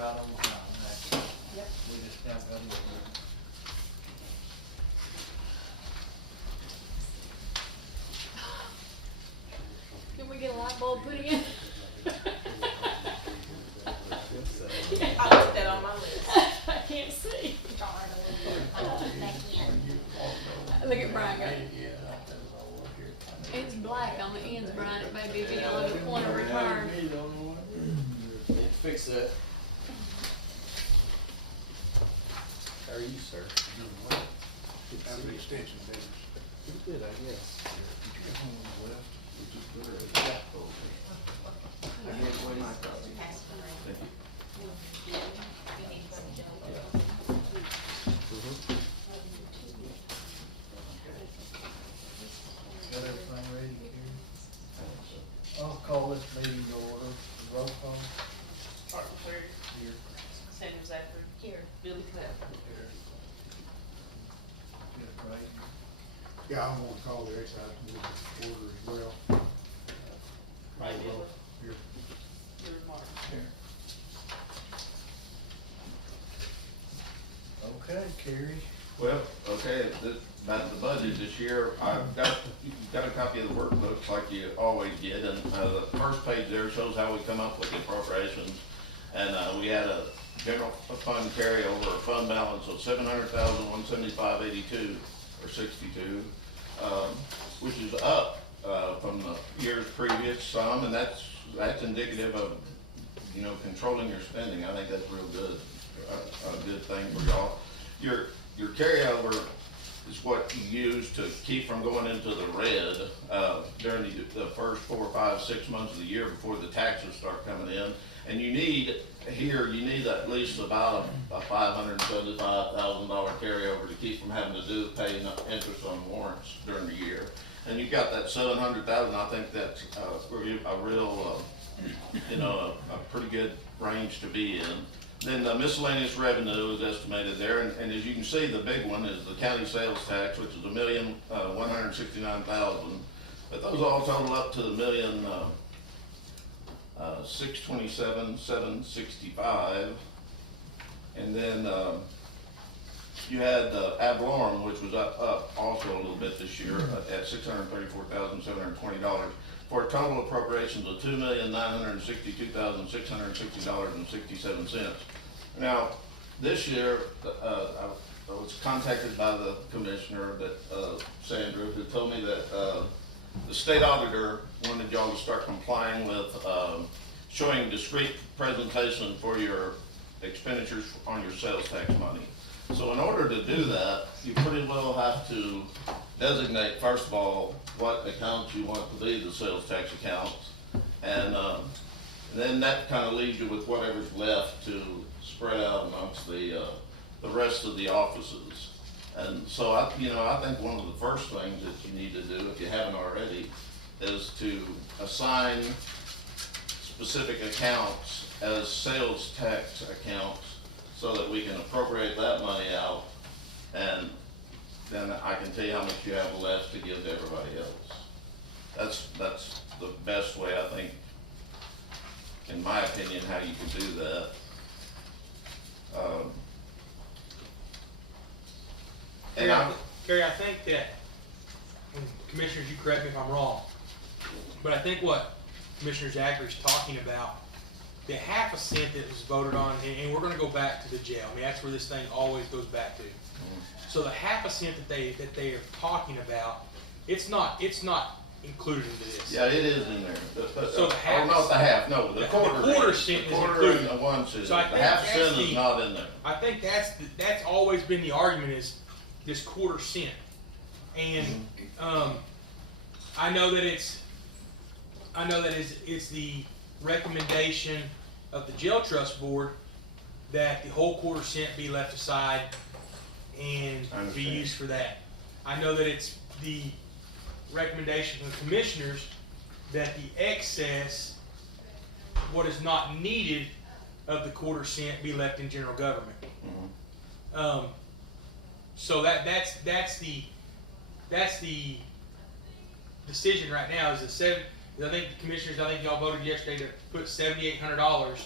right on time, actually. Yep. We just now got it here. Can we get a light bulb put in? I put that on my list. I can't see. Back in. Look at Brian go. It's black on the ends, Brian. It may be yellow at the point of return. Fix that. How are you, sir? How many extension days? Pretty good, I guess. Got everything ready, Karen? I'll call this meeting to order. Roll call. Martin Cleary, Here. Sandra Zachary, Here. Billy Clapp. Jeff Brady. Yeah, I'm gonna call the X item to order as well. Ray Miller, Here. Billy Martin. Okay, Carrie. Well, okay, about the budget this year, I've got, you've got a copy of the workbook like you always get, and, the first page there shows how we come up with the appropriations. And, we had a general fund carryover, a fund balance of $700,175.82 or 62, which is up, from the years previous some, and that's indicative of, you know, controlling your spending. I think that's real good, a good thing for y'all. Your carryover is what you use to keep from going into the red during the first 4, 5, 6 months of the year before the taxes start coming in. And you need at least about a $575,000 carryover to keep from having to pay interest on warrants during the year. And you've got that $700,000. I think that's a real, you know, a pretty good range to be in. Then the miscellaneous revenue is estimated there, and as you can see, the big one is the county sales tax, which is $1,169,000. But those all total up to $1,627,765. And then you had ad valorem, which was up also a little bit this year at $634,720. For a total appropriations of $2,962,660.67. Now, this year, I was contacted by the commissioner, Sandra, who told me that the state auditor wanted y'all to start complying with showing discrete presentation for your expenditures on your sales tax money. So in order to do that, you pretty well have to designate, first of all, what accounts you want to be the sales tax accounts. And then that kind of leaves you with whatever's left to spread out amongst the rest of the offices. And so I think one of the first things that you need to do, if you haven't already, is to assign specific accounts as sales tax accounts so that we can appropriate that money out, and then I can tell you how much you have left to give to everybody else. That's the best way, I think, in my opinion, how you can do that. Gary, I think that, and commissioners, you correct me if I'm wrong, but I think what Commissioner Zachary's talking about, the half a cent that was voted on, and we're gonna go back to the jail. I mean, that's where this thing always goes back to. So the half a cent that they are talking about, it's not included into this. Yeah, it is in there. So the half, not the half, no, the quarter. The quarter cent is included. And the 1 cent. So I The think half that's cent is not in there. I think that's always been the argument, is this quarter cent. And I know that it's the recommendation of the jail trust board that the whole quarter cent be left aside and be used for that. I know that it's the recommendation from the commissioners that the excess, what is not needed of the quarter cent, be left in general government. So that's the decision right now. Is I think the commissioners, I think y'all voted yesterday to put $7,800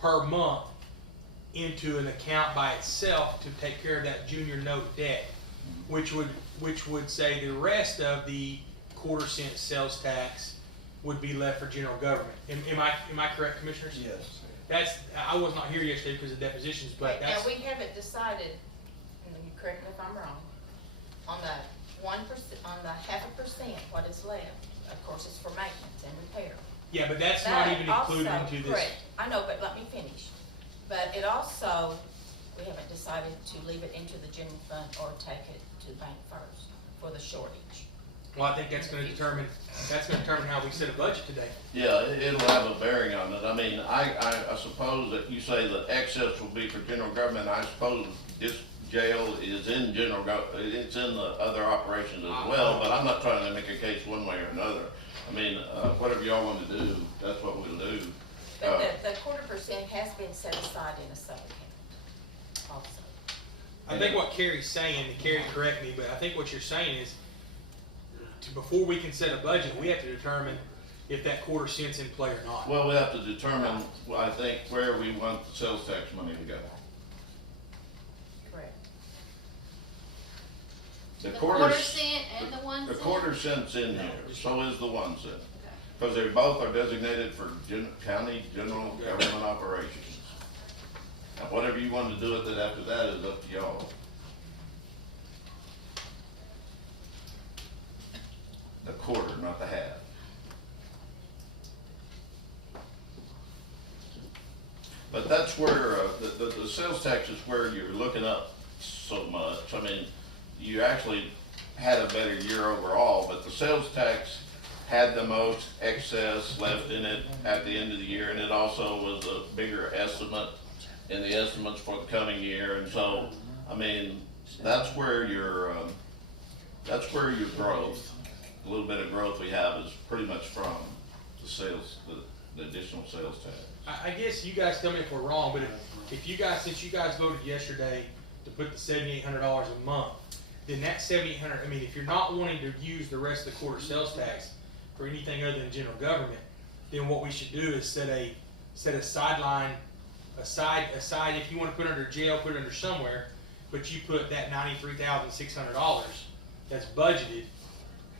per month into an account by itself to take care of that junior note debt, which would say the rest of the quarter-cent sales tax would be left for general government. Am I correct, commissioners? Yes. I was not here yesterday because of depositions, but Now, that's, we haven't decided, and you correct me if I'm wrong, on the 1%, on the 0.5%, what is left. Of course, it's for maintenance and repair. yeah, but that's not even included Also- into this. Correct, I know, but let me finish. But it also, we haven't decided to leave it into the general fund or take it to the bank first for the shortage. Well, I think that's gonna determine how we set a budget today. Yeah, it'll have a bearing on it. I mean, I suppose that you say that excess will be for general government. I suppose this jail is in it's in the other operations as well, but I'm not trying to make a case one way or another. I mean, whatever y'all want to do, that's what we'll do. But the 0.25% has been set aside in a sub-account also. I think what Carrie's saying, and Carrie, correct me, but I think what you're saying is, before we can set a budget, we have to determine if that quarter cent's in play or not. Well, we have to determine, I think, where we want the sales tax money to go. Correct. The The quarter, quarter-cent and the 1 the cent? quarter cent's in here, so is the 1 cent. Okay. Because they both are designated for county general government operations. Now, whatever you want to do with it after that is up to y'all. The quarter, not the half. But that's where, the sales tax is where you're looking up so much. I mean, you actually had a better year overall, but the sales tax had the most excess left in it at the end of the year, and it also was a bigger estimate in the estimates for the coming year, and so, I mean, that's where your growth, a little bit of growth we have is pretty much from the sales, the additional sales tax. I guess you guys tell me if we're wrong, but if you guys, since you guys voted yesterday to put the $7,800 a month, then that 7,800, I mean, if you're not wanting to use the rest of the quarter sales tax for anything other than general government, then what we should do is set a sideline, aside, if you wanna put it under jail, put it under somewhere, but you put that $93,600 that's budgeted,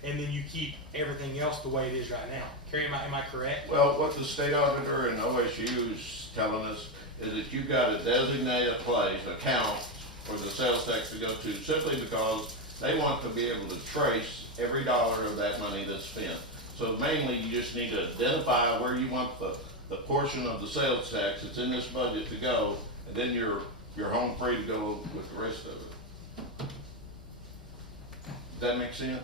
and then you keep everything else the way it is right now. Carrie, am I correct? Well, what the state auditor and OSU is telling us is that you've got to designate a place, account for the sales tax to go to, simply because they want to be able to trace every dollar of that money that's spent. So mainly, you just need to identify where you want the portion of the sales tax that's in this budget to go, and then you're home free to go with the rest of it. Does that make sense?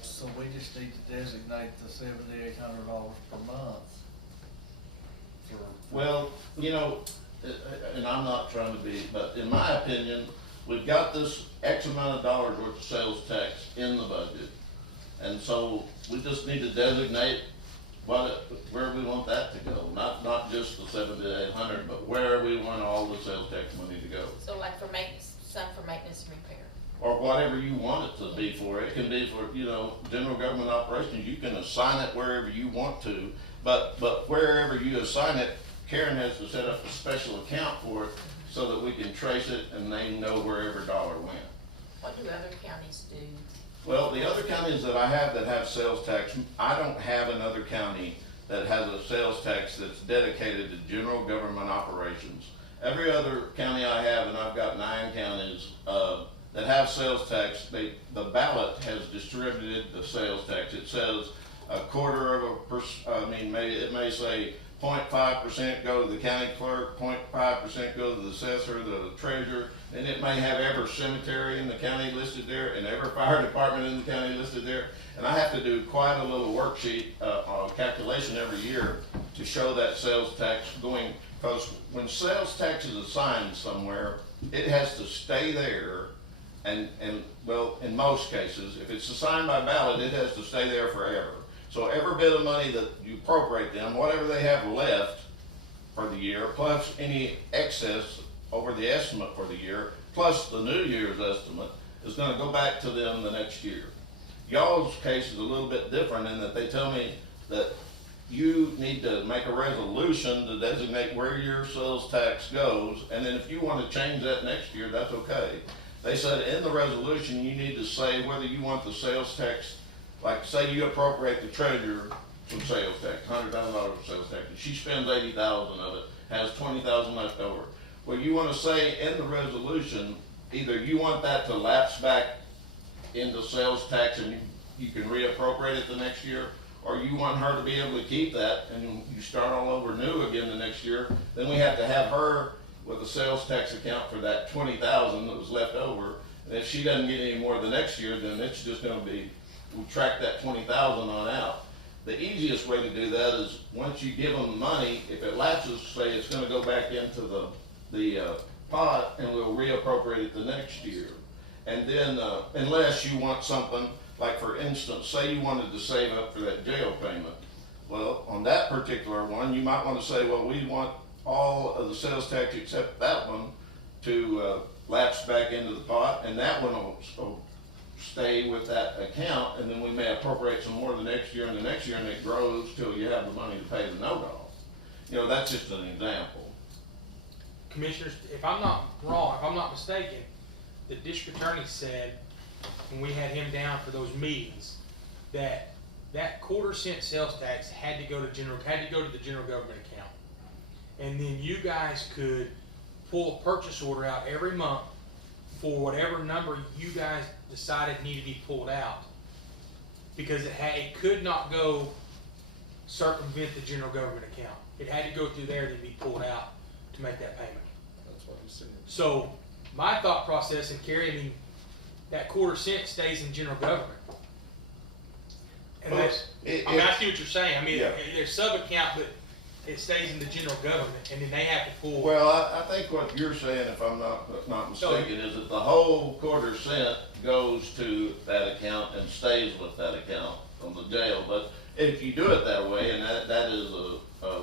So we just need to designate the $7,800 per month. Well, you know, and I'm not trying to be, but in my opinion, we've got this X amount of dollars worth of sales tax in the budget. And so we just need to designate where we want that to go. Not just the 7,800, but where we want all the sales tax money to go. So like for maintenance, some for maintenance and repair. Or whatever you want it to be for. It can be for, general government operations. You can assign it wherever you want to, but wherever you assign it, Karen has to set up a special account for it so that we can trace it and they know where every dollar went. What do other counties do? Well, the other counties that I have that have sales tax, I don't have another county that has a sales tax that's dedicated to general government operations. Every other county I have, and I've got 9 counties, that have sales tax, the ballot has distributed the sales tax. It says a quarter of it may say 0.5% go to the county clerk, 0.5% go to the assessor, the treasurer, and it may have every cemetery in the county listed there and every fire department in the county listed there. And I have to do quite a little worksheet, calculation every year to show that sales tax going, because when sales tax is assigned somewhere, it has to stay there. And well, in most cases, if it's assigned by ballot, it has to stay there forever. So every bit of money that you appropriate them, whatever they have left for the year, plus any excess over the estimate for the year, plus the New Year's estimate, is gonna go back to them the next year. Y'all's case is a little bit different in that they tell me that you need to make a resolution to designate where your sales tax goes, and then if you wanna change that next year, that's okay. They said in the resolution, you need to say whether you want the sales tax, like, say you appropriate the treasurer some sales tax, $100,000 of sales tax, and she spends 80,000 of it, has 20,000 left over. Well, you wanna say in the resolution, either you want that to lapse back into sales tax and you can reappropriate it the next year, or you want her to be able to keep that and you start all over new again the next year, then we have to have her with a sales tax account for that 20,000 that was left over. And if she doesn't get any more the next year, then it's just gonna be, we'll track that 20,000 on out. The easiest way to do that is, once you give them the money, if it lapses, say it's gonna go back into the pot, and we'll reappropriate it the next year. And then, unless you want something, like for instance, say you wanted to save up for that jail payment. Well, on that particular one, you might wanna say, well, we want all of the sales tax except that one to lapse back into the pot, and that one will stay with that account, and then we may appropriate some more the next year and the next year, and it grows till you have the money to pay the note off. You know, that's just an example. Commissioners, if I'm not wrong, if I'm not mistaken, the district attorney said, when we had him down for those meetings, that quarter-cent sales tax had to go to the general government account. And then you guys could pull a purchase order out every month for whatever number you guys decided needed to be pulled out. Because it could not go circumvent the general government account. It had to go through there to be pulled out to make that payment. That's what he said. So my thought process, and Kerry, I mean, that quarter-cent stays in general government. And that's, I see what you're saying. I mean, Yeah. there's sub-account, but it stays in the general government, and then they have to pull. Well, I think what you're saying, if I'm not mistaken, is that the whole quarter-cent goes to that account and stays with that account from the jail. But if you do it that way, and that is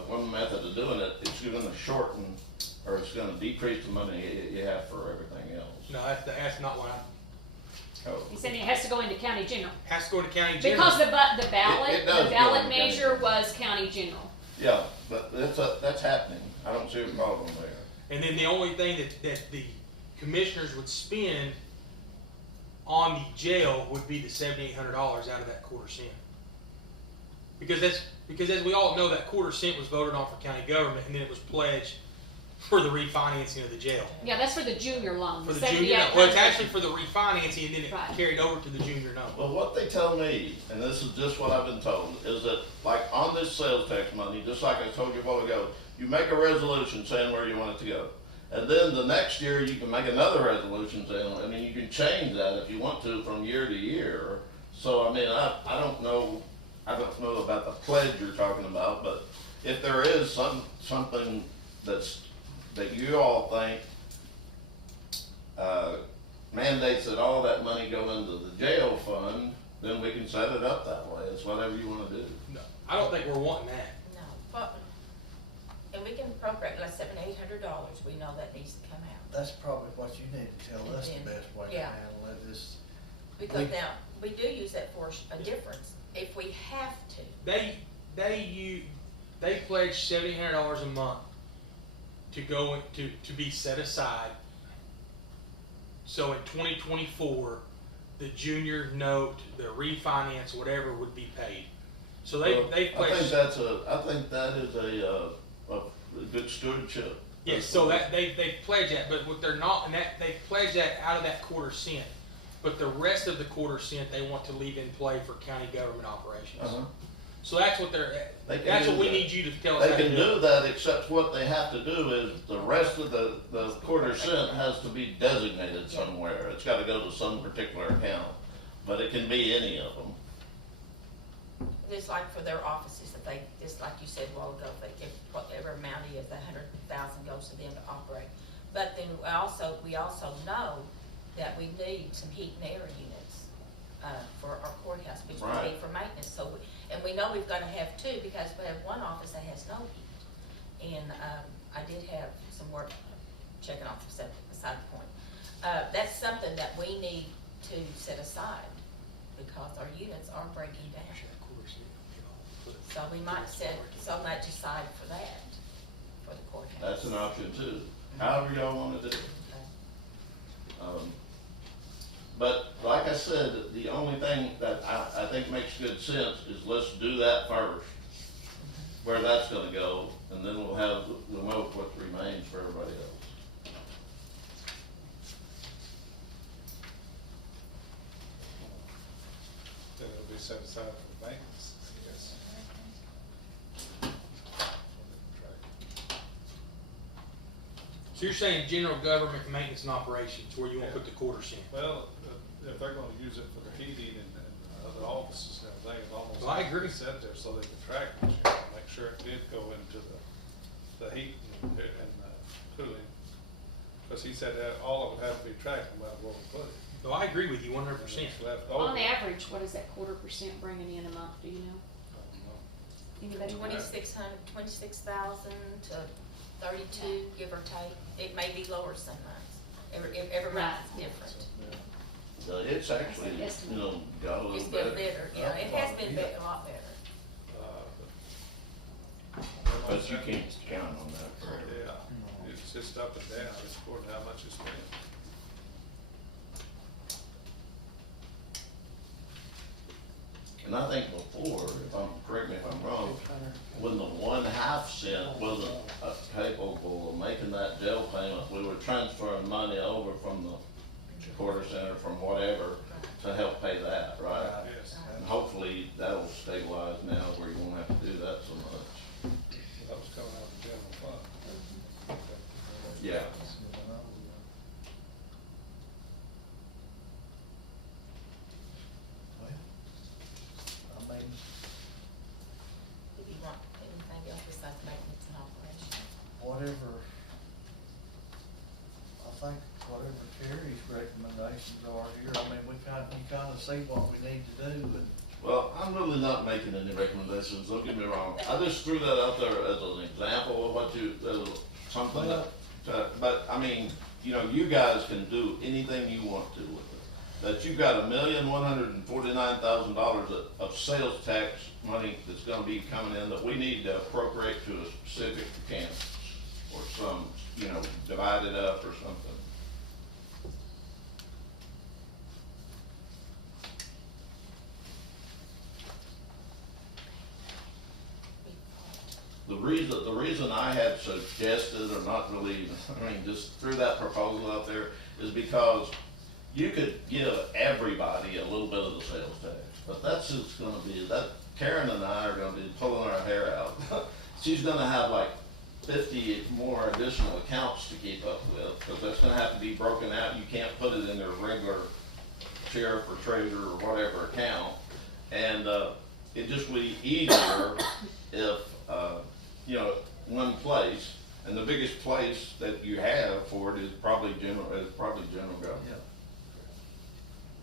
one method of doing it, it's gonna shorten, or it's gonna decrease the money you have for everything else. No, that's not what Oh. He said it has to go into county general. has to go to county general. Because the ballot, It does go the ballot into county measure general. was county general. Yeah, but that's happening. I don't see a problem there. And then the only thing that the commissioners would spend on the jail would be the $7,800 out of that quarter-cent. Because as we all know, that quarter-cent was voted on for county government, and then it was pledged for the refinancing of the jail. Yeah, that's for the junior loan. For the junior note. Well, it's 7,800. actually for the refinancing, and then it Right. carried over to the junior note. Well, what they tell me, and this is just what I've been told, is that like on this sales tax money, just like I told you a while ago, you make a resolution saying where you want it to go. And then the next year you can make another resolution saying, I mean, you can change that if you want to from year to year. So, I mean, I don't know about the pledge you're talking about, but if there is something that you all think mandates that all that money go into the jail fund, then we can set it up that way. It's whatever you wanna do. No, I don't think we're wanting that. No, but, and we can appropriate like $700-800, we know that needs to come out. That's probably what you need to tell us the And- best way to yeah. handle it is. Because now, we do use that for a difference, if we have to. They pledge $700 a month to go to be set aside. So in 2024, the junior note, the refinance, whatever would be paid. So they Well, I think pledged. I think that is a good stewardship. Yes, so that they pledge that, but what they're not, and that they pledge that out of that quarter-cent. But the rest of the quarter-cent they want to leave in play for county government operations. Uh-huh. So that's what They can that's do what we that. need you to tell us They how to can do. do that, except what they have to do is the rest of the quarter-cent has to be designated somewhere. It's gotta go to some particular account, but it can be any of them. Just like for their offices, that they, just like you said a while ago, they give whatever amount is, the 100,000 goes to them to operate. But then we also know that we need some heat and air units, for our courthouse, which we Right. need for maintenance, so, and we know we've gotta have two, because we have one office that has no heat. And, I did have some work checking off the side point. That's something that we need to set aside, because our units are breaking down. So we might set so much aside for that, for the courthouse. That's an option too, however y'all wanna do it. Okay. But like I said, the only thing that I think makes good sense is let's do that first, where that's gonna go, and then we'll have, we'll know what remains for everybody else. Then it'll be set aside for maintenance, I guess. So you're saying general government maintenance and operations, where you wanna put the $0.25? Well, if they're gonna use it for the heating and other offices and everything, it almost. Well, I agree. needs to be set there so they can track it, make sure it did go into the heat and cooling. Cause he said that all of it had to be tracked no matter where we put it. So I agree with you 100%. And it's left over. On average, what is that 1/4% bringing in a month, do you know? I don't know. Anybody? 26,000 to 32, give or take. It may be lower some months. Every month is different. It's actually, you know, got a little It's better. been better, yeah, it has been a lot better. But you can't count on that forever. Yeah, it's just up and down, it's according to how much it's spent. And I think before, correct me if I'm wrong, when the 1/2 cent wasn't capable of making that jail payment, we were transferring money over from the quarter center, from whatever, to help pay that, right? Yes, And hopefully that'll stabilize now where you won't have to do that so much. that was coming out of the general fund. Yeah. I mean, If you want anything else besides maintenance and operation. whatever, I think whatever Terry's recommendations are here, I mean, you kinda see what we need to do, and Well, I'm really not making any recommendations, don't get me wrong. I just threw that out there as an example of what you, something that, but, I mean, you know, you guys can do anything you want to with it. That you've got $1,149,000 of sales tax money that's gonna be coming in that we need to appropriate to a specific account, or some, you know, divide it up or something. The reason I had suggested, or not really, I mean, just threw that proposal out there, is because you could give everybody a little bit of the sales tax, but that's just gonna be, that, Karen and I are gonna be pulling our hair out. She's gonna have like 50 more additional accounts to keep up with, because that's gonna have to be broken out. You can't put it in their regular sheriff or treasurer or whatever account. And, it just would be easier if, you know, one place, and the biggest place that you have for it is probably general government. yeah.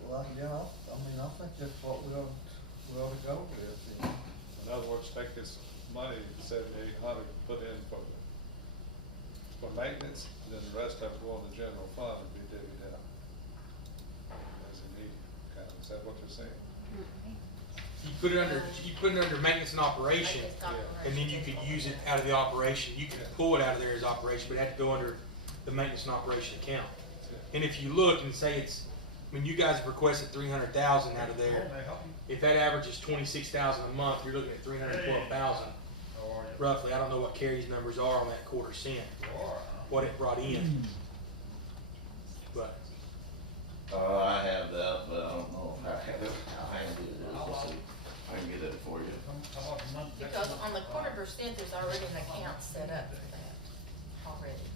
Well, yeah, I mean, I think that's what we ought to go with, you know. In other words, take this money, 7,800, put in for maintenance, and then the rest of it go in the general fund and be divvied out. As a need, kind of, is that what you're saying? You put it under maintenance and operation, Maintenance and and then you could use it out of the operation. You could pull it out of there as operation, but it had to go under the maintenance and operation account. And if you look and say it's, I mean, you guys have requested 300,000 out of there. If that average is 26,000 a month, you're looking at 312,000 roughly. I don't know what Carrie's numbers are on that 1/4 cent, what it brought in. But I have that, but I don't know if I have it, how handy it is. Let's see. I can get it for you. Because on the 1/4%, there's already an account set up for that, already.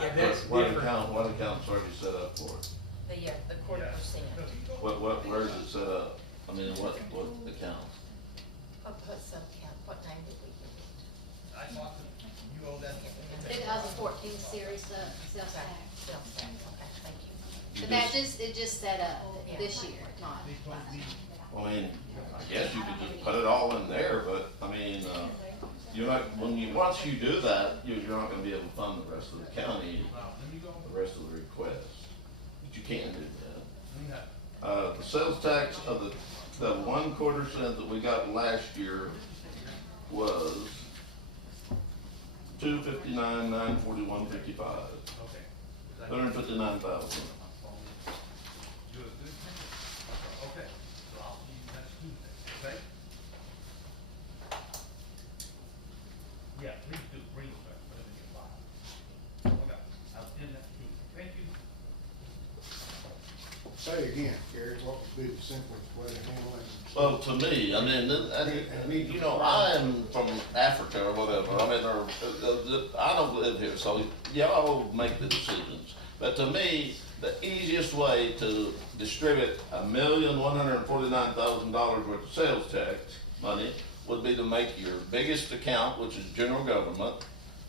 yeah, that's What different. what account's already set up for it? The 1/4%. Where is it set up? I mean, what account? What sub-account, what name did we give it? I can't remember. 2014 series sales Okay, tax. sales tax, okay, thank you. But that it just set up this year, not. I mean, I guess you could just put it all in there, but, I mean, you're not, once you do that, you're not gonna be able to fund the rest of the county, the rest of the requests. But you can do that. The sales tax of the 1/4 cent that we got last year was 259,941.55, Okay. 159,000. Good, good. Okay, so I'll see you next Tuesday, okay? Yeah, please do, bring it back, whatever you buy. Okay, I'll see you next Tuesday, thank you. Say again, Gary, what would be the simplest way to handle it? Well, to me, I mean, you know, I am from Africa or whatever, I mean, I don't live here, so y'all make the decisions. But to me, the easiest way to distribute $1,149,000 worth of sales tax money would be to make your biggest account, which is general government,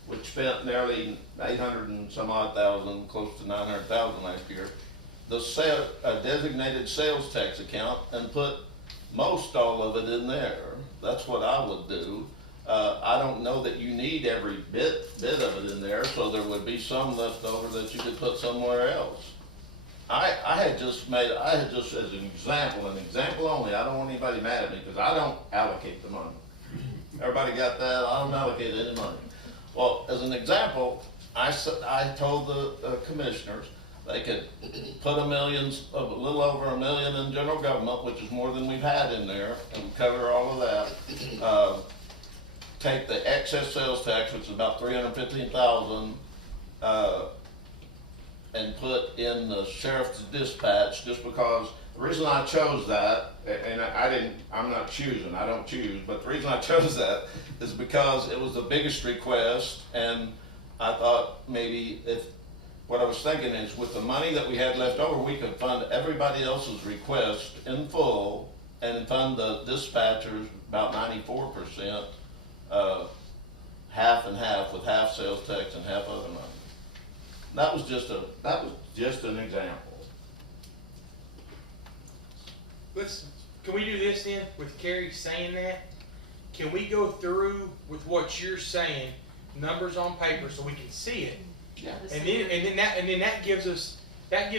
which spent nearly 800 and some odd thousand, close to 900,000 last year, a designated sales tax account, and put most all of it in there. That's what I would do. I don't know that you need every bit of it in there, so there would be some left over that you could put somewhere else. I had just as an example only, I don't want anybody mad at me, because I don't allocate the money. Everybody got that? I don't allocate any money. Well, as an example, I told the commissioners, they could put a little over $1 million in general government, which is more than we've had in there, and cover all of that. Take the excess sales tax, which is about $315,000, and put in the sheriff's dispatch, just because the reason I chose that, and I'm not choosing, I don't choose, but the reason I chose that is because it was the biggest request, and I thought maybe what I was thinking is, with the money that we had left over, we could fund everybody else's request in full and fund the dispatchers about 94%, half and half, with half sales tax and half other money. That was just an example. Can we do this then, with Carrie saying that? Can we go through with what you're saying, numbers on paper, so we can see it? Yeah. And then that gives us a thing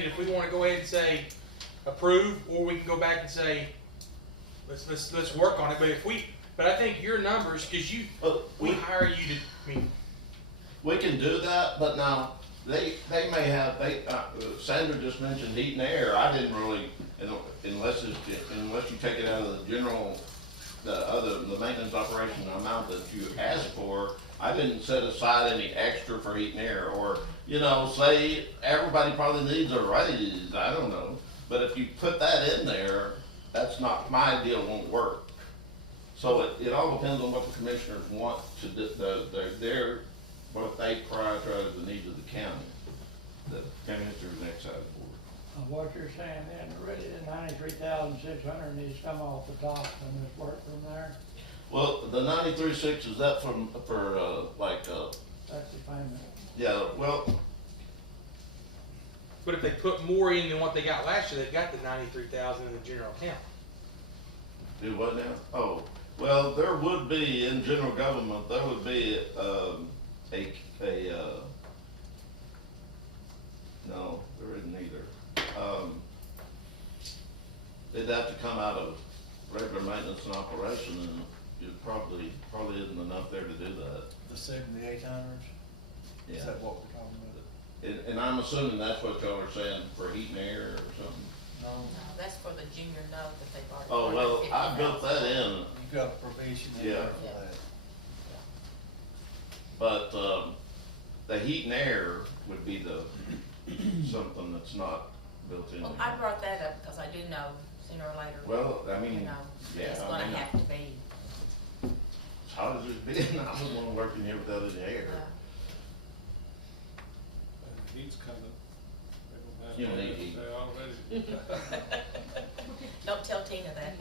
that if we want to go ahead and say approve, or we can go back and say let's work on it. But I think your numbers, because we hire you to. I mean, we can do that, but now they may have. Sandra just mentioned heat and air. I didn't really, unless you take it out of the general, the maintenance operation amount that you asked for. I didn't set aside any extra for heat and air, or, say everybody probably needs a raise, I don't know. But if you put that in there, that's not, my deal won't work. So it all depends on what the commissioners want to do, what they prioritize the needs of the county, the commissioners next side of the board. What you're saying then, really, the 93,600 needs to come off the top and just work from there? Well, the 93.6, is that for That's the payment. yeah, well, but if they put more in than what they got last year, they've got the 93,000 in the general account. do what now? Oh, well, there would be, in general government, there would be, no, there isn't either. It'd have to come out of regular maintenance and operation, and it probably isn't enough there to do that. The 7,800s? Yeah. Is that what we're talking about? And I'm assuming that's what y'all are saying for heat and air or something. No, No, that's for the junior note that they've already. Oh, well, I built that in, you got a provision in Yeah. there for Yeah. that. but, the heat and air would be something that's not built in. Well, I brought that up because I do know sooner or later. Well, I mean, yeah, It's I gonna mean, have to be. as hot as it's been, I don't wanna work in here without any air. And the heat's coming. They don't have You to need have it heat. there already. Don't tell Tina that.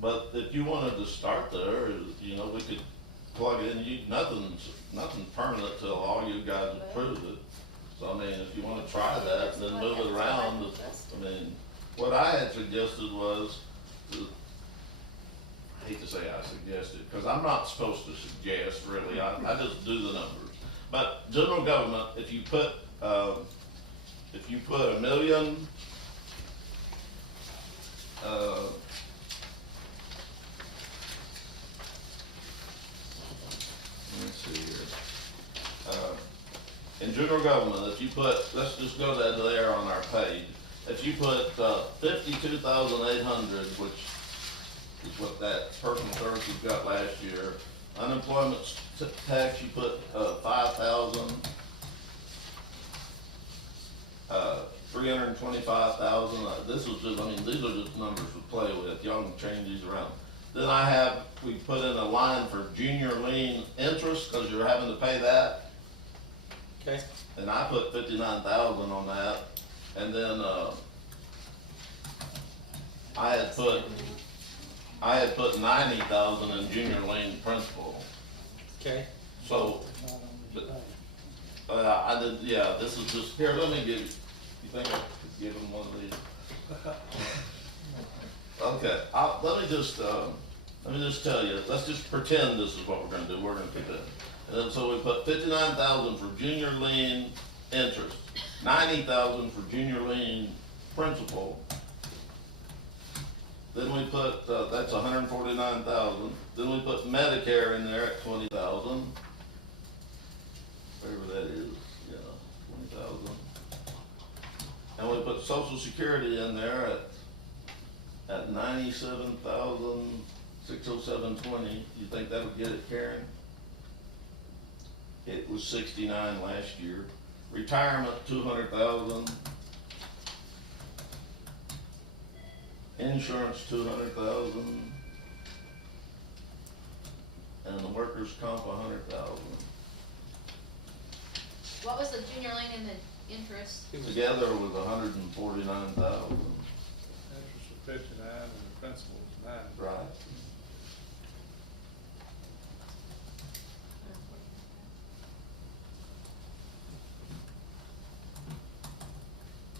But if you wanted to start there, we could plug it in, nothing's permanent till all you guys approve it. So, I mean, if you wanna try that, then move it around, I mean, what I had suggested was, I hate to say I suggested, cause I'm not supposed to suggest, really, I just do the numbers. But general government, if you put $1 million, general government, if you put, let's just go to there on our page. If you put, 52,800, which is what that personal services got last year, unemployment tax, you put, 5,000. 325,000, this was just, I mean, these are just numbers to play with, y'all can change these around. Then we put in a line for junior lien interest, cause you're having to pay that, Okay, and I put 59,000 on that, and then, I had put 90,000 in junior lien principal, okay. so, I did, yeah, this is just, here, let me give you think I could give him one of these? Okay, let me just tell you, let's just pretend this is what we're gonna do, we're gonna pretend. And then, so we put 59,000 for junior lien interest, 90,000 for junior lien principal. Then we put, that's 149,000, then we put Medicare in there at 20,000. Whatever that is, yeah, 20,000. And we put Social Security in there at 97,607.20. You think that would get it, Karen? It was 69 last year. Retirement, 200,000. Insurance, 200,000. And the workers' comp, 100,000. What was the junior lien and the interest? Together was 149,000. Interest was 59 and the principal was 9. Right.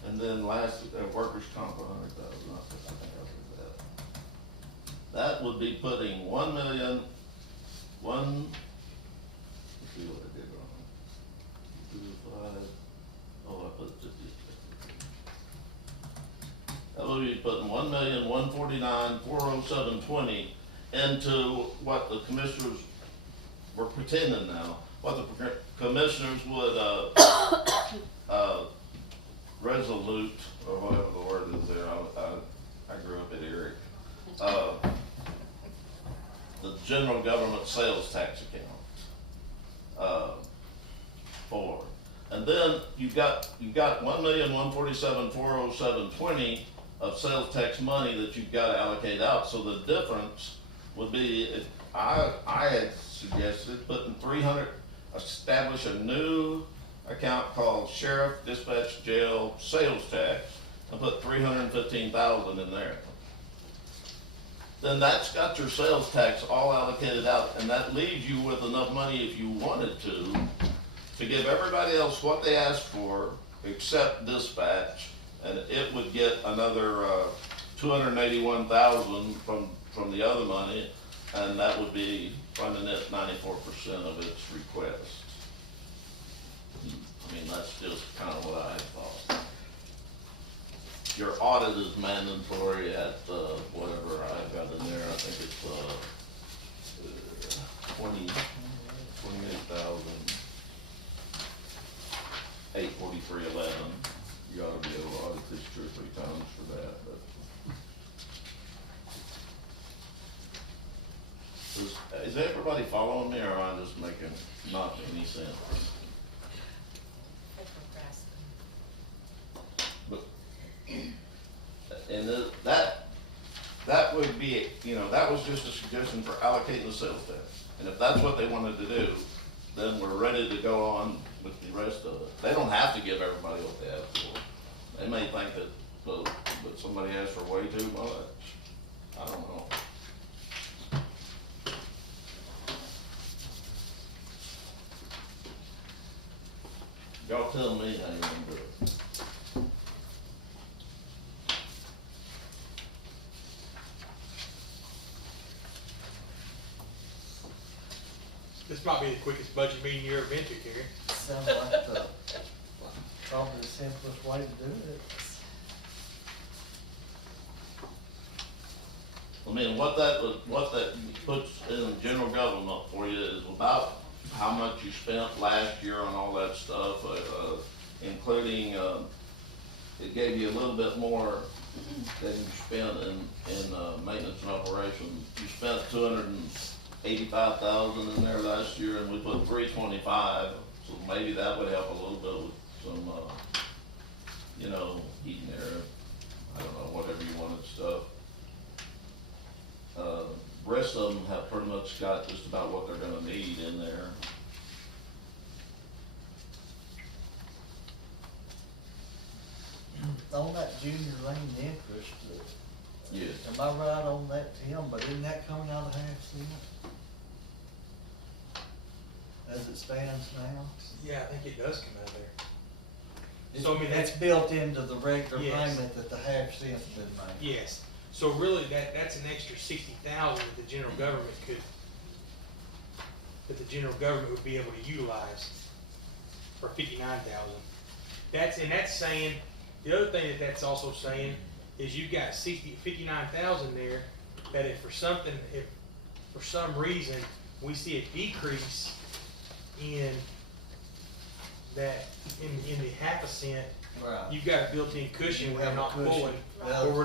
And then last, workers' comp, 100,000, I think I did that. That would be putting 1 million, let's see what I did wrong. 2, 5, oh, I put 50. That would be putting 1,149,407.20 into what the commissioners were pretending now, what the commissioners would, resolute, or whatever the word is there, I grew up at Erie. The general government sales tax account, for. And then you've got 1,147,407.20 of sales tax money that you've got to allocate out, so the difference would be, I had suggested putting 300, establish a new account called Sheriff Dispatch Jail Sales Tax, and put 315,000 in there. Then that's got your sales tax all allocated out, and that leaves you with enough money if you wanted to give everybody else what they asked for, except dispatch, and it would get another, 281,000 from the other money, and that would be funding it 94% of its request. I mean, that's just kind of what I thought. Your audit is mandatory at, whatever I got in there, I think it's, 28,843.11. You ought to be able to audit this 2 or 3 times for that, but. Is everybody following me, or am I just making not any sense? But, and that would be, that was just a suggestion for allocating the sales tax. And if that's what they wanted to do, then we're ready to go on with the rest of it. They don't have to give everybody what they asked for. They may think that somebody asked for way too much. I don't know. Y'all tell me how you want to do it. This might be the quickest budget meeting you ever been to, Gary. Sounds like probably the simplest way to do it. I mean, what that puts in general government for you is about how much you spent last year on all that stuff, including, it gave you a little bit more than you spent in maintenance and operations. You spent 285,000 in there last year, and we put 325, so maybe that would help a little bit with some, you know, heating air, I don't know, whatever you wanted stuff. Rest of them have pretty much got just about what they're gonna need in there. On that junior lane interest, Yes. am I right on that, Tim, but isn't that coming out of half cent? As it stands now? Yeah, I think it does come out of there. It's, So, I mean, it's built into the regular Yes. payment that the half cent's been made. Yes, so really, that's an extra 60,000 that the general government would be able to utilize, for 59,000. That's saying, the other thing that's also saying is you've got 59,000 there, that if for some reason we see a decrease in that, in the half a cent, Right. you've got a built-in cushion You where have you're a not cushion. pulling, Yeah. or we're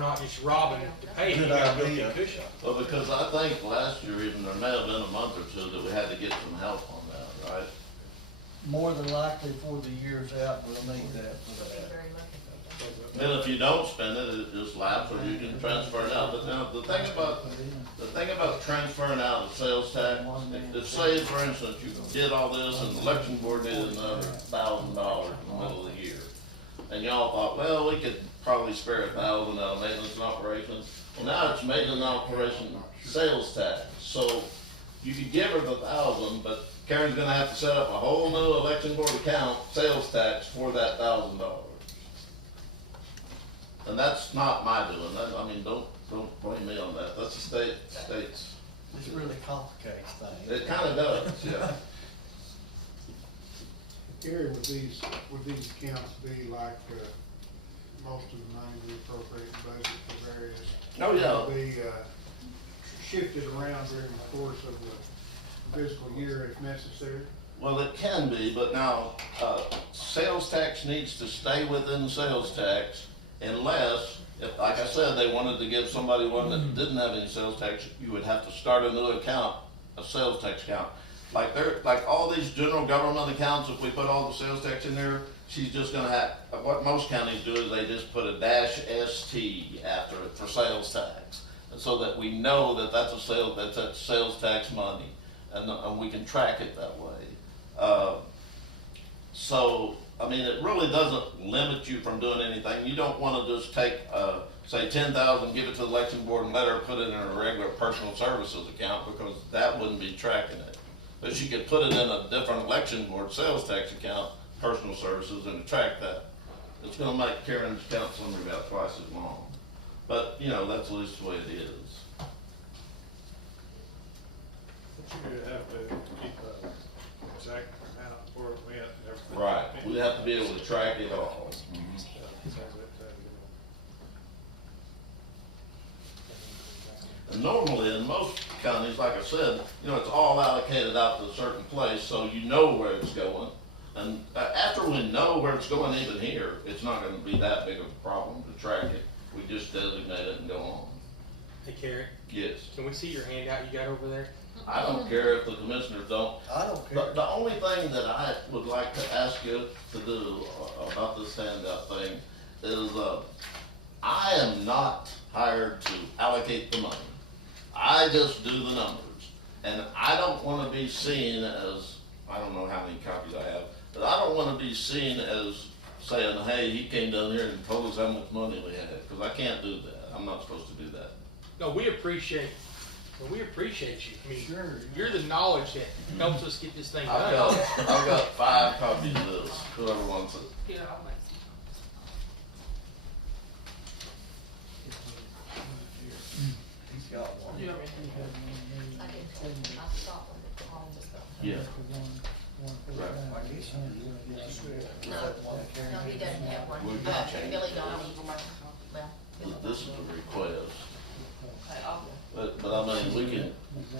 not just robbing to pay, you Good got a built-in idea. cushion. Well, because I think last year even, there may have been a month or two that we had to get some help on that, right? More than likely before the year's out, we'll need that for Be that. very lucky for that. And if you don't spend it, it just lapses, or you can transfer it out. But now, the thing about transferring out the sales tax, if say, for instance, you did all this and the election board needed another $1,000 in the middle of the year, and y'all thought, well, we could probably spare 1,000 out of maintenance and operations. Well, now it's maintenance and operation sales tax, so you could give her the 1,000, but Karen's gonna have to set up a whole new election board account, sales tax for that $1,000. And that's not my doing, that, I mean, don't blame me on that, that's the state's, This really complicates things. it kinda does, yeah. Gary, would these accounts be like, most of the money we appropriate in budget for various? Oh, yeah. Will be, shifted around during the course of the fiscal year if necessary? Well, it can be, but now, sales tax needs to stay within sales tax unless, if, like I said, they wanted to give somebody one that didn't have any sales tax, you would have to start a new account, a sales tax account. Like all these general government accounts, if we put all the sales tax in there, she's just gonna have, what most counties do is they just put a -ST after it for sales tax. And so that we know that that's that sales tax money, and we can track it that way. So, I mean, it really doesn't limit you from doing anything. You don't wanna just take, say 10,000, give it to the election board and let her put it in a regular personal services account, because that wouldn't be tracking it. But she could put it in a different election board sales tax account, personal services, and track that. It's gonna make Karen's account summary about twice as long. But, you know, that's at least the way it is. But you have to keep a exact amount where it went and everything. Right, we have to be able to track it all. And normally, in most counties, like I said, you know, it's all allocated out to a certain place, so you know where it's going. And after we know where it's going, even here, it's not gonna be that big of a problem to track it. We just designate it and go on. Hey, Carrie, Yes, can we see your handout you got over there? I don't care if the commissioners don't. I don't care. The only thing that I would like to ask you to do about this handout thing is, I am not hired to allocate the money. I just do the numbers. And I don't wanna be seen as, I don't know how many copies I have, but I don't wanna be seen as saying, hey, he came down here and told us how much money we had, cause I can't do that. I'm not supposed to do that. No, we appreciate you. I mean, Sure. you're the knowledge that helps us get this thing I've done. got 5 copies of this, whoever wants it. Here, I'll make some. He's got one. Yeah. I didn't, I thought when the call was going. Yeah. I guess you- No, no, he doesn't have one. We've Billy Donnie, well. This is a request, Okay, I'll, but I mean, we can,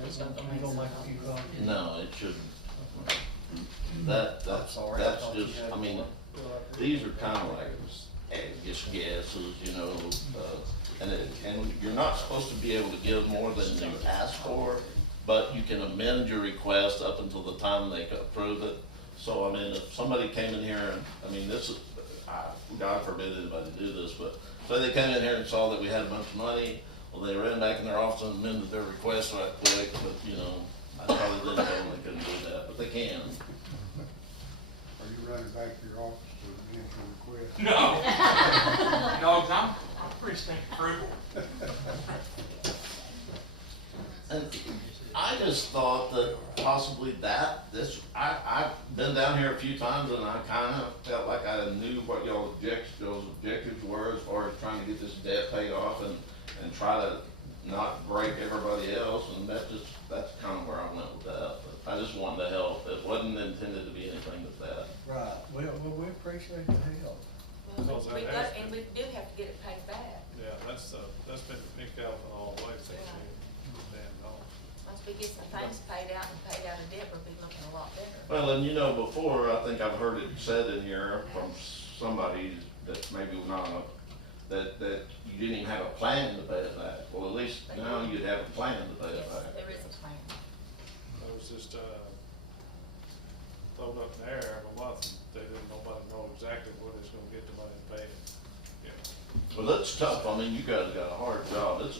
He's gonna You gonna make a few copies? no, it shouldn't. that's sorry, I that's thought you just, had I mean, more. these are kind of like, just guesses, you know, and you're not supposed to be able to give more than you ask for, but you can amend your request up until the time they approve it. So, I mean, if somebody came in here and, I mean, this is, God forbid anybody do this, but say they came in here and saw that we had a bunch of money, well, they ran back in their office and amended their request right quick, but, you know, I probably didn't tell them they couldn't do that, but they can. Are you running back to your office to answer your request? No. No, 'cause I'm pretty stinking frugal. And I just thought that possibly I've been down here a few times and I kinda felt like I knew what y'all's objectives were as far as trying to get this debt paid off and try to not break everybody else, and that's kinda where I went with that. But I just wanted to help. It wasn't intended to be anything but that. Right, well, we appreciate the help. Well, Because we that got, has and we do have to get it paid back. Yeah, that's been picked out all the way since damn dog. Once we get some things paid out and paid out of debt, we'll be looking a lot better. Well, and you know, before, I think I've heard it said in here from somebody that maybe not, that you didn't even have a plan to pay it back. Well, at least now you'd have a plan to pay it Yes, back. there is a plan. It was just, thrown up in the air every month, they didn't, nobody know exactly what it's gonna get the money to pay it. Yeah. Well, that's tough. I mean, you guys got a hard job. It's,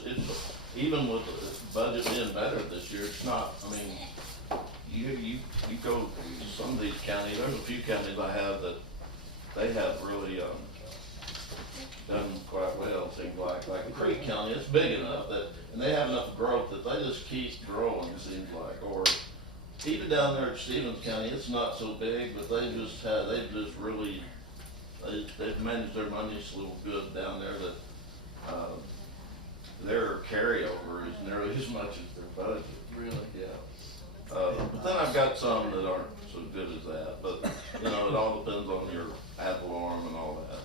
even with the budget being better this year, it's not, I mean, you go to some of these counties, there's a few counties I have that they have really, done quite well, it seems like Creek County, it's big enough that, and they have enough growth that they just keep growing, it seems like, or even down there at Stevens County, it's not so big, but they've just really, they've managed their money so good down there that, their carryover is nearly as much as their budget. Really? Yeah. But then I've got some that aren't so good as that, but, you know, it all depends on your ad valorem and all that.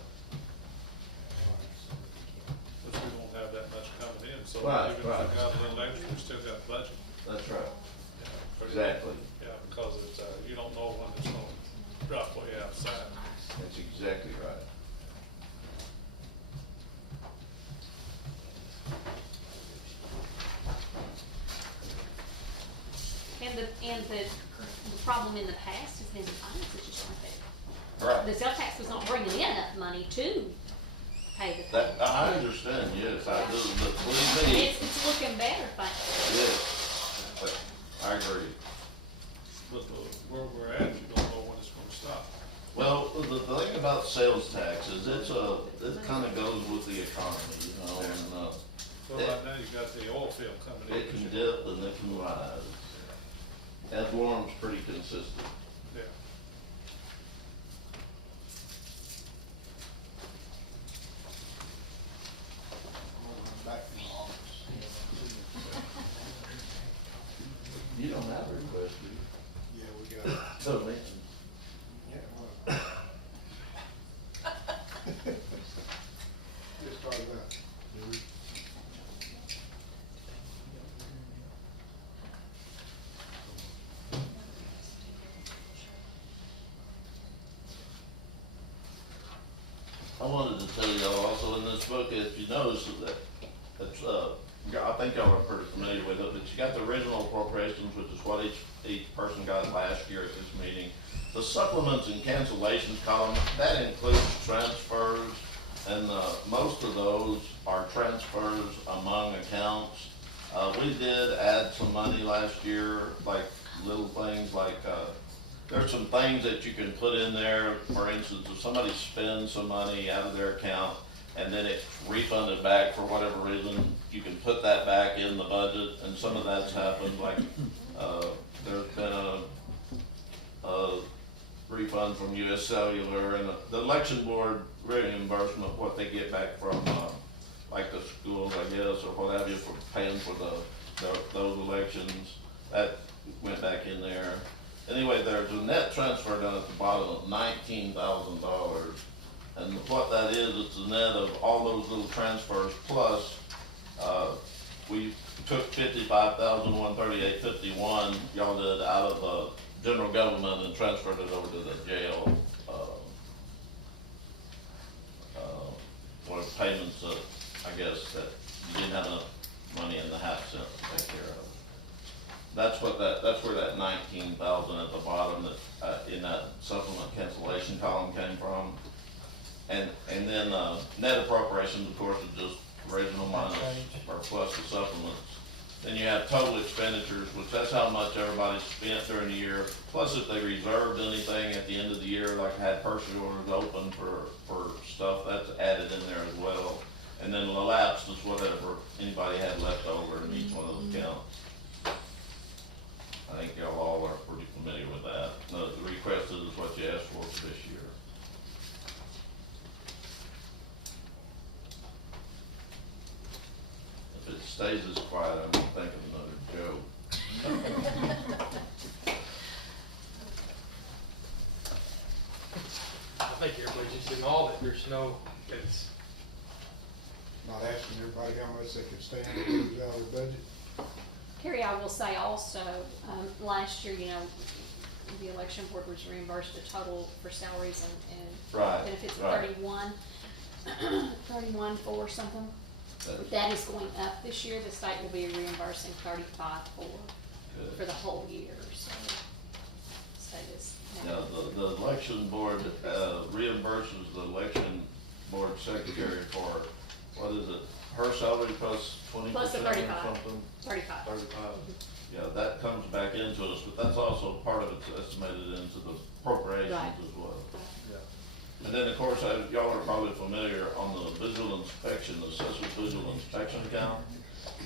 Which we don't have that much coming in, so Right, even if we right. got a little extra, we still got budget. That's right. Yeah, pretty- Exactly. Yeah, because it's, you don't know when it's gonna drop way outside. That's exactly right. And the problem in the past has been the finances just weren't there. Right. The sales tax was not bringing in enough money to pay the. That, I understand, yes, I do, but believe me, It's looking better, thankfully. yes, but I agree. But where we're at, you don't know when it's gonna stop. Well, the thing about sales tax is it kinda goes with the economy, you know, and, Well, right now, you got the oil field coming in. it can dip and it can rise. Ad valorem's pretty consistent. Yeah. Back in the office. You don't have a request, do you? Yeah, we got it. So, man. Yeah, well. Just started out. I wanted to tell y'all also in this book, if you notice that, it's, I think y'all are pretty familiar with it, but you got the original appropriations, which is what each person got last year at this meeting. The supplements and cancellations column, that includes transfers, and, most of those are transfers among accounts. We did add some money last year, like little things like, there's some things that you can put in there. For instance, if somebody spends some money out of their account and then it's refunded back for whatever reason, you can put that back in the budget, and some of that's happened, like, there's been a refund from US Cellular and the election board reimbursement, what they get back from, like the schools, I guess, or what have you, for paying for those elections, that went back in there. Anyway, there's a net transfer down at the bottom of $19,000. And what that is, it's the net of all those little transfers plus, we took 55,138.51, y'all did, out of, general government and transferred it over to the jail, or payments that, I guess, that you didn't have enough money in the half cent to take care of. That's where that 19,000 at the bottom that, in that supplement cancellation column came from. And then, net appropriations, of course, is just original minus or plus the supplements. Then you have total expenditures, which that's how much everybody spent during the year. Plus if they reserved anything at the end of the year, like had purchase orders open for stuff, that's added in there as well. And then the lapsed is whatever anybody had left over in each one of those accounts. I think y'all all are pretty familiar with that. The requested is what you asked for this year. If it stays as quiet, I'm gonna think of another joke. I think everybody's just in awe that there's no, it's, Not asking everybody how much they can stand to lose out of their budget. Carrie, I will say also, last year, you know, the election board was reimbursed a total for salaries and Right, benefits of right. 31.4 something. That is going up this year. The state will be reimbursing 35.4 for the whole year, so state is. Yeah, the election board, reimburses the election board secretary for, what is it, her salary plus 20% Plus the or 35. something? 35. 35. Yeah, that comes back into us, but that's also part of it's estimated into the appropriations Right. as well. And then, of course, y'all are probably familiar on the visual inspection, the assessor's visual inspection account.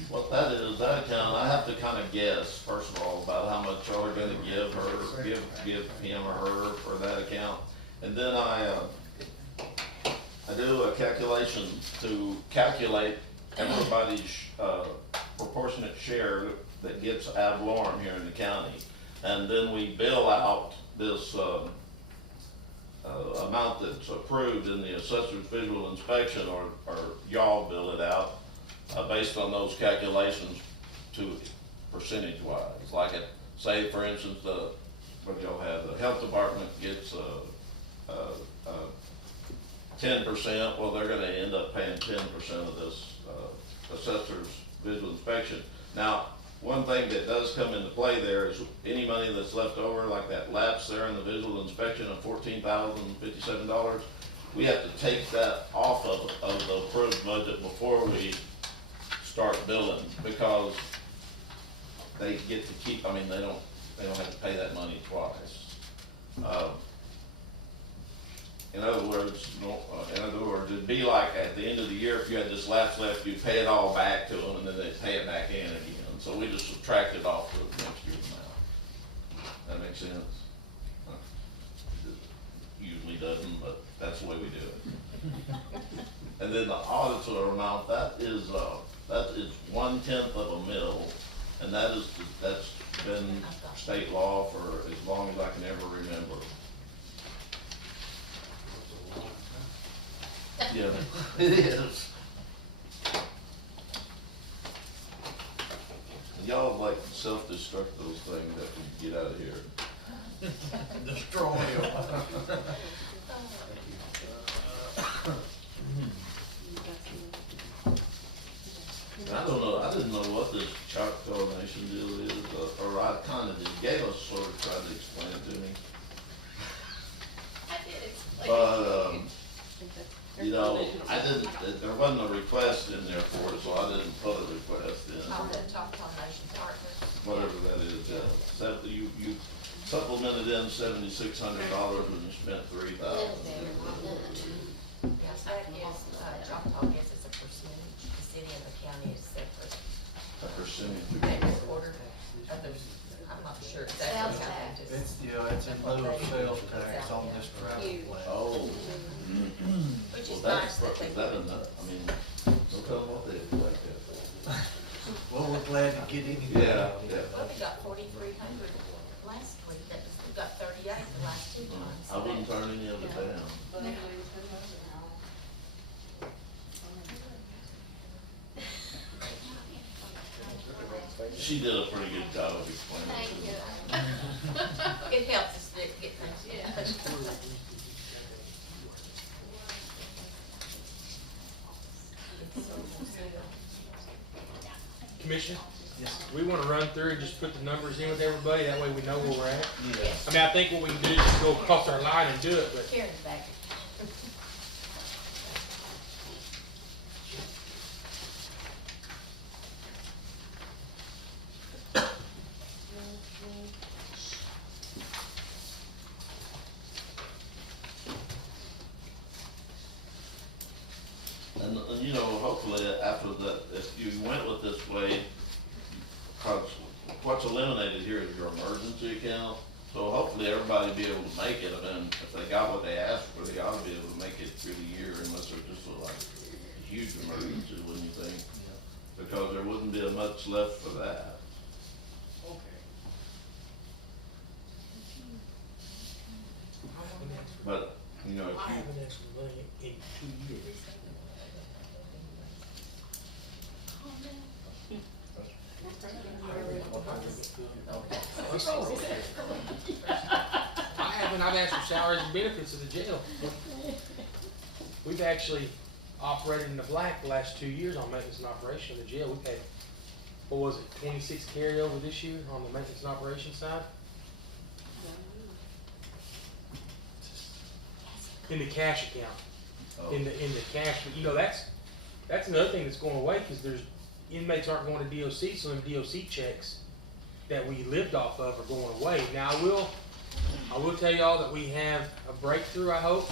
What that is, that account, I have to kind of guess, first of all, about how much y'all are gonna give her, give him or her for that account. And then I do a calculation to calculate everybody's, proportionate share that gets ad valorem here in the county. And then we bill out this, amount that's approved in the assessor's visual inspection, or y'all bill it out, based on those calculations to percentage wise. Like it, say for instance, what y'all have, the health department gets, 10%, well, they're gonna end up paying 10% of this, assessor's visual inspection. Now, one thing that does come into play there is any money that's left over, like that lapse there in the visual inspection of $14,057, we have to take that off of the approved budget before we start billing, because they get to keep, I mean, they don't have to pay that money twice. In other words, it'd be like at the end of the year, if you had this lapse left, you pay it all back to them, and then they pay it back in again. So we just subtract it off the next year's amount. That makes sense? It usually doesn't, but that's the way we do it. And then the auditor amount, that is 1/10 of a mil, and that's been state law for as long as I can ever remember. Yeah, it is. Y'all like self-destruct those things after you get out of here. Destroy them. I don't know, I didn't know what this Choctaw Nation deal is, or I kinda did, Gayla sort of tried to explain it to me. I did explain. But, you know, there wasn't a request in there for it, so I didn't put a request in. On the Choctaw Nation Partners. Whatever that is, yeah. You supplemented in $7,600 and you spent $3,000. Yes, that is, Choctaw gets as a percentage, the city and the county is separate. A percentage. They reported others, I'm not sure exactly how they just. It's in lieu of sales tax on this travel plan. Oh. Which Well, is that's, nice that they. is that enough? I mean, don't tell them what they do like that. Well, we're glad to get any. Yeah, yeah. Well, we got 4,300 last week, we got 38 the last two times. I wouldn't turn any of it down. She did a pretty good job of explaining. Thank it. you. It helps us to get things. Yeah. Commissioner? We wanna run through and just put the numbers in with everybody, that way we know where we're at. Yes. I mean, I think what we can do is just go across our line and do it, but Karen's back. And you know, hopefully after that, if you went with this way, cause what's eliminated here is your emergency account. So hopefully everybody be able to make it, and then if they got what they asked for, they ought to be able to make it through the year unless there's just a huge emergency, wouldn't you think? Because there wouldn't be much left for that. But, you know, if I you, haven't asked for money in 2 years. I've asked for salaries and benefits of the jail. We've actually operated in the black the last 2 years on maintenance and operation of the jail. We've had, what was it, 26 carryover this year on the maintenance and operation side? In the cash account. oh, In the cash, but you know, that's another thing that's going away, because there's, inmates aren't going to DOC, so them DOC checks that we lived off of are going away. Now, I will tell y'all that we have a breakthrough, I hope.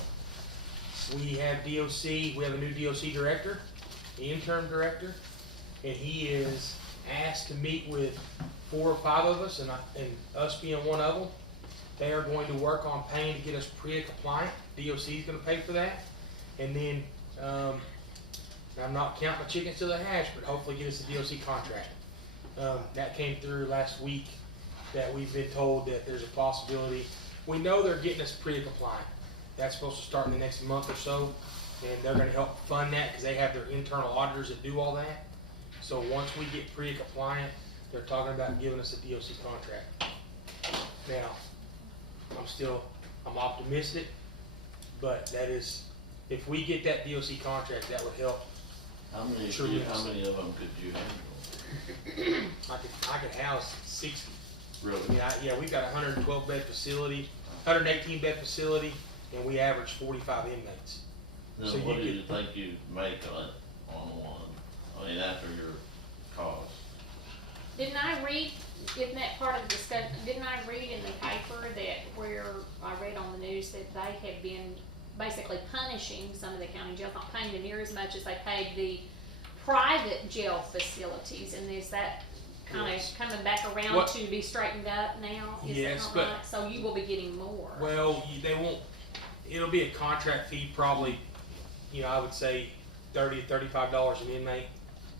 We have we have a new DOC director, the interim director, and he is asked to meet with 4 or 5 of us, and us being one of them. They are going to work on paying to get us PREA compliant. DOC is gonna pay for that. And then, I'm not counting my chickens till they hatch, but hopefully get us a DOC contract. That came through last week, that we've been told that there's a possibility. We know they're getting us PREA compliant. That's supposed to start in the next month or so, and they're gonna help fund that, because they have their internal auditors that do all that. So once we get PREA compliant, they're talking about giving us a DOC contract. Now, I'm optimistic, but that is, if we get that DOC contract, that would help. how many of them could you handle? I could house 60. Really? Yeah, we've got a 112 bed facility, 118 bed facility, and we average 45 inmates. Then So what you do you could- think you'd make on one? I mean, after your cost? Didn't I read, isn't that part of the discussion, didn't I read in the paper that where I read on the news that they had been basically punishing some of the county jails, not paying them near as much as they paid the private jail facilities, and is that kind Yes. of coming back around What- to be straightened up now? Is that Yes, not but- right? So you will be getting more. Well, they won't, it'll be a contract fee, probably, I would say $30 to $35 an inmate.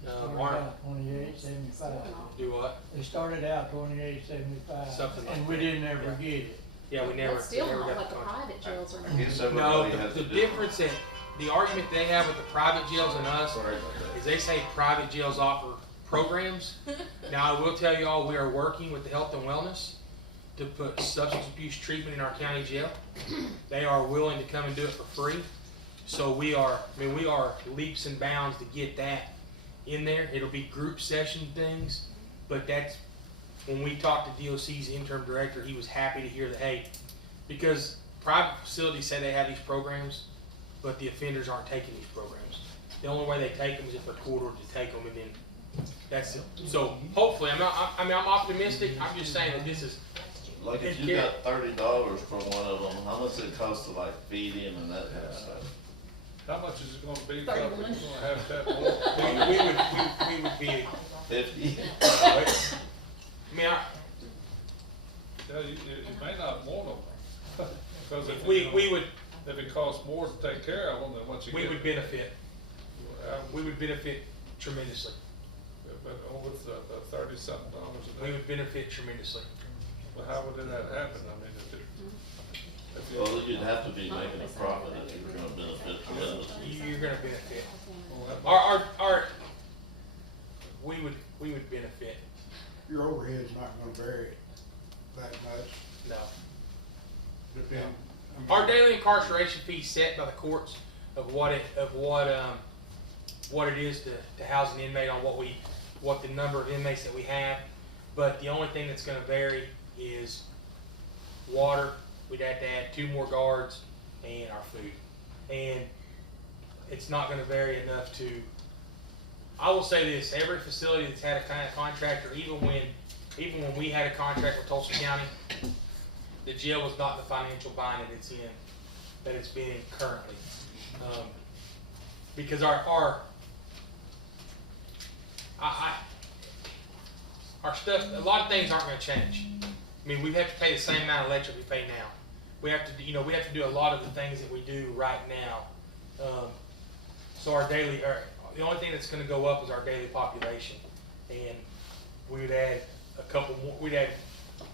Started Our- out 28.75. Do what? They started out 28.75. Something like and we that. didn't ever Yeah. get it. Yeah, we never. That's still never not got what the contract. private jails are I doing. guess No, everybody has the a different. difference that, the argument they have with the private jails and us Sorry about that. is they say private jails offer programs. Now, I will tell you all, we are working with the health and wellness to put substance abuse treatment in our county jail. They are willing to come and do it for free. So we are leaps and bounds to get that in there. It'll be group session things, but that's, when we talked to DOC's interim director, he was happy to hear that, hey, because private facilities say they have these programs, but the offenders aren't taking these programs. The only way they take them is if they're court ordered to take them, and then that's it. So hopefully, I'm optimistic. I'm just saying that this is, Like if you got $30 for one of them, how much it cost to like feed him and that kind of stuff? How much is it gonna be? 31. We're gonna have that more. we would be, 50? Yeah, you may not want them. Because if, we would, if it costs more to take care of them than what you get. we would benefit. Um, We would benefit tremendously. But with the $30-something a We day, would benefit tremendously. well, how would that happen? I mean, if you, Well, you'd have to be making a profit if you were gonna benefit tremendously. You're gonna benefit. well, that We would benefit. is not gonna vary that much, No. depend. I mean, Our daily incarceration fee set by the courts of what it is to house an inmate on what the number of inmates that we have. But the only thing that's gonna vary is water. We'd have to add 2 more guards and our food. And it's not gonna vary enough to, I will say this, every facility that's had a kind of contract, or even when we had a contract with Tulsa County, the jail was not the financial bind that it's been in currently. Because our stuff, a lot of things aren't gonna change. I mean, we have to pay the same amount of electric we pay now. We have to do a lot of the things that we do right now. So the only thing that's gonna go up is our daily population. And we would add we'd add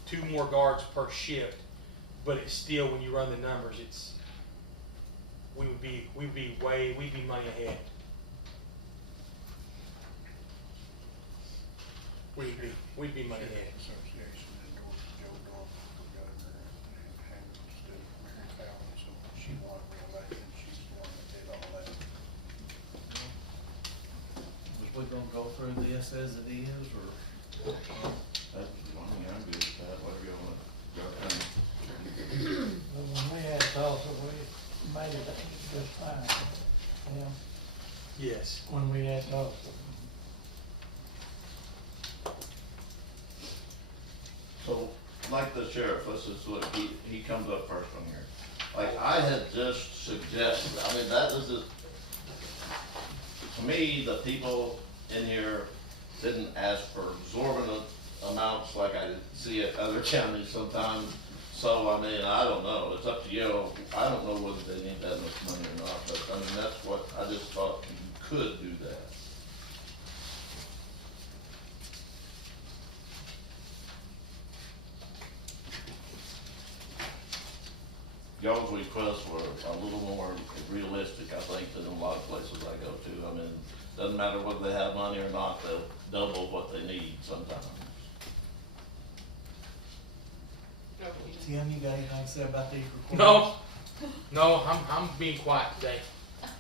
2 more guards per shift, but it's still, when you run the numbers, we'd be money ahead. We'd be money ahead. Association endorsed Joe Dorf for governor and Hamilton instead of Mary Fallon, so she wanted reelected, she's the one that did all that. Was we gonna go through this as it is, or? I'm good with that, whatever you wanna go ahead. Well, when we had Tulsa, we made it just fine, yeah, Yes. when we had Tulsa. So, like the sheriff, let's just look, he comes up first on here. Like, I had just suggested, I mean, that is just, to me, the people in here didn't ask for exorbitant amounts like I see at other counties sometimes. So, I mean, I don't know, it's up to you. I don't know whether they need that much money or not, but I mean, that's what, I just thought you could do that. Y'all's requests were a little more realistic, I think, than a lot of places I go to. I mean, doesn't matter whether they have money or not, they'll double what they need sometimes. Tim, you got anything to say about these requirements? No, I'm being quiet today.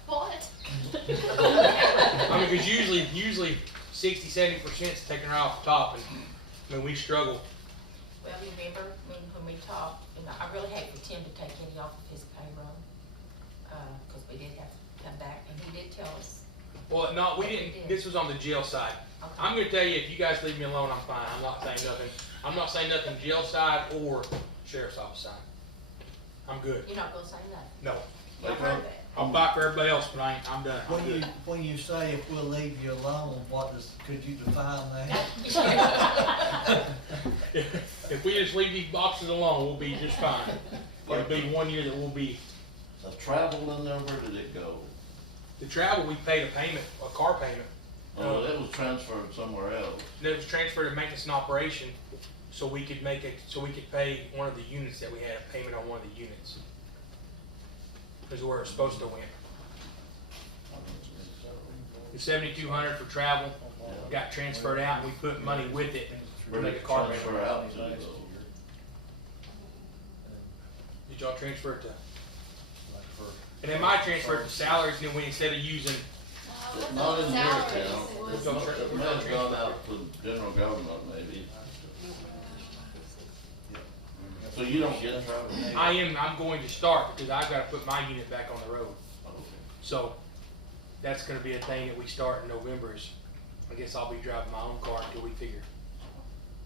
What? I mean, because usually 60-70% is taken right off the top, and I mean, we struggle. Well, remember when we talked, and I really hate for Tim to take any off of his payroll, cause we did have to come back, and he did tell us. Well, no, we didn't. This was on the jail side. Okay. I'm gonna tell you, if you guys leave me alone, I'm fine. I'm not saying nothing. I'm not saying nothing jail side or sheriff's office side. I'm good. You're not gonna say nothing. No, You heard that. I'll fight for everybody else, but I'm done. I'm When good. you say if we'll leave you alone, could you define that? If we just leave these boxes alone, we'll be just fine. It'll be 1 year that we'll be. The travel in there, where did it go? The travel, we paid a car payment. Oh, it was transferred somewhere else. And it was transferred to maintenance and operation, so we could pay one of the units that we had, a payment on one of the units. Is where it's supposed to went. The 7,200 for travel got transferred out, and we put money with it to Where make did a it car transfer payment. out to, though? Did y'all transfer it to? And then my transfer to salaries, and then we, instead of using, Not in your Salaries, account, it was- it may have gone out to general government maybe. So you don't get travel? I'm going to start, because I've gotta put my unit back on the road. Okay. So, that's gonna be a thing that we start in November is, I guess I'll be driving my own car until we figure.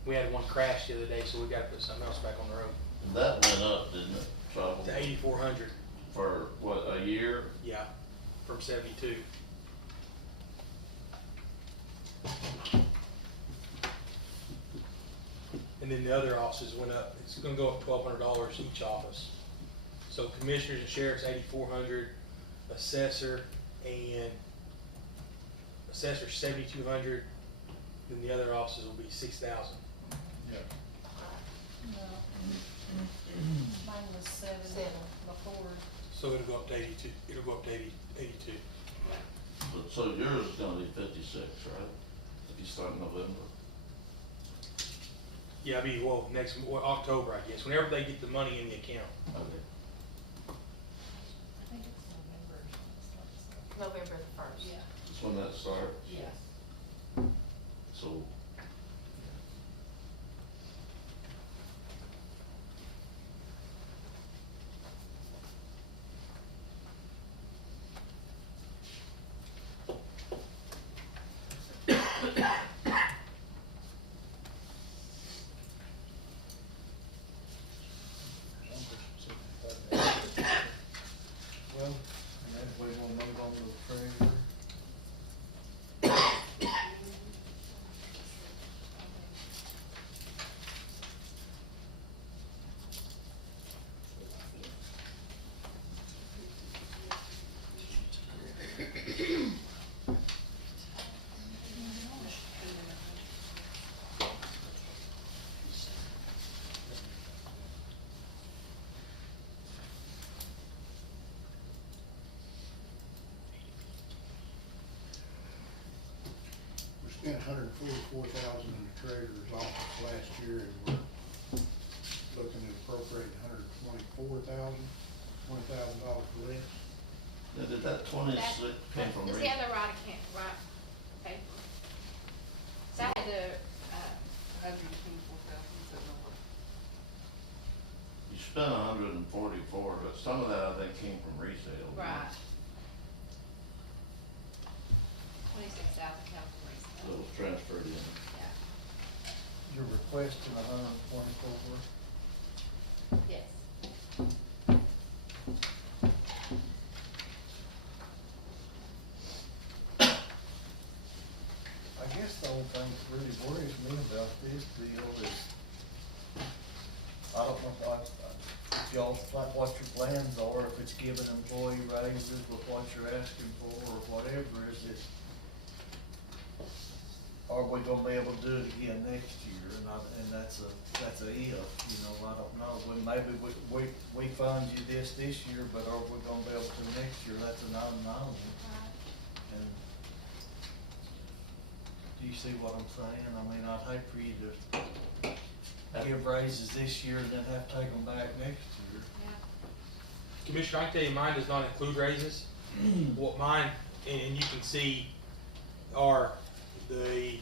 We had one crash the other day, so we gotta put something else back on the road. That went up, didn't it, travel? To 8,400, For what, a year? yeah, from 72. And then the other offices went up, it's gonna go up $1,200 each office. So commissioners and sheriff's 8,400, assessor 7,200, then the other offices will be 6,000. Mine was seven before. So it'll go up to 82, it'll go up to 82. So yours is gonna be 56, right? If you start in November? Yeah, October, I guess, whenever they get the money in the account. Okay. I think it's November or something. November the first. Yeah. That's when that starts. Yes. So, Well, and then we will move on to the treasurer. We spent $144,000 in the treasurer's office last year, and we're looking at appropriating $124,000 less. now, did that 26 came from Is Reed? the other right account, right paper? So I had to, You spent 144, but some of that I think came from resale. Right. 26,000 comes from So it resale. was transferred in. Yeah. You're requesting 124. Yes. I guess the only thing that really worries me about this deal is, I don't know what, if y'all, like what your plans are, if it's giving employee raises with what you're asking for or whatever, is it, are we gonna be able to do it again next year? And that's a if, you know, I don't know, maybe we fund you this year, but are we gonna be able to next year? That's an unknown. And do you see what I'm saying? I mean, I'd hate for you to give raises this year and then have to take them back next year. Commissioner, I can tell you, mine does not include raises. What mine, and you can see, are the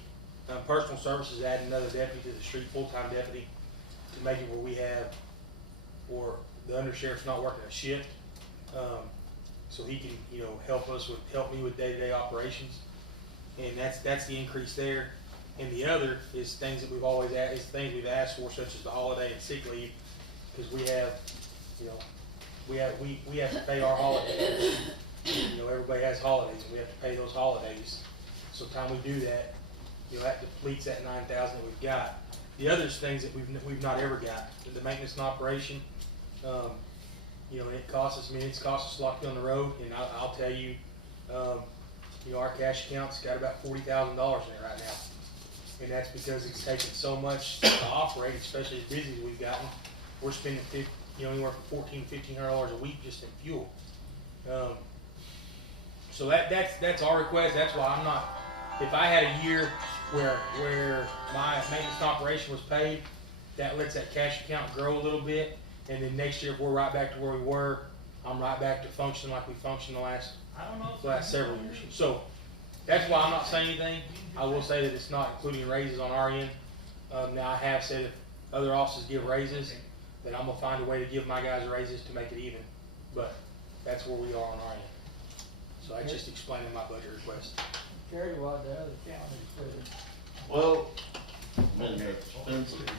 personal services adding another deputy to the street, full-time deputy, to make it where we have, or the undersheriff's not working a shift, so he can, you know, help me with day-to-day operations. And that's the increase there. And the other is things that we've asked for, such as the holiday and sick leave, because we have, you know, we have to pay our holidays. You know, everybody has holidays, and we have to pay those holidays. So time we do that, you know, that depletes that 9,000 that we've got. The other things that we've not ever got, the maintenance and operation, you know, it costs us, it's cost us a lot on the road, and I'll tell you, you know, our cash account's got about $40,000 in it right now. And that's because it's taken so much to operate, especially as busy as we've gotten. We're spending anywhere from $1,400–1,500 a week just in fuel. So that's our request. That's why I'm not, if I had a year where my maintenance and operation was paid, that lets that cash account grow a little bit. And then next year, if we're right back to where we were, I'm right back to functioning like we functioned the last several years. So that's why I'm not saying anything. I will say that it's not including raises on our end. Now I have said if other offices give raises, that I'm gonna find a way to give my guys raises to make it even. But that's where we are on our end. So I just explained in my budget request. Carry what the other counties do. Well, I mean,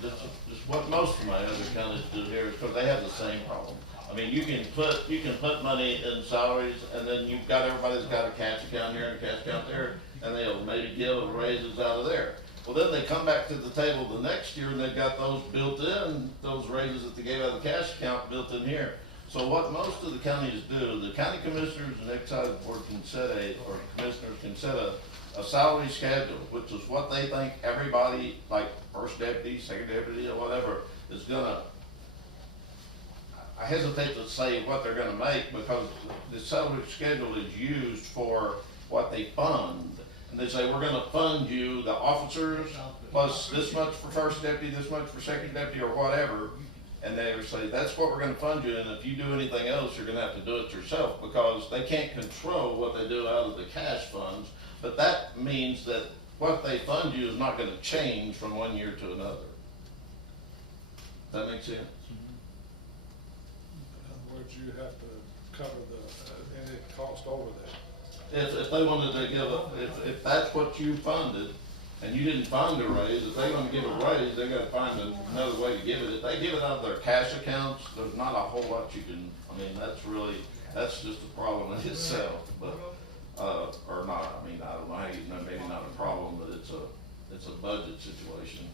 just what most of my other counties do here is because they have the same problem. I mean, you can put money in salaries, and then you've got everybody's got a cash account here and a cash account there, and they'll maybe give raises out of there. Well, then they come back to the table the next year and they've got those built in, those raises that they gave out of the cash account built in here. So what most of the counties do, the county commissioners and excise board can set commissioners can set a salary schedule, which is what they think everybody, like first deputy, second deputy, or whatever, is gonna, I hesitate to say what they're gonna make, because the salary schedule is used for what they fund. and they say, we're gonna fund you, the officers, plus this much for first deputy, this much for second deputy, or whatever. And they say, that's what we're gonna fund you, and if you do anything else, you're gonna have to do it yourself, because they can't control what they do out of the cash funds. But that means that what they fund you is not gonna change from one year to another. That make sense? In other words, you have to cover any cost over that. If they wanted to give if that's what you funded, and you didn't fund a raise, if they want to give a raise, they gotta find another way to give it. If they give it out of their cash accounts, there's not a whole lot you can, I mean, that's just a problem in itself, but, or not, I mean, I don't know how you know, maybe not a problem, but it's a budget situation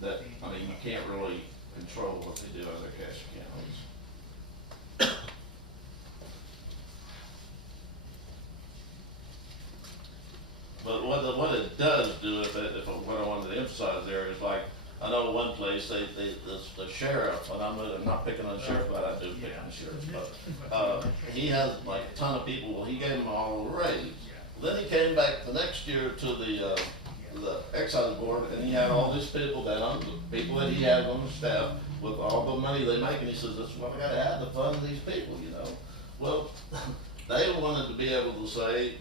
that, I mean, you can't really control what they do out of their cash accounts. But what it does do, what I wanted to emphasize there is like, I know one place, the sheriff, and I'm not picking on the sheriff, but I do pick on the sheriff, but, he has like a ton of people, well, he gave them all a raise. Then he came back the next year to the excise board, and he had all these people down, the people that he had on the staff, with all the money they make, and he says, this is what I gotta have to fund these people, you know? Well, they wanted to be able to say,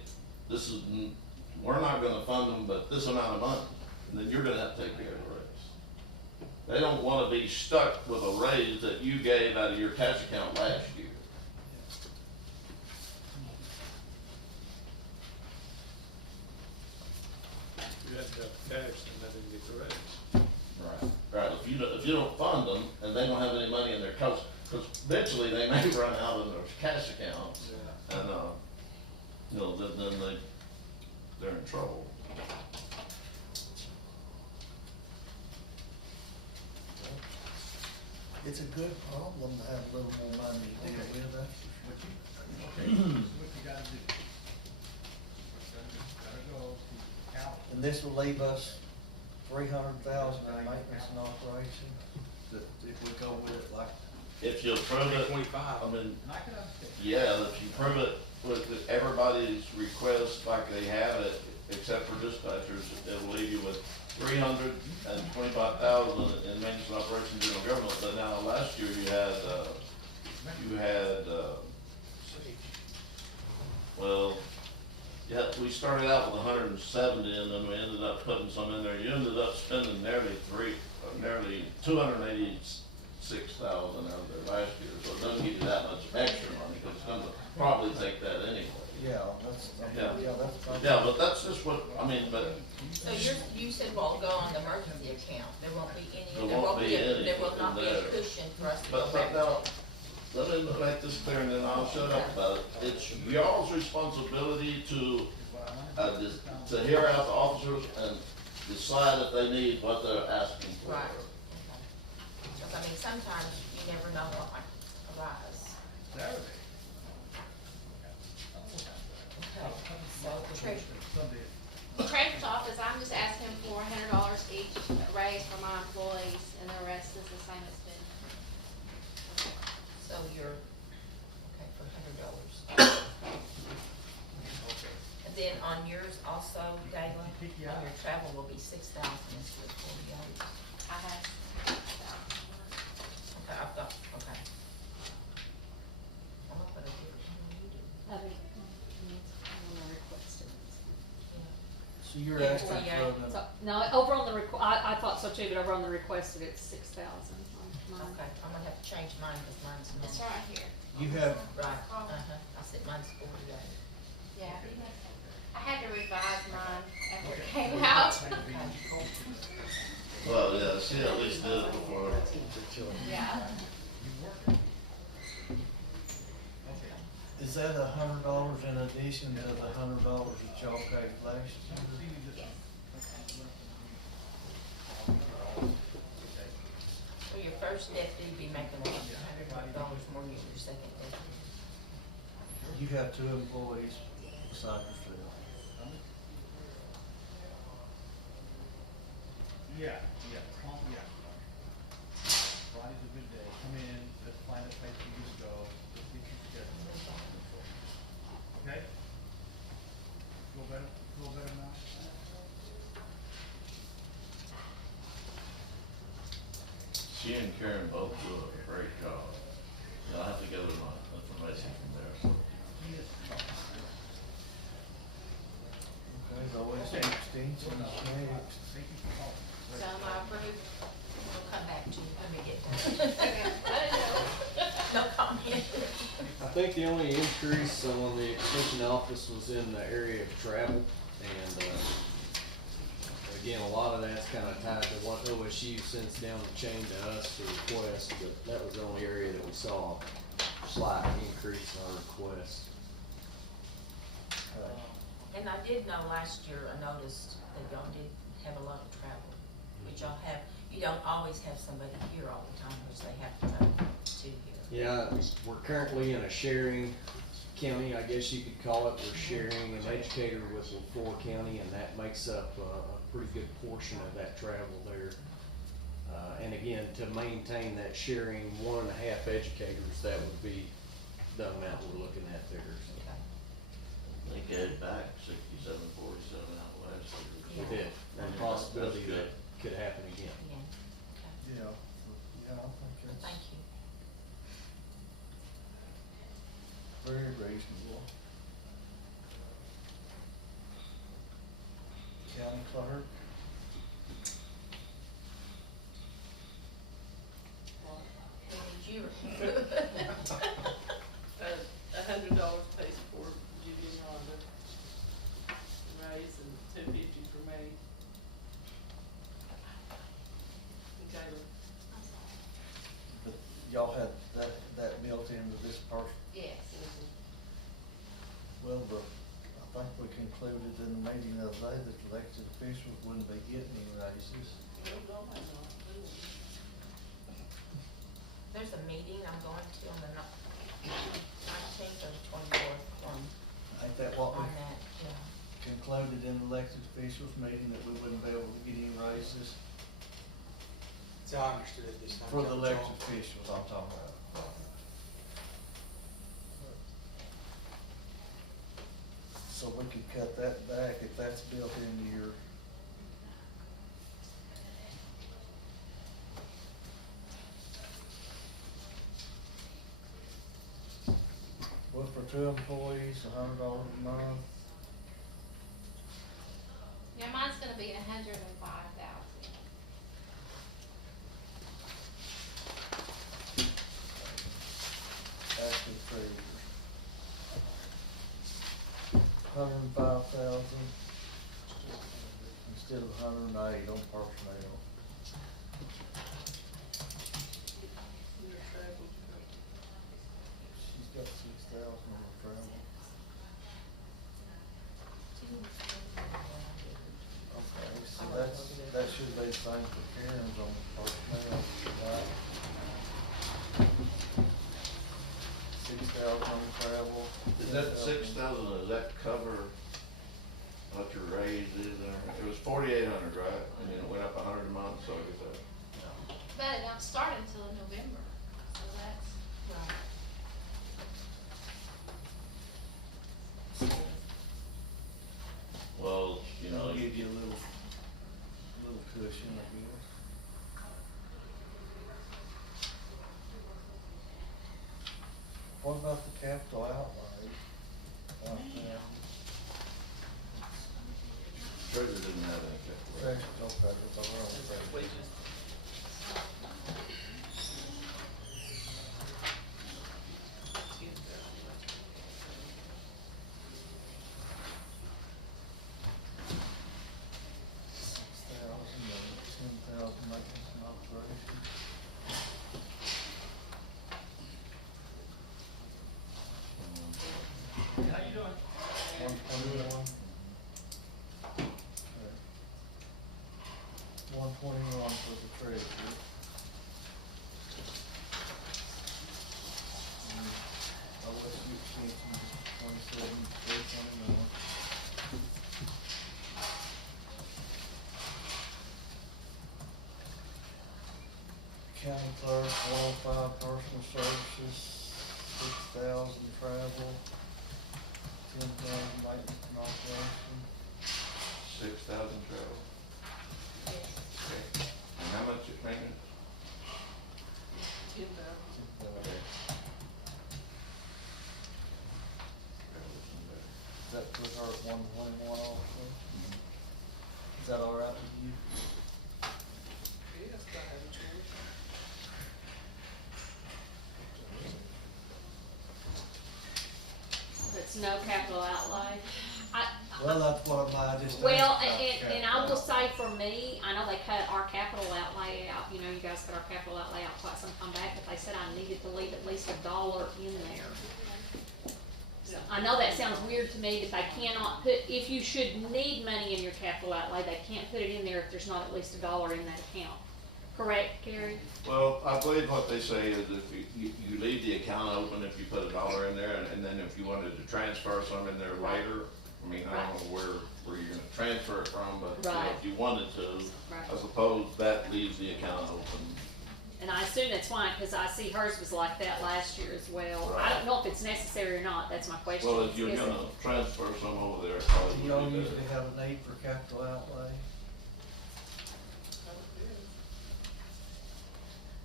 we're not gonna fund them, but this amount of money, and then you're gonna have to take care of the raise. They don't wanna be stuck with a raise that you gave out of your cash account last year. You have to have cash and they didn't get the raise. Right. Right, if you don't fund them, and they don't have any money in their, cause eventually they may run out of their cash accounts, Yeah. and, you know, then they're in trouble. It's a good problem to have a little more money to deal with, that's for sure. Okay, this is what you gotta do. Gotta go to the council. And this will leave us 300,000 in maintenance and operation, if we go with it like, If you approve it, 25. I mean, And I can understand. yeah, if you prove it with everybody's request like they have it, except for dispatchers, it will leave you with 325,000 in maintenance and operation general government. But now, last year you had, well, yeah, we started out with 170, and then we ended up putting some in there. You ended up spending nearly 286,000 out of there last year, so it doesn't give you that much extra money, because it's gonna probably take that anyway. yeah, Yeah. that's. Yeah, but that's just what, I mean, but So you said, well, go on the emergency account, there won't be any, There won't be any there will not be a there. cushion for us to go But back now, to. let me make this clear, and then I'll shut up about it. It's y'all's responsibility to hear out the officers and decide if they need what they're asking for. Right. Because I mean, sometimes you never know what might arise. Saturday. Okay, so the treasurer. Sunday. The treasurer's office, I'm just asking for $100 each raise for my employees, and the rest is the same as been. So you're, okay, for $100. And then on yours also, Galen, on your travel will be 6,000 instead of 48. I have. Okay, I've got, okay. I'm gonna put it here. You do. I think, I'm gonna request it. So you're Yeah, asking yeah. for the, So, no, over on the I thought so too, but over on the requested, it's 6,000 on mine. Okay, I'm gonna have to change mine because mine's not. It's right here. you have, Right, I said mine's 48. Yeah. I had to revise mine after it came out. Well, yeah, she at least did it before. Yeah. is that $100 in addition to the $100 that y'all paid last year? So your first deputy be making $100 more than your second deputy. You have 2 employees beside yourself. Yeah, yeah. Friday's a good day, come in, let's find a place for you to go, let's get you scheduled. Okay? Feel better? little better now. She and Karen both do a great job. I'll have to gather my information from there, so. Okay, the OSU extension is next. So my approved, We'll come back to you when we get done. I didn't know. No comment. I think the only increase on the extension office was in the area of travel, and, again, a lot of that's kinda tied to what OSU sends down the chain to us to request, but that was the only area that we saw a slight increase in our request. And I did know last year, I noticed that y'all did have a lot of travel, which y'all have, you don't always have somebody here all the time, which they have to travel to here. Yeah, we're currently in a sharing county, I guess you could call it. We're sharing an educator with LaFleur County, and that makes up a pretty good portion of that travel there. And again, to maintain that sharing 1.5 educators, that would be the amount we're looking at there. So They get back 67-47 out last year. we did, and possibility that could happen again. Yeah, okay, Yeah, I think that's thank you. very reasonable. County clerk, Did you? $100 pays for Judy and Rhonda. Raise and $250 for me. And Caleb. but y'all had that built into this person. Yes. Well, I think we concluded in the meeting the other day that elected officials wouldn't be getting any raises. No, I'm not. There's a meeting I'm going to on the 19th or the 24th Ain't that what we on that, yeah. concluded in the elected officials meeting, that we wouldn't be able to get any raises? That's how I understood it this time. For the John. elected officials, I'm talking about. So we could cut that back if that's built into your. Well, for 2 employees, $100 a month. Yeah, mine's gonna be 105,000. Active treasure. 105,000 instead of 108 on personnel. Your travel's good. She's got 6,000 on her travel. Okay, so that should be the same for Karen's on the personnel, right? 6,000 on travel. Is that 10,000. 6,000, does that cover what your raise is there? It was 4,800, right? And then it went up 100 a month, so I guess that. But it don't start until November, so that's. Right. Well, you know, It'll give you a little cushion, I guess. What about the capital outlay? treasurer didn't have any capital. Treasurer, okay, it's all right. Wages. Maintenance and operation. How you doing? 121. Okay. 121 for the treasurer. OSU extension, 27,321. County clerk, 105 personal services, 6,000 travel, 10,000 maintenance and operation. 6,000 travel? Yes. Okay. And how much is maintenance? 10,000. Okay. Does that put her at 121 also? Is that all right with you? Yes, I have a choice. It's no capital outlay. Well, that's what I just. Well, asked about and I will capital. say for me, I know they cut our capital outlay out, you know, you guys cut our capital outlay out quite some time back, but they said I needed to leave at least $1 in there. So, I know that sounds weird to me that they cannot put, if you should need money in your capital outlay, they can't put it in there if there's not at least $1 in that account. Correct, Gary? Well, I believe what they say is if you leave the account open if you put $1 in there, and then if you wanted to transfer some in there later, I mean, I don't know where you're gonna transfer it from, but you know, Right. if you wanted to, Right. I suppose that leaves the account open. And I assume that's fine, cause I see hers was like that last year as well. I Right. don't know if it's necessary or not, that's my question. Well, if you're Is it- gonna transfer some over there, it probably Do y'all would be usually better. have a need for capital outlay?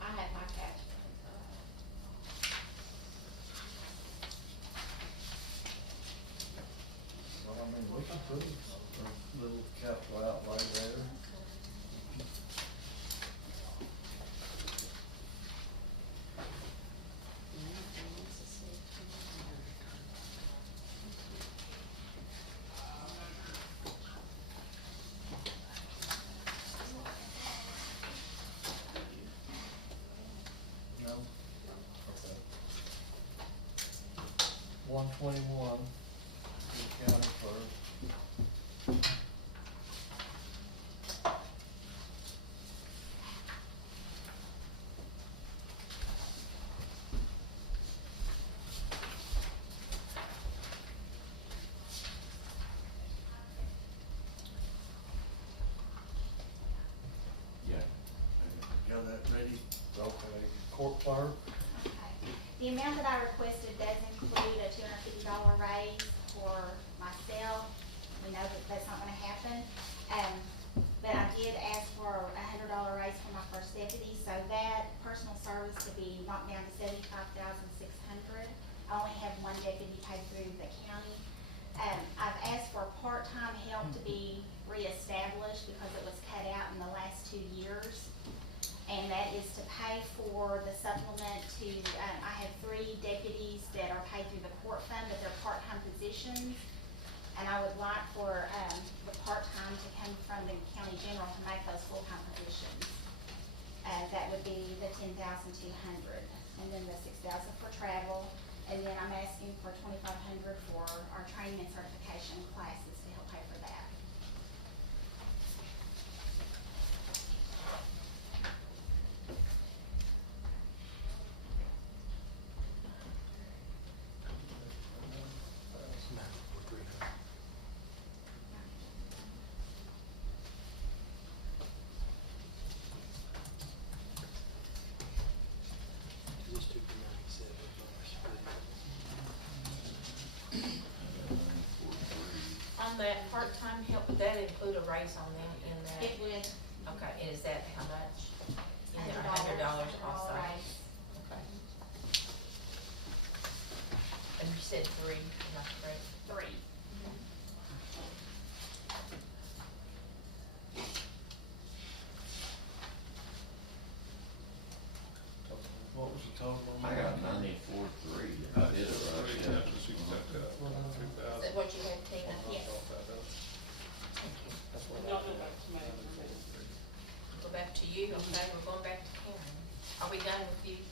I have my cash. Well, I mean, we can put a little capital outlay there. No? Okay. 121, the county clerk. Yeah. Got that ready? Okay. Court clerk? The amount that I requested does include a $250 raise for myself. We know that that's not gonna happen. But I did ask for a $100 raise for my first deputy, so that personal service to be knocked down to $75,600. I only have one deputy paid through the county. I've asked for part-time help to be reestablished because it was cut out in the last 2 years. And that is to pay for the supplement to, I have 3 deputies that are paid through the court fund, but they're part-time positions. And I would like for, the part-time to come from the county general to make those full-time positions. That would be the $10,200, and then the $6,000 for travel. And then I'm asking for $2,500 for our training and certification classes to help pay for that. On that part-time help, would that include a raise on them in that? It would, Okay, and is that how much? In there, $100 $100 also? raise. Okay. And you said 3, am I correct? 3. What was the total on I that? got 94.3, I did it right, Three, yeah. so she took that, Is 2,000. that what you had, Tina? Yes. Y'all go back to me. Go back to you, okay, we're going back to Karen. Are we done with you?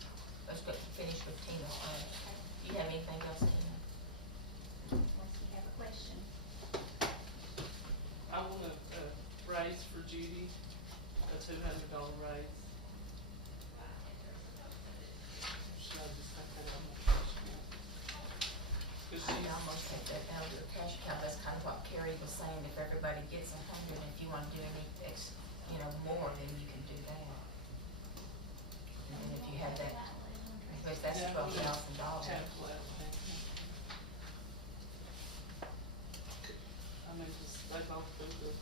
Let's go finish with Tina. Do you have anything else, Tina? Unless you have a question. I want a raise for Judy, a $200 raise. Should I just take that out of my cash account? Cause I she's, can almost take that out of your cash account, that's kind of what Carrie was saying, if everybody gets 100, if you wanna do any more, then you can do that. And if you have that, because that's Yeah. $12,000. capital outlay. I mean, just, they both do the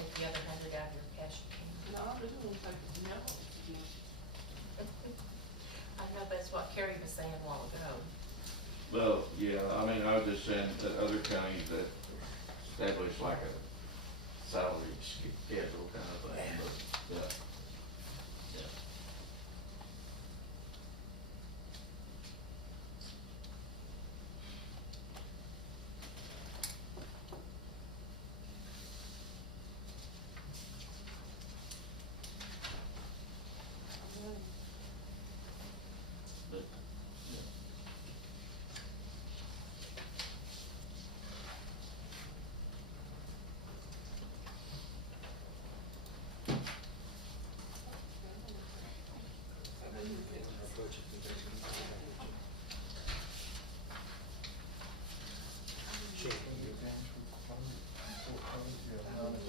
take the other 100 out of your cash account. No, I really won't take it, no. I know that's what Carrie was saying a while ago. Well, yeah, I mean, I was just saying that other counties that establish like a salary schedule kind of thing, but, yeah. Yeah. But, yeah.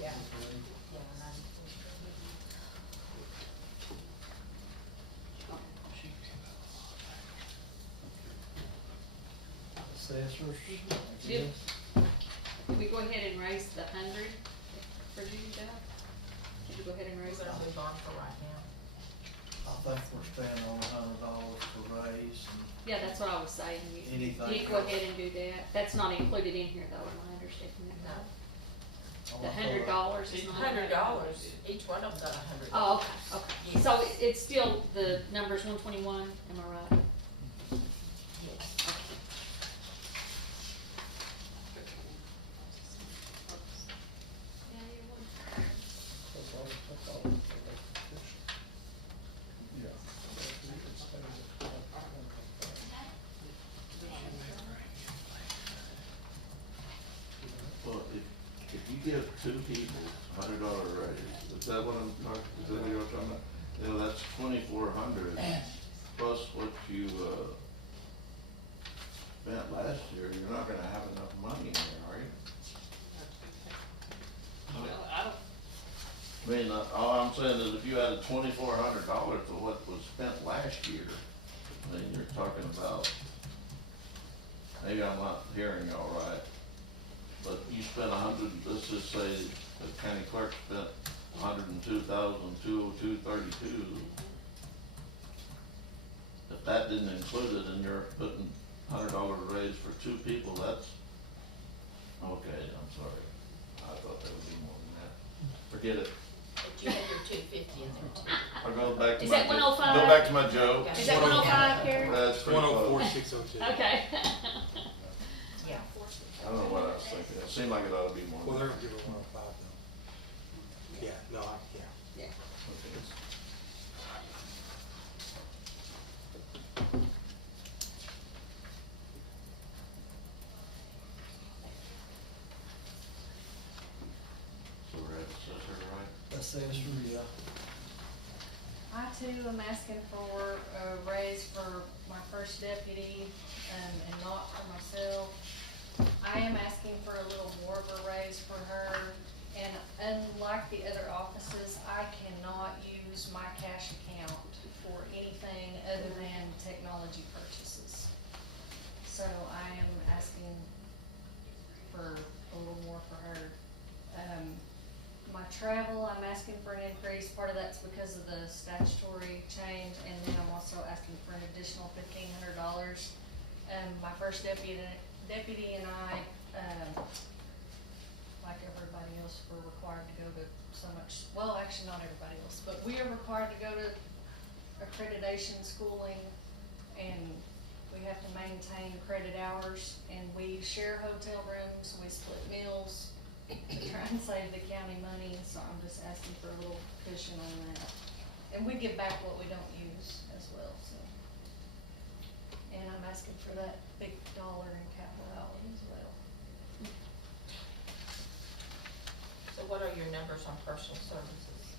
Yeah. Yeah, 94. Assessors, I Yep. guess. Did we go ahead and raise the 100 for Judy Joe? Did we go ahead and We're raise gonna that? move on for right now. I think we're staying on $100 for raise and Yeah, that's what I was saying. Anything You go else? ahead and do that. That's not included in here though, am I understanding that? No. The $100 is not. $100, each one of them got $100. Oh, okay, okay. Yes. So it's still, the number's 121, am I right? Yes. Okay. Well, if you give two people $100 raise, is that what I'm talking, is that what you're talking about? You know, that's 2,400 plus what you, spent last year, you're not gonna have enough money in there, are you? Well, I don't, I mean, all I'm saying is if you added $2,400 to what was spent last year, I mean, you're talking about, maybe I'm not hearing y'all right, but you spent 100, let's just say the county clerk spent 102,202.32. If that didn't include it and you're putting $100 raise for two people, that's, okay, I'm sorry. I thought that would be more than that. Forget it. But you have your 250 in there too. I'll go back to Is my. that 105? Go back to my joke. Okay. Is that 105, Karen? That's pretty close. 104,602. Okay. Yeah. I don't know what I was thinking. It seemed like it ought to be more. Well, than they're that. gonna give her 105 though. Yeah, no, yeah. Yeah. Okay. So we're at assessor, right? assessor, yeah. I too am asking for a raise for my first deputy, and not for myself. I am asking for a little more of a raise for her, and unlike the other offices, I cannot use my cash account for anything other than technology purchases. So I am asking for a little more for her. My travel, I'm asking for an increase, part of that's because of the statutory change, and then I'm also asking for an additional $1,500. My first deputy and I, like everybody else, we're required to go to so much, well, actually not everybody else, but we are required to go to accreditation schooling, and we have to maintain credit hours, and we share hotel rooms, we split meals to try and save the county money, so I'm just asking for a little cushion on that. And we give back what we don't use as well, so. And I'm asking for that big dollar in capital outlay as well. So what are your numbers on personal services?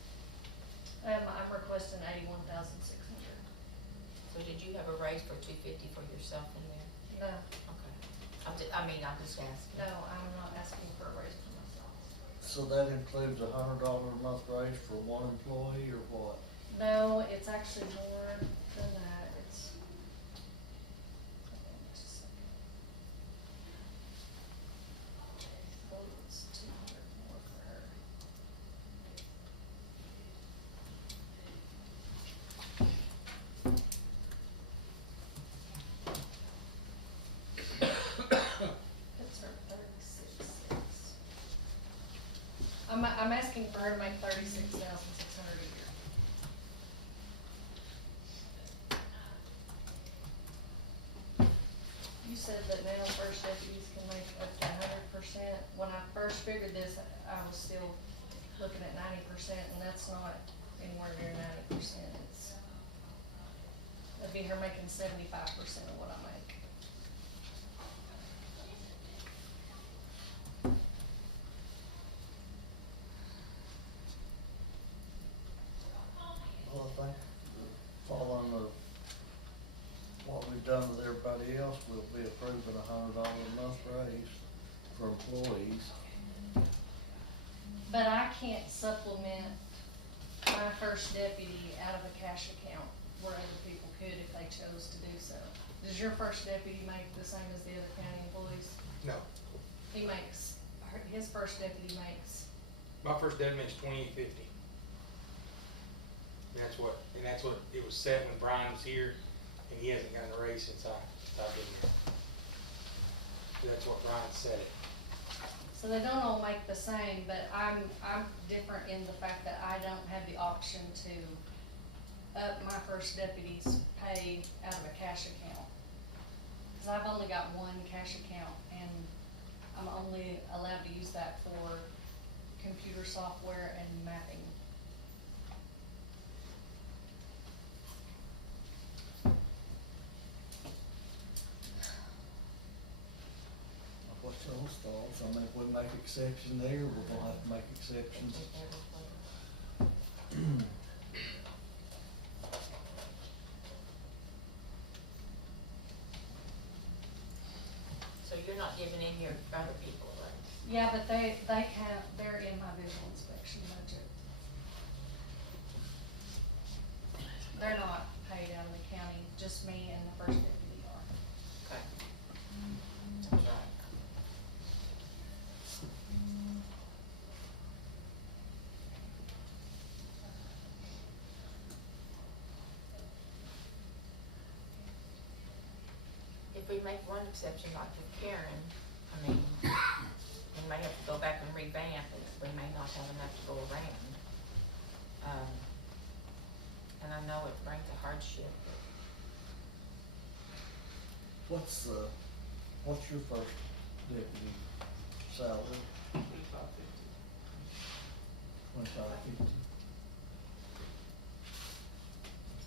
I'm requesting $81,600. So did you have a raise for 250 for yourself in there? No, Okay. I'm just asking. no, I'm not asking for a raise for myself. So that includes $100 a month raise for one employee or what? No, it's actually more than that, it's. Hold on just a second. Oh, it's 200 more for her. I'm asking for her to make $36,600 a year. You said that now first deputies can make up to 100%. When I first figured this, I was still looking at 90%, and that's not anywhere near 90%. It'd be her making 75% of what I make. Well, I think following what we've done with everybody else, we'll be approving $100 a month raise for employees. But I can't supplement my first deputy out of a cash account where other people could if they chose to do so. Does your first deputy make the same as the other county employees? No, His first deputy makes, my first deputy makes $28.50. And that's what it was set when Brian was here, and he hasn't gotten a raise since I've been here. So that's what Brian said it. so they don't all make the same, but I'm different in the fact that I don't have the option to up my first deputy's pay out of a cash account. Cause I've only got one cash account, and I'm only allowed to use that for computer software and mapping. What's y'all's thoughts? I mean, if we make exception there, we're gonna have to make exceptions. So you're not giving in your other people a raise? Yeah, but they're in my visual inspection budget. They're not paid out of the county, just me and the first deputy are. Okay. That's right. If we make one exception like with Karen, I mean, we may have to go back and revamp it, we may not have enough to go around. And I know it brings a hardship, but What's your first deputy salary? $25.50.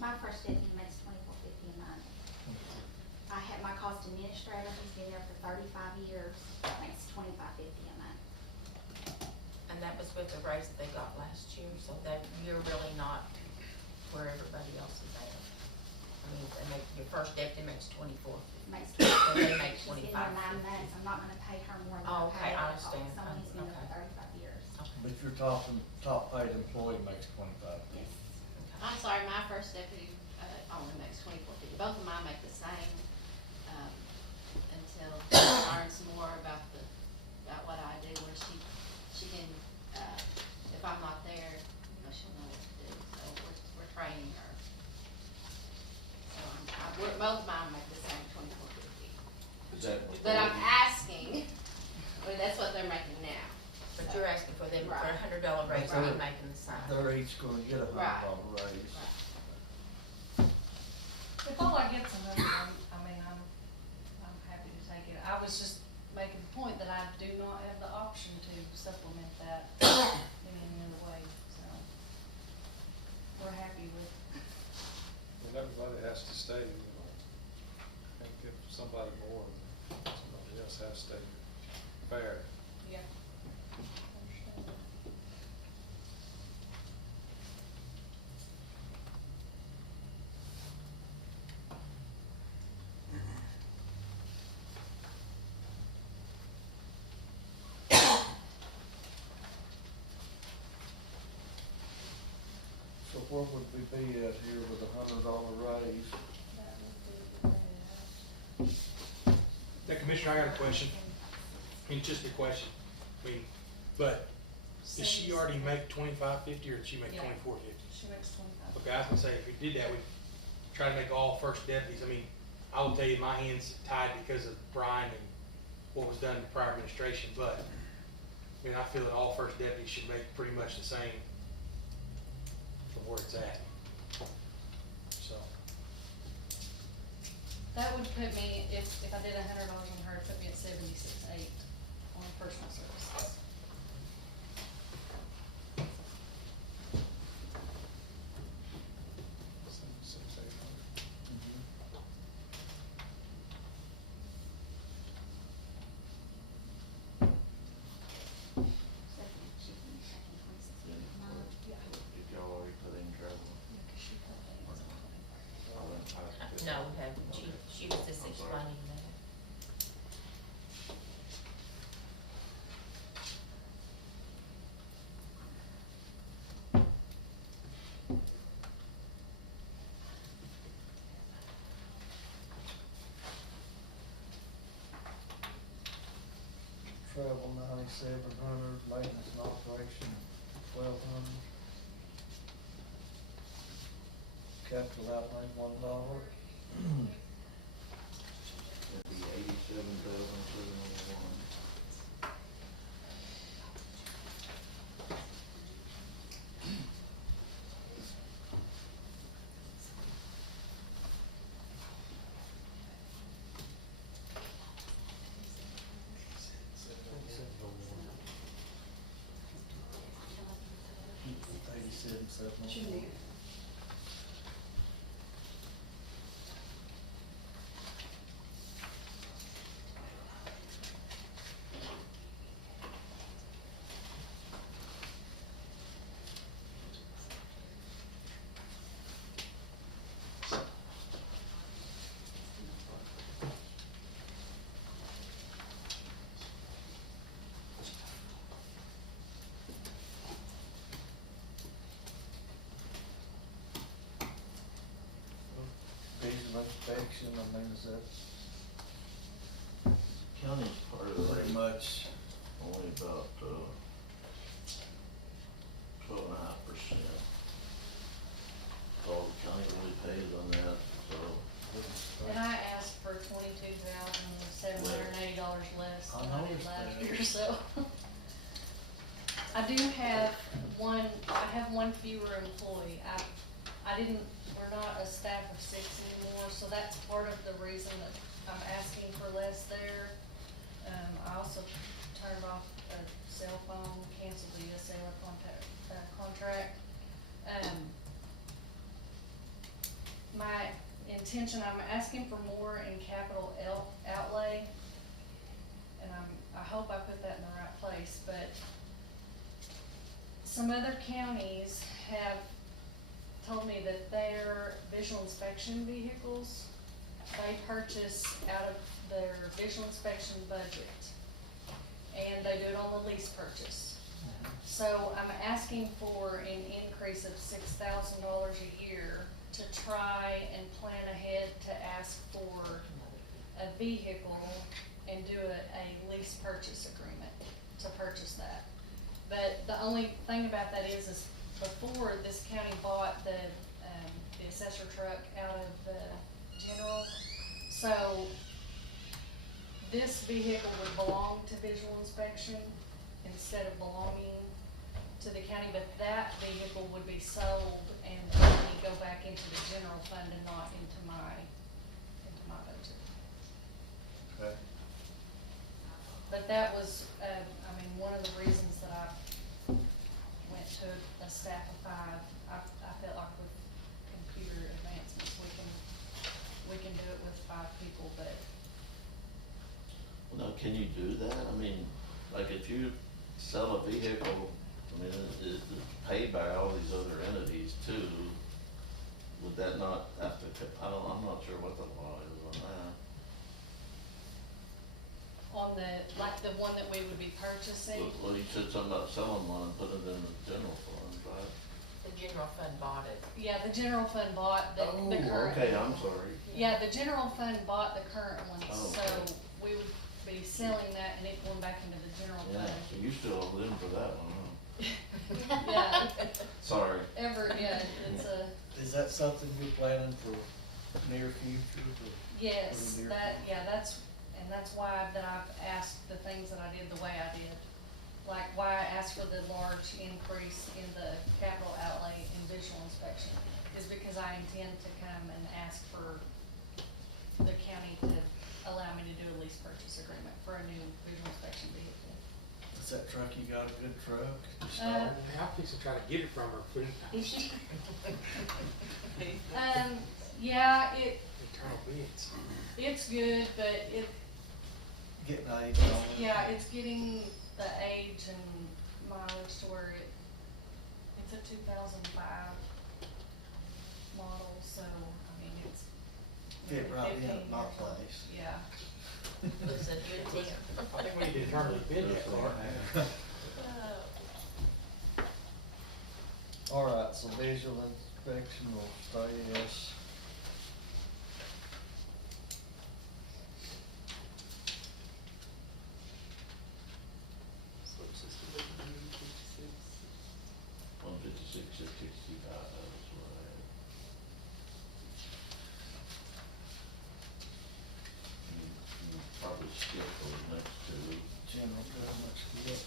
My first deputy makes $24.50 a month. I have my cost administrator, who's been there for 35 years, makes $25.50 a month. and that was with the raise that they got last year, so that you're really not where everybody else is at. I mean, they make, your first deputy makes 24. Makes So they make She's been there 9 $25.50. months, I'm not gonna pay her more than Oh, I okay, pay I understand. someone who's been there for Okay. 35 years. But you're talking, top paid employee makes 25. Yes. I'm sorry, my first deputy, only makes $24.50. Both of mine make the same, until she learns more about what I do, where she can, if I'm not there, she'll know what to do, so we're training her. So both of mine make the same $24.50. Is that? But I'm asking, that's what they're making now. But you're asking for them for a Right. $100 raise, Right. they're making the same. They're each gonna get a Right. $100 raise. If all I get's $100, I'm happy to take it. I was just making the point that I do not have the option to supplement that in any other way, so. We're happy with, And everybody has to stay, you know, can't give somebody more than somebody else has to stay fair. yeah. Understand. So where would we be at here with $100 raise? That would be the, Now, Commissioner, I got a question. I mean, just a question. I mean, but does she already make $25.50 or did she make Yeah. $24.50? she makes 25. Okay, I was gonna say, if we did that, we'd try to make all first deputies. I mean, I will tell you, my hands tied because of Brian and what was done in the prior administration, but, I And I feel that all first deputies should make pretty much the same from where it's at. So, That would put me, if I did $100 on her, it'd put me at 76.8 on personal services. Did y'all already put in travel? No, we haven't. She was just explaining that. Travel 9,700, maintenance and operation 1,200. Capital outlay $1. That'd be 87,701. $87,701. Visual inspection, I mean, is that County's part of pretty that, much, only about, 12.5%. All the county really pays on that, so. And I asked for $22,780 less I than I did noticed last that. year, so. I do have one fewer employee. We're not a staff of 6 anymore, so that's part of the reason that I'm asking for less there. I also turned off a cell phone, canceled the cellular contract. My intention, I'm asking for more in capital outlay, and I hope I put that in the right place, but some other counties have told me that their visual inspection vehicles, they purchase out of their visual inspection budget, and they do it on the lease purchase. So I'm asking for an increase of $6,000 a year to try and plan ahead to ask for a vehicle and do a lease purchase agreement to purchase that. But the only thing about that is before this county bought the assessor truck out of the general, so this vehicle would belong to visual inspection instead of belonging to the county, but that vehicle would be sold and the money go back into the general fund and not into my budget. okay, But that was, one of the reasons that I went to a staff of 5. I felt like with computer advancements, we can do it with 5 people, but. Now, can you do that? I mean, like if you sell a vehicle, I mean, it's paid by all these other entities too. Would that not have to, I'm not sure what the law is on that. On like the one that we would be purchasing, Well, you said something about selling one and putting it in the general fund, right? The general fund bought it. yeah, the general fund bought the current. Okay, I'm sorry. Yeah, the general fund bought the current one, Oh, so okay. we would be selling that and it going back into the general Yeah, fund. so you still owe them for that one, huh? Yeah, Sorry. it's a, is that something you're planning for near future, or? yes, Or the near that's why that I've asked the things that I did the way I did. Like, why the large increase in the capital outlay in visual inspection, is because I intend to come and ask for the county to allow me to do a lease purchase agreement for a new visual inspection vehicle. Is that truck, you got a good truck? Just Uh, old? Hey, I'll fix and try to get it from her, put it in Yeah, internal bids. it's good, but Getting age on it. yeah, it's getting the age and mileage to where it's a 2005 model, so, I mean, it's. Fit right in 15 at my years old. place. Yeah. It's a good deal. I think we need to internally bid that car. All right, so visual inspection will stay as. So it's just a little bit 56. 156, 665, that's what I had. You probably skip those next two. General government skip.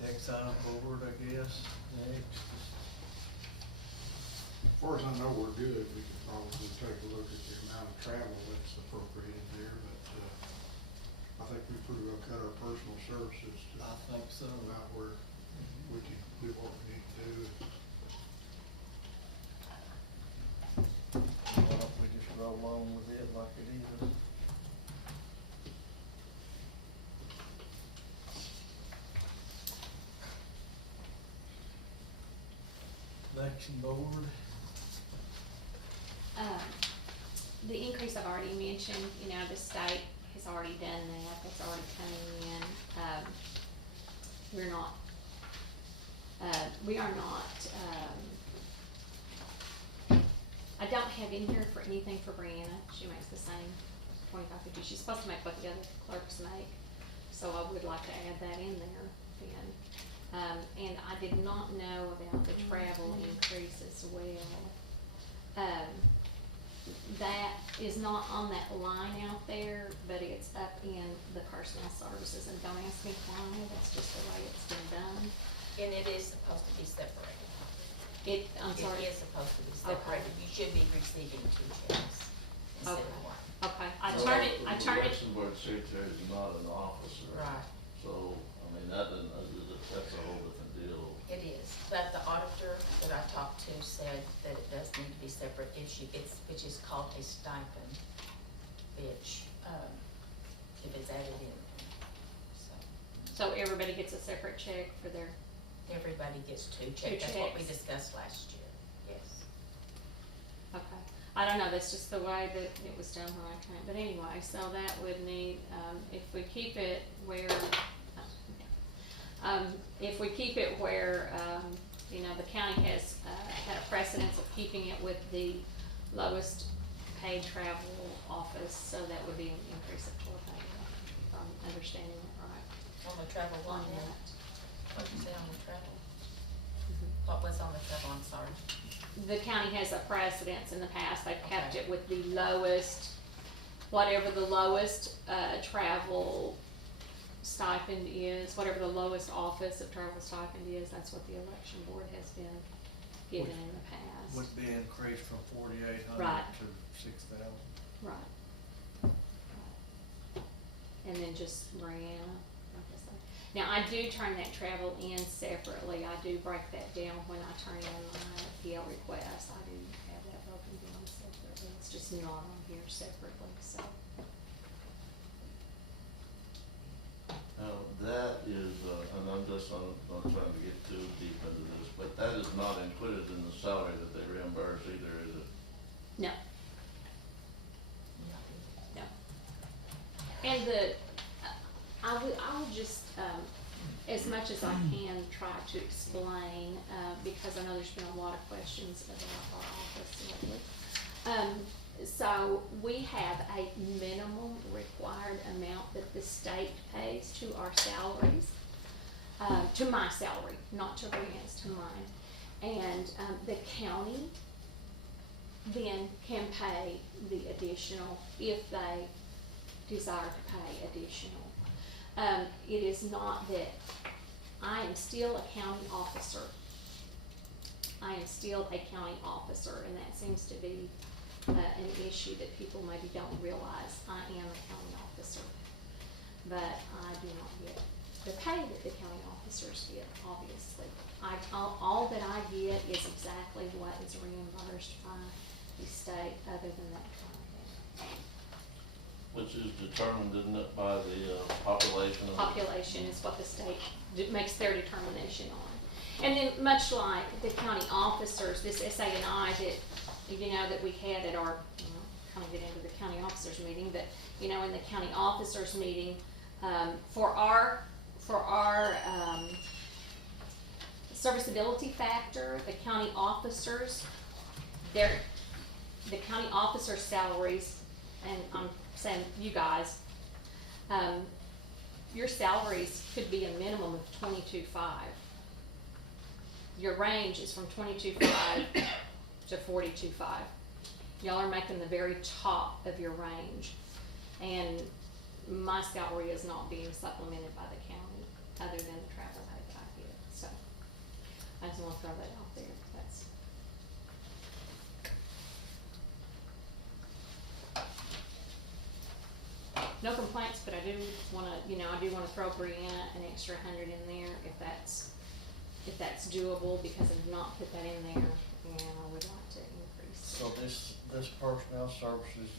Exile board, I guess, next. As far as I know, we're good. We could probably take a look at the amount of travel that's appropriated there, but, I think we pretty well cut our personal services to I think so. about where we can do what we need to do. Why don't we just roll on with it like it is? Election board, The increase I've already mentioned, you know, the state has already done that, that's already coming in. We are not, I don't have in here for anything for Brianna, she makes the same 25.50, she's supposed to make what the other clerks make, so I would like to add that in there then. And I did not know about the travel increase as well. That is not on that line out there, but it's up in the personnel services, and don't ask me why, that's just the way it's been done. And it is supposed to be separated. I'm sorry. It is supposed to be separated. You should be receiving two checks instead of Okay. one. Okay, I turned it, The election board secretary is not an officer. Right. So, I mean, that doesn't, that's a whole different deal. It is, but the auditor that I talked to said that it does need to be separate, which is called a stipend, which, if it's added in, so. so everybody gets a separate check for their, Everybody gets two checks, that's what we checks. discussed last year, yes. okay. I don't know, that's just the way that it was done when I came, but anyway, so that would need, if we keep it where, you know, the county has, had a precedence of keeping it with the lowest paid travel office, so that would be an increase of $4,000, if I'm understanding that right. On the travel On one, yeah. that. What'd you say on the travel? Mhm. What was on the travel, I'm sorry? The county has a precedence in the past, they've kept Okay. it with the lowest, whatever the lowest, travel stipend is, whatever the lowest office of travel stipend is, that's what the election board has been given in the past. would be increased from 4,800 Right. to 6,000. Right. Right. And then just Brianna, like I say. Now, I do turn that travel in separately, I do break that down when I turn in my PL request, I do have that broken down separately, it's just not on here separately, so. Now, that is, and I'm just not trying to get too deep into this, but that is not included in the salary that they reimburse either, is it? No. No. And I would just, as much as I can, try to explain, because I know there's been a lot of questions about our office lately. So we have a minimum required amount that the state pays to our salaries. to my salary, not to Brianna's, to mine. And, the county then can pay the additional if they desire to pay additional. It is not that, I am still a county officer. I am still a county officer, and that seems to be, an issue that people maybe don't realize. I am a county officer, but I do not get the pay that the county officers get, obviously. All that I get is exactly what is reimbursed by the state, other than that kind Which is determined, isn't it, by the population of the. population is what the state makes their determination on. And then much like the county officers, this SANI that, you know, that we had at our, kind of get into the county officers meeting, but, you know, in the county officers meeting, for our serviceability factor, the county officers, the county officer salaries, and I'm saying you guys, your salaries could be a minimum of 22.5. Your range is from 22.5 to 42.5. Y'all are making the very top of your range, and my salary is not being supplemented by the county, other than the travel pay that I get. So I just want to throw that out there. That's no complaints, but I do wanna, I do wanna throw Brianna an extra 100 in there if that's doable, because I've not put that in there, and I would like to increase. So this personnel services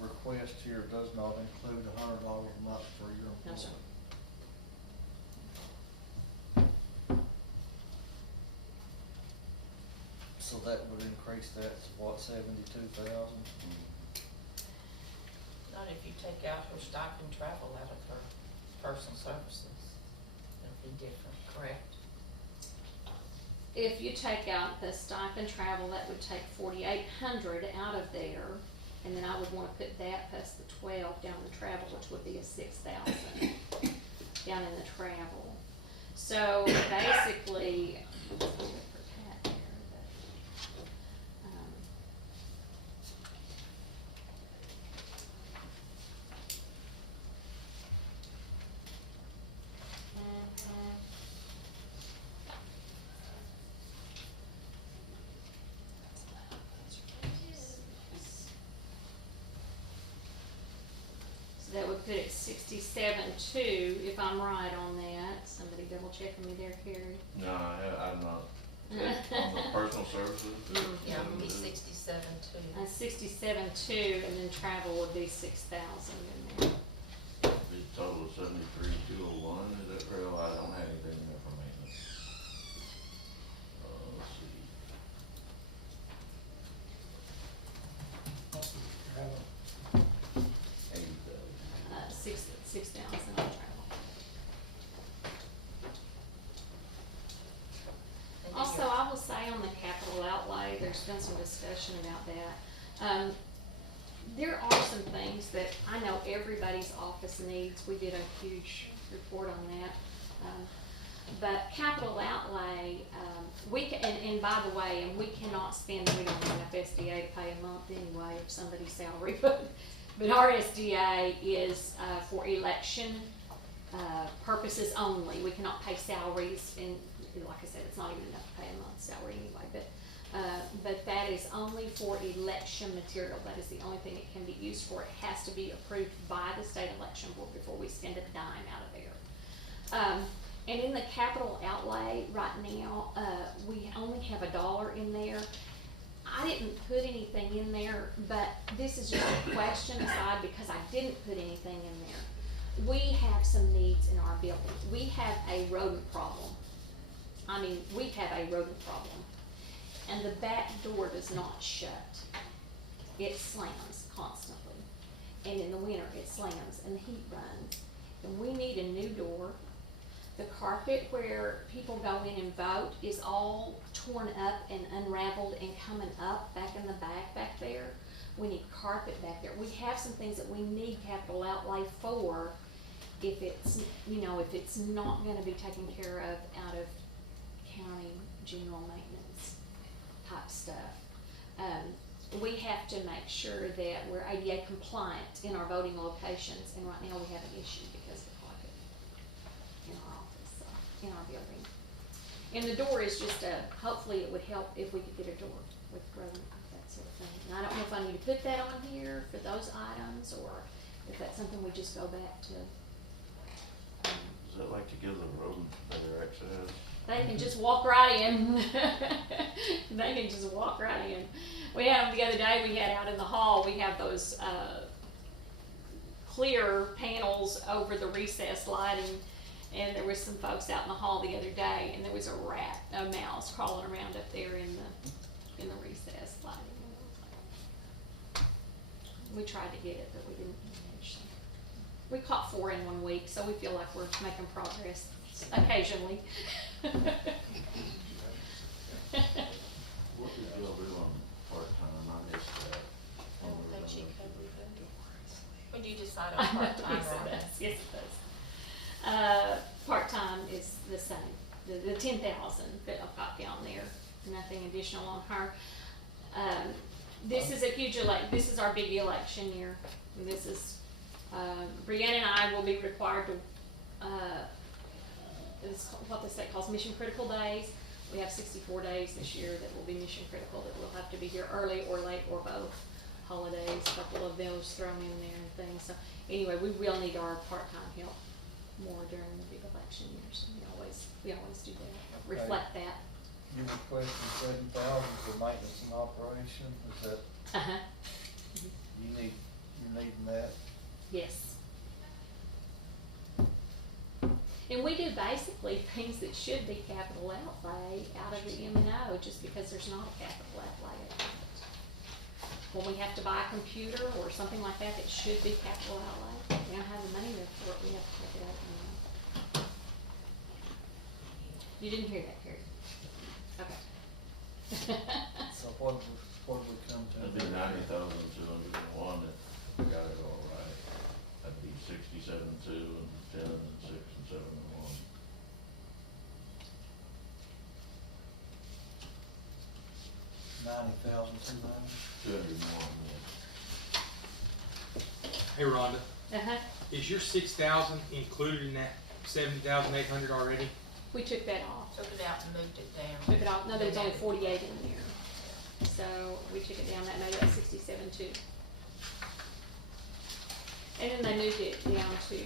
request here does not include $100 a month for your employee? No, sir. So that would increase that to what, 72,000? Not if you take out her stipend travel out of her personal services. It'll be different, correct? If you take out the stipend travel, that would take 4,800 out of there, and then I would wanna put that plus the 12 down the travel, which would be a 6,000 down in the travel. So basically, let's look for Pat here, so that would put it 67.2, if I'm right on that. Somebody double checking me there, Carrie. No, I'm not. On the personal services? Yeah, it would be 67 too. 67.2, and then travel would be 6,000 in there. The total of 73,201, is that real? I don't have anything in there for maintenance. Let's see. Travel. 80,000. 6,000 on travel. And then Also, your- I will say on the capital outlay, there's been some discussion about that. There are some things that I know everybody's office needs. We did a huge report on that. But capital outlay, we can, and by the way, and we cannot spend, we don't have enough SDA to pay a month anyway of somebody's salary, but our SDA is, for election, purposes only. We cannot pay salaries, and like I said, it's not even enough to pay a month's salary anyway, but that is only for election material. That is the only thing it can be used for. It has to be approved by the state election board before we spend a dime out of there. And in the capital outlay right now, we only have $1 in there. I didn't put anything in there, but this is just a question aside because I didn't put anything in there. We have some needs in our building. We have a rodent problem. I mean, we have a rodent problem. And the back door does not shut. It slams constantly. And in the winter, it slams and the heat runs. And we need a new door. The carpet where people go in and vote is all torn up and unraveled and coming up back in the back there. We need carpet back there. We have some things that we need capital outlay for, if it's, you know, if it's not gonna be taken care of out of county general maintenance type stuff. We have to make sure that we're ADA compliant in our voting locations, and right now we have an issue because of the closet in our office, in our building. And the door is just hopefully it would help if we could get a door with growing, that sort of thing. And I don't know if I need to put that on here for those items, or if that's something we just go back to. Is that like to give the rodent better access? They can just walk right in. They can just walk right in. We had them the other day, we had out in the hall, we have those, clear panels over the recessed lighting. And there was some folks out in the hall the other day, and there was a mouse crawling around up there in the recessed lighting. We tried to get it, but we didn't manage. So we caught 4 in 1 week, so we feel like we're making progress occasionally. What did y'all do on part-time? I missed that. I don't think she covered that. When you decide on part-time, Yes, it Rhonda? does. Yes, it does. Part-time is the same, the 10,000 that I've got down there, nothing additional on her. This is a huge this is our big election year. And this is, Brianna and I will be required to, it's what the state calls mission critical days. We have 64 days this year that will be mission critical, that we'll have to be here early or late or both. Holidays, a couple of those thrown in there and things. So anyway, we will need our part-time help more during the big election years. We always do that, reflect that. You requested 7,000 for maintenance and operation, is that, Uh-huh. you need that? Yes. And we do basically things that should be capital outlay out of the M&O, just because there's not a capital outlay at it. When we have to buy a computer or something like that, that should be capital outlay, we don't have the money for it, we have to take it out of M&O. You didn't hear that, Carrie? Okay. So what do we come to? That'd be 90,201 if we got it all right. That'd be 67,200 and 10 and 6 and 7 and 1. $90,201. 201, yeah. Hey Rhonda, Uh-huh. is your 6,000 included in that 70,800 already? We took that off. Took it out and moved it down. Took it off, no, there was only 48 in there. So we took it down, that made it 67.2. And then they moved it down to,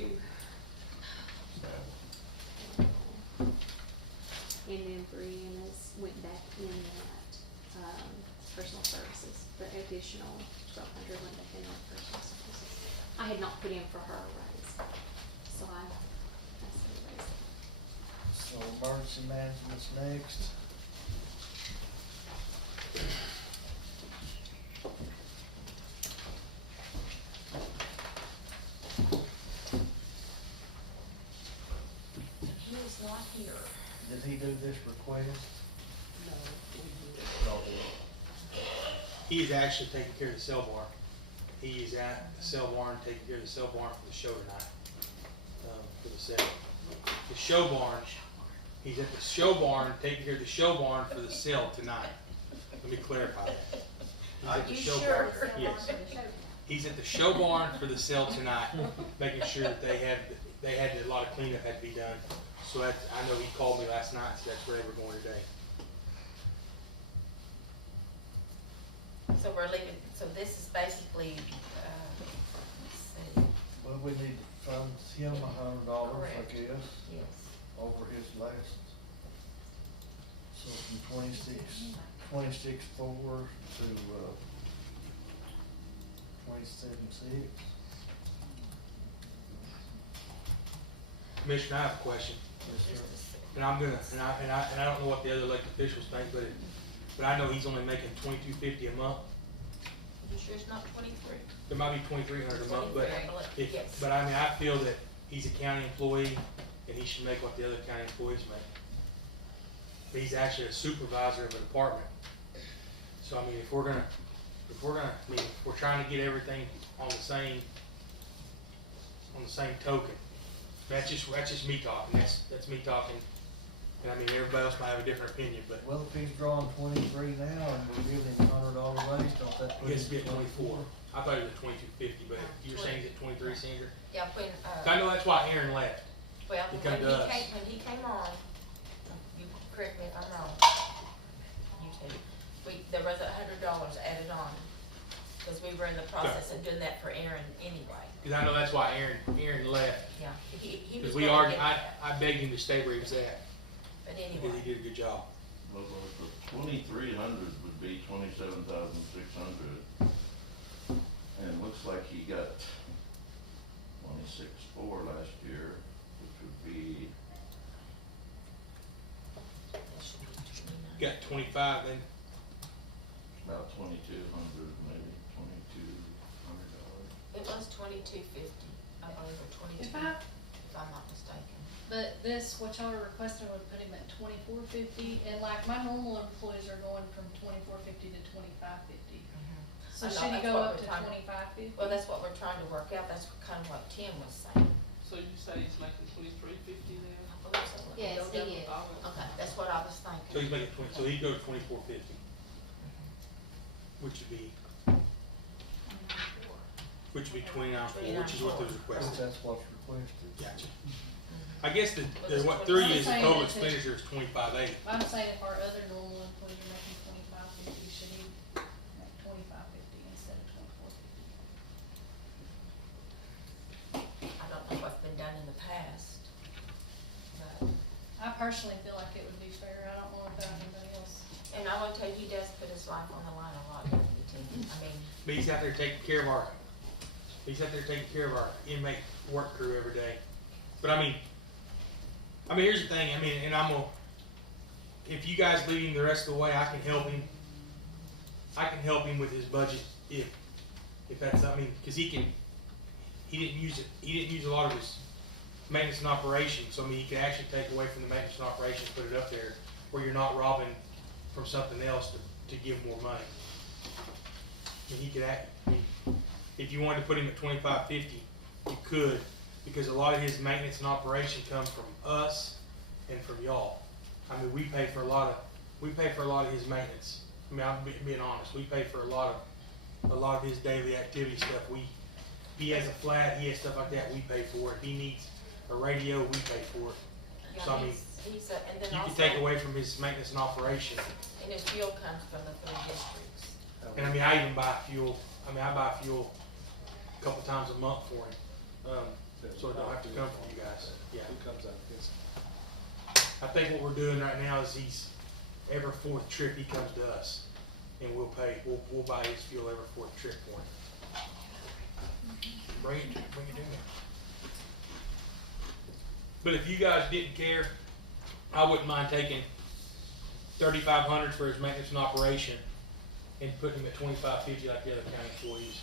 and then Brianna's went back in that, personal services, the additional 1,200 went back in that personal services. I had not put in for her a raise, so I said raise it. So emergency management's next. He is not here. Did he do this request? No, He is actually taking care of the cell barn. He is at the cell barn, taking care of the cell barn for the show tonight, for the sale. The show barn, he's at the show barn, taking care of the show barn for the sale tonight. Let me clarify that. He's Are at the you show sure? barn. Yes. He's at the show barn for the sale tonight, making sure that they had a lot of cleanup had to be done. So I know he called me last night, so that's where they were going today. So we're leaving, so this is basically, let's see, Well, we need to fund him $100, I Correct. guess, yes. over his last. So from 26.4 to, 27.6. Commissioner, I have a question. Yes, sir. And I'm gonna, and I don't know what the other elected officials think, but I know he's only making $2,250 a month. You sure it's not 23? It might be $2,300 a month, but 23, yes. but I mean, I feel that he's a county employee and he should make what the other county employees make. But he's actually a supervisor of a department. So I mean, if we're trying to get everything on the same token, That's just me talking, that's me talking, and I mean, everybody else might have a different opinion, but Well, if he's drawing 23 now and we're giving him $100 raise, don't that I put guess him it'd be at 24. I thought it was 22.50, but you're saying it's at 23, Sandra? Yeah, when, I know that's why Aaron left. well, He when come to us. when he came on, you correct me if I'm wrong, you two, there was $100 added on, cause we were in the process of doing that for Aaron anyway. Cause I know that's why Aaron left, Yeah, he was cause we gonna argued, get that, I begged him to stay where he was at, but because anyway, he did a good job. Well, the 2,300 would be 27,600. And it looks like he got 26.4 last year, which would be, that should be 29. Got 25, then, about 2,200, maybe $2,200. It was $22.50, I believe, or 22, if I'm not mistaken. But this, what y'all are requesting would put him at $24.50, and like my normal employees are going from $24.50 to $25.50. So I know, should he that's go what up we're to trying- $25.50? Well, that's what we're trying to work out, that's kind of what Tim was saying. So you say he's making $23.50 now? I believe so. Let me Yes, go he double- is. Okay, that's what I was so thinking. he's making 20, so he'd go to 24.50, which would be 29.4, which is what was If requested. that's what's requested. Gotcha. I guess what through is the I'm total saying it's expenditure is 25.80. I'm saying if our other normal employees are making $25.50, should he make $25.50 instead of $24.50? I don't know what's been done in the past, but, I personally feel like it would be fair, I don't know about anybody else. and I will tell you, he does put his life on the line a lot, doesn't he, Tim? I mean, But he's out there taking care of our inmate work crew every day. But I mean, here's the thing, and if you guys leave him the rest of the way, I can help him with his budget if that's, cause he didn't use a lot of his maintenance and operations, so he can actually take away from the maintenance and operations, put it up there where you're not robbing from something else to give more money. And he could if you wanted to put him at 25.50, you could, because a lot of his maintenance and operation comes from us and from y'all. We pay for a lot of his maintenance. I'm being honest, we pay for a lot of his daily activity stuff. He has a flat, he has stuff like that, we pay for it. If he needs a radio, we pay for it. yeah, So he's and then you also, can take away from his maintenance and operation. and his fuel comes from the 3 districts. And I even buy fuel, I buy fuel a couple times a month for him, so it don't have to come from you guys, yeah. Who comes out of his? I think what we're doing right now is every 4th trip he comes to us, and we'll buy his fuel every 4th trip for him. Bring it in there. But if you guys didn't care, I wouldn't mind taking 3,500 for his maintenance and operation and putting him at 25.50 like the other county employees.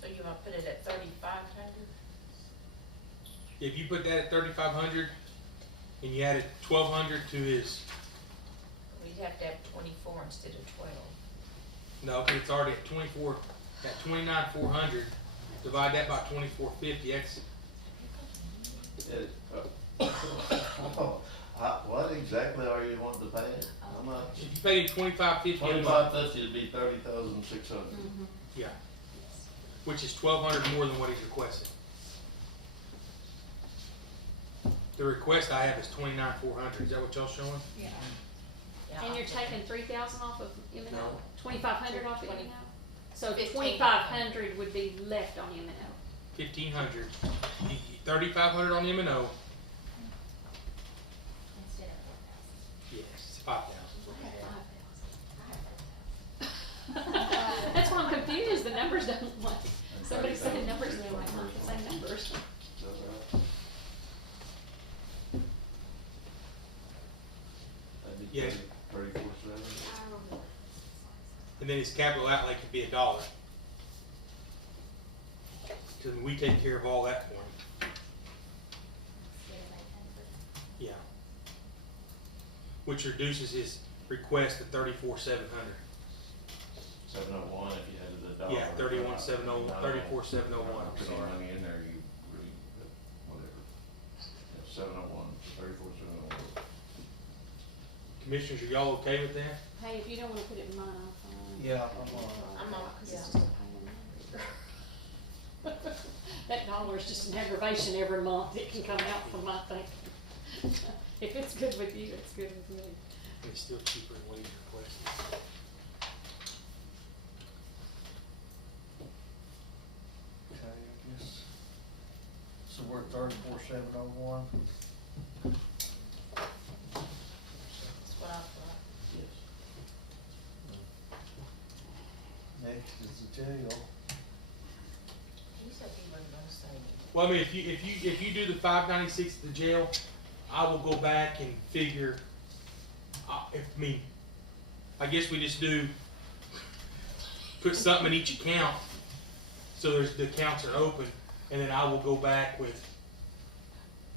So you wanna put it at 3,500? If you put that at 3,500 and you added 1,200 to his, We'd have to have 24 instead of 12. no, 'cause it's already at 24, at 29,400, divide that by 24.50, that's, What exactly are you wanting to pay it? How much? if you paid him 25.50 a month, 25.50 would be 30,600. yeah, which is 1,200 more than what he's requesting. The request I have is 29,400, is that what y'all's showing? Yeah. Yeah, And I you're think- taking 3,000 off of M and O, No. 2,500 off of M and O? So 1,500. 2,500 would be left on M and O. 1,500, 3,500 on M&O, Instead of yes, 5,000. That's why I'm confused, the numbers don't like, somebody said numbers and they're like, not the same numbers. Is that right? That'd be Yeah. 34.7. And then his capital outlay could be $1. Cause we take care of all that for him, instead of 800. yeah. which reduces his request to 34,700. 701 if you had the dollar. Yeah, 31,701, 34,701, I'm Put any sorry. money in there, you really, whatever. Yeah, 701, 34,701. Commissioners, are y'all okay with that? Hey, if you don't wanna put it in mine, I'll find. Yeah, I'm on, Cause yeah. it's just a pain in the neck. That dollar's just an aggravation every month, it can come out from my thing. If it's good with you, it's good with me. And it's still cheaper than what he's requesting. okay, I guess. So we're at 34,701. That's what I thought. Yes. Next is the jail. You said you weren't gonna say anything. Well, I mean, if you do the 596 at the jail, I will go back and figure, I guess we just put something in each account, so the accounts are open, and then I will go back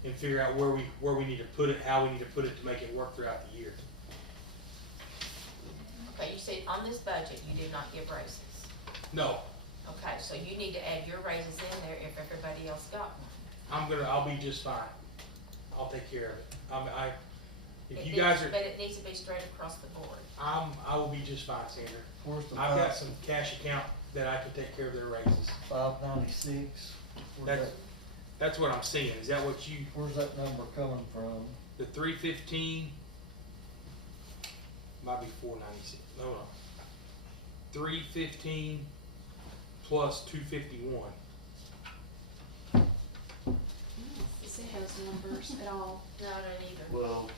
and figure out where we need to put it, how we need to put it to make it work throughout the year. Okay, you said on this budget, you did not give raises. No, Okay, so you need to add your raises in there if everybody else got one. I'll be just fine. I'll take care of it. If It you needs- guys are, But it needs to be straight across the board. I will be just fine, Sandra. Where's the I've got some cash account that I can take care of their raises. 596? That's what I'm seeing. Is that what you, Where's that number coming from? the 315? Might be 496. No. 315 plus 251. See those numbers at all. No, I don't either. Well,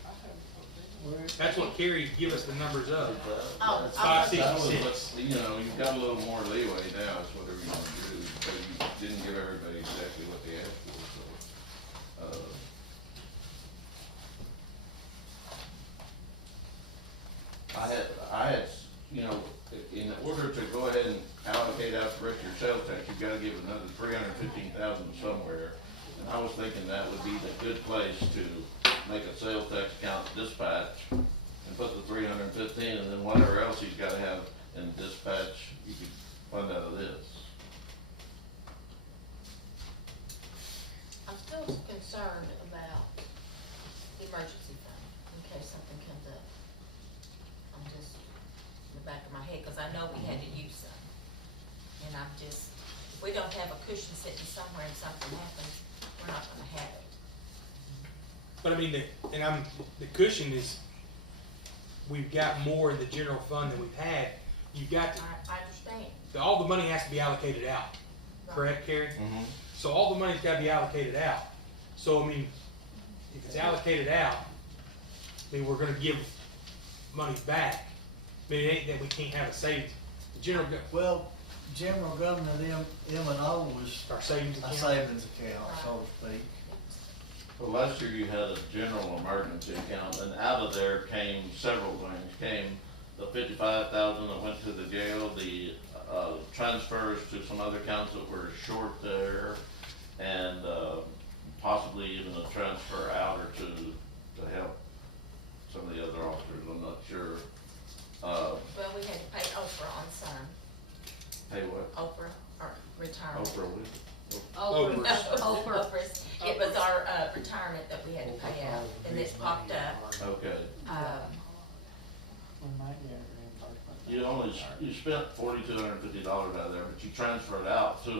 Where? That's what Carrie give us the numbers of. Oh, that's- Five, six, that was six. what- You know, you've got a little more leeway now, it's whatever you want to do, because you didn't give everybody exactly what they asked for, so. I had, you know, in order to go ahead and allocate out the rest of your sales tax, you've gotta give another 315,000 somewhere. And I was thinking that would be the good place to make a sales tax account dispatch and put the 315, and then whatever else he's gotta have in dispatch, you could fund out of this. I'm still concerned about the emergency fund, in case something comes up. I'm just in the back of my head, cause I know we had to use some. And I'm just, if we don't have a cushion sitting somewhere and something happens, we're not gonna have it. But I mean, the cushion is, we've got more in the general fund than we've had. You've got to, I understand. all the money has to be allocated out, correct, Carrie? Mm-hmm. So all the money's gotta be allocated out. So, I mean, if it's allocated out, I mean, we're gonna give money back. I mean, it ain't that we can't have a savings. The general, Well, general government, M&O was our savings a account. savings account, so to speak. Well, last year you had a general emergency account, and out of there came several things. Came the 55,000 that went to the jail, the transfers to some other accounts that were short there, and possibly even a transfer out or two to help some of the other officers, I'm not sure. Well, we had to pay Oprah on some, Hey, what? Oprah, or retirement. Oprah, Oprah. Oprah's, it was our retirement that we had to pay out, and this popped up. okay. We might get reimbursement. You spent $4,250 out of there, but you transferred out $256,000.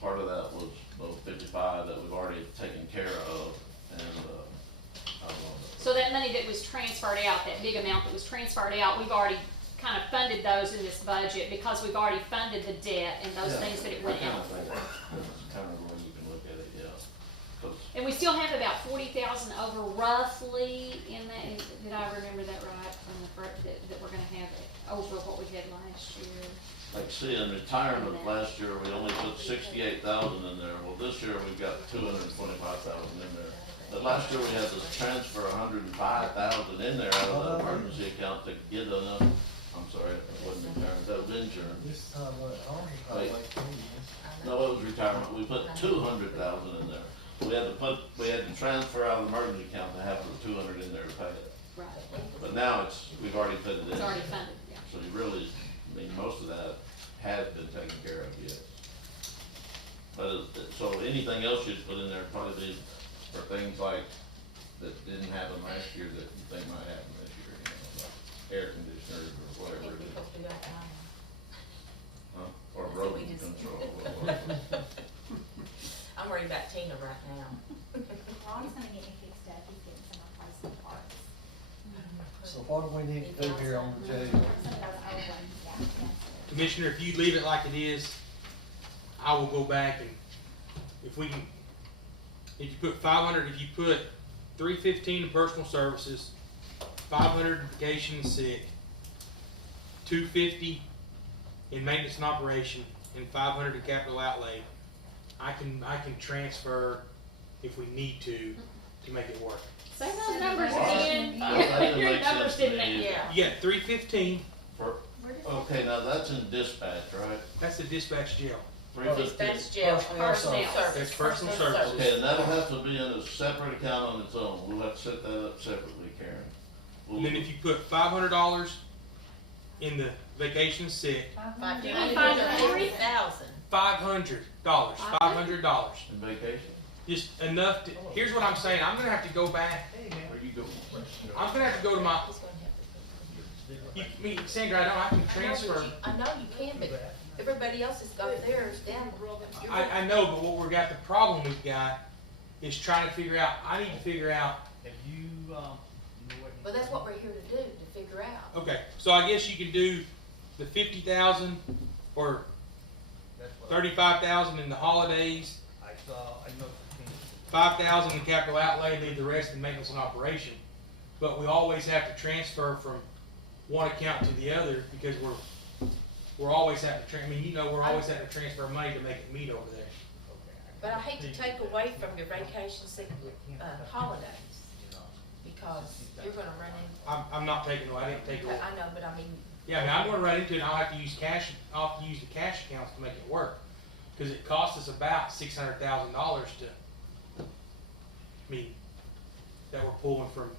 Part of that was those 55 that we've already taken care of, and, I don't know. So that money that was transferred out, that big amount that was transferred out, we've already kind of funded those in this budget because we've already funded the debt and those Yeah, things that it went I kinda out think for. That's kind of the way you can look at it, yeah. 'Cause And we still have about 40,000 over roughly in that, did I remember that right from the first, that we're gonna have over what we had last year? like, see, in retirement last year, we only put 68,000 in there. Well, this year, we've got 225,000 in there. But last year, we had to transfer 105,000 in there out of the emergency account to get enough, I'm sorry, it wasn't retirement, that was insurance. This time, ours is Right. highway too, No, it was retirement, we put 200,000 in there. we had to transfer out of the emergency account to have the 200 in there to pay it. Right, But now we've already put it in. it's already funded, yeah. So you really, I mean, most of that has been taken care of yet. But, so anything else you'd put in there probably be for things like, that didn't happen last year that you think might happen this year, you know, like air conditioners or whatever it is. Or That's road what we just- control. or- I'm worried about Tina right now. Ron's gonna get me fixed up, he's getting some replacement parts. So what do we need to do here on the jail? Some of those old ones, yeah. Commissioner, if you leave it like it is, I will go back and, if we can, if you put 500, if you put 315 in personal services, 500 in vacation and sick, 250 in maintenance and operation, and 500 in capital outlay, I can transfer if we need to make it work. Say those numbers Well, again. that doesn't Your make sense numbers to didn't me make, either. Yeah. You got 315, For, okay, now that's in dispatch, right? that's the dispatch jail. 315. That's jail for Personnel. personal service. That's personal services. Okay, and that'll have to be in a separate account on its own. We'll have to set that up separately, Karen. And then if you put $500 in the vacation and sick, Five Do you hundred find and the fifty thousand. $500, In vacation? just enough to, here's what I'm saying, I'm gonna have to go back, Where you going? I'm gonna have to go to my, He's gonna have to- you, me, Sandra, I can transfer. I know you can, but everybody else has got theirs down. I know, but what we got, the problem we've got is trying to figure out, I need to figure out, Have you, you know what? But that's what we're here to do, to figure out. okay, so I guess you can do the 50,000 or That's what 35,000 in the holidays, I saw, I know. 5,000 in capital outlay, leave the rest in maintenance and operation. But we always have to transfer from one account to the other because we're always having to, I mean, you know, we're always having to transfer money to make it meet over there. But I hate to take away from your vacation, sick, holidays, because you're gonna run in. I'm not taking away, I didn't take away. I know, but I mean, Yeah, I mean, I'm gonna run into it, and I'll have to use cash, I'll have to use the cash accounts to make it work. Cause it costs us about $600,000 to, I mean, that we're pulling from,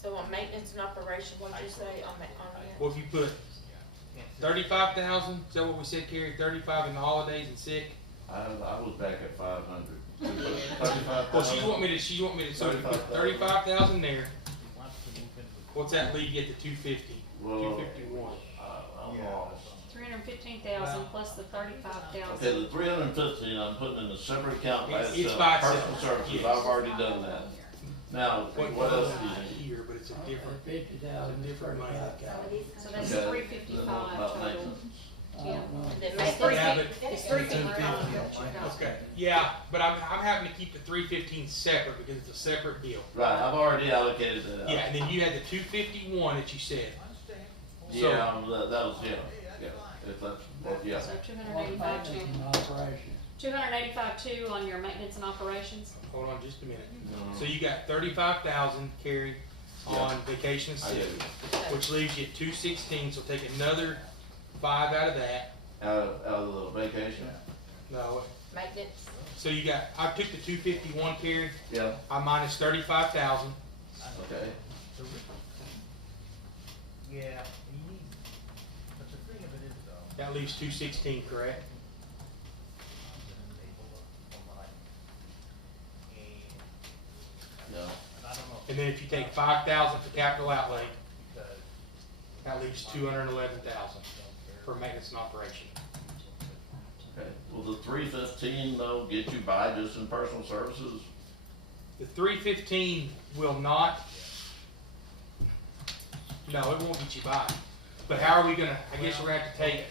so on maintenance and operation, what'd you say on that? well, if you put 35,000, is that what we said, Carrie, 35 in the holidays and sick? I was back at 500. 35,000. Well, she want me to, so if you put 35,000 there, what's that leave you at the 250? Well, 251. I'm lost. 315,000 plus the 35,000. Okay, the 315 I'm putting in a separate account by It's itself, by personal itself, services, yes. I've already done that. Now, what else do you need? Here, but it's a different, 50,000, different money account. So that's Okay. 355 About total. maintenance. Yeah. And then It's maintenance, Yeah, 355. Okay, yeah, but I'm having to keep the 315 separate because it's a separate deal. Right, I've already allocated that out. Yeah, and then you had the 251 that you said. So- Yeah, that was, yeah, if that's, well, yeah. So What 285 maintenance two. and operation? 285 two on your maintenance and operations. Hold on just a minute. No. So you got 35,000 carried on vacation and I sick, get it. which leaves you at 216, so take another 5 out of that. Out of the vacation? No, maintenance, so you got, I took the 251 carried, Yeah, I minus 35,000. okay. Yeah, you need, but the thing of it is though. That leaves 216, correct? Yeah. I don't know. And then if you take 5,000 for capital outlay, Because that leaves 211,000 for maintenance and operation. Okay, will the 315 though get you by just in personal services? The 315 will not, no, it won't get you by. But how are we gonna, I guess we're gonna have to take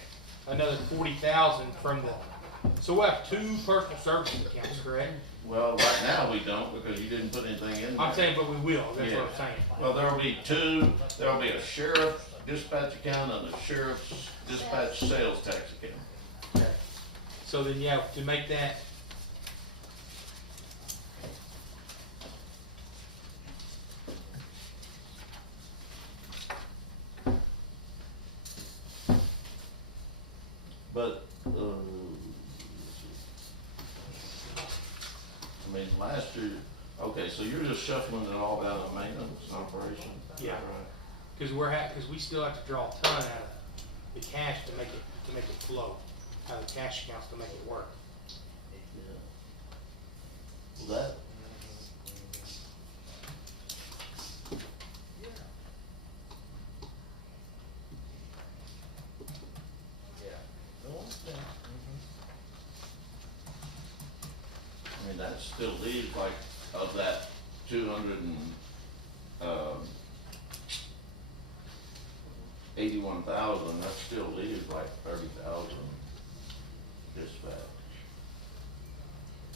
another 40,000 from the, so we'll have 2 personal services accounts, correct? Well, right now we don't because you didn't put anything in there. I'm saying, but we will, that's what I'm Yeah. saying. Well, there'll be 2, there'll be a sheriff dispatch account and a sheriff's dispatch sales tax account. Okay. So then, yeah, to make that, But, I mean, last year, okay, so you're just shuffling it all down to maintenance and operation? Is that Yeah. right? Cause we still have to draw a ton out of the cash to make it flow, out of the cash accounts to make it work. Yeah. Well, that, I mean, that still leaves like, of that 81,000, that still leaves like 30,000 dispatch.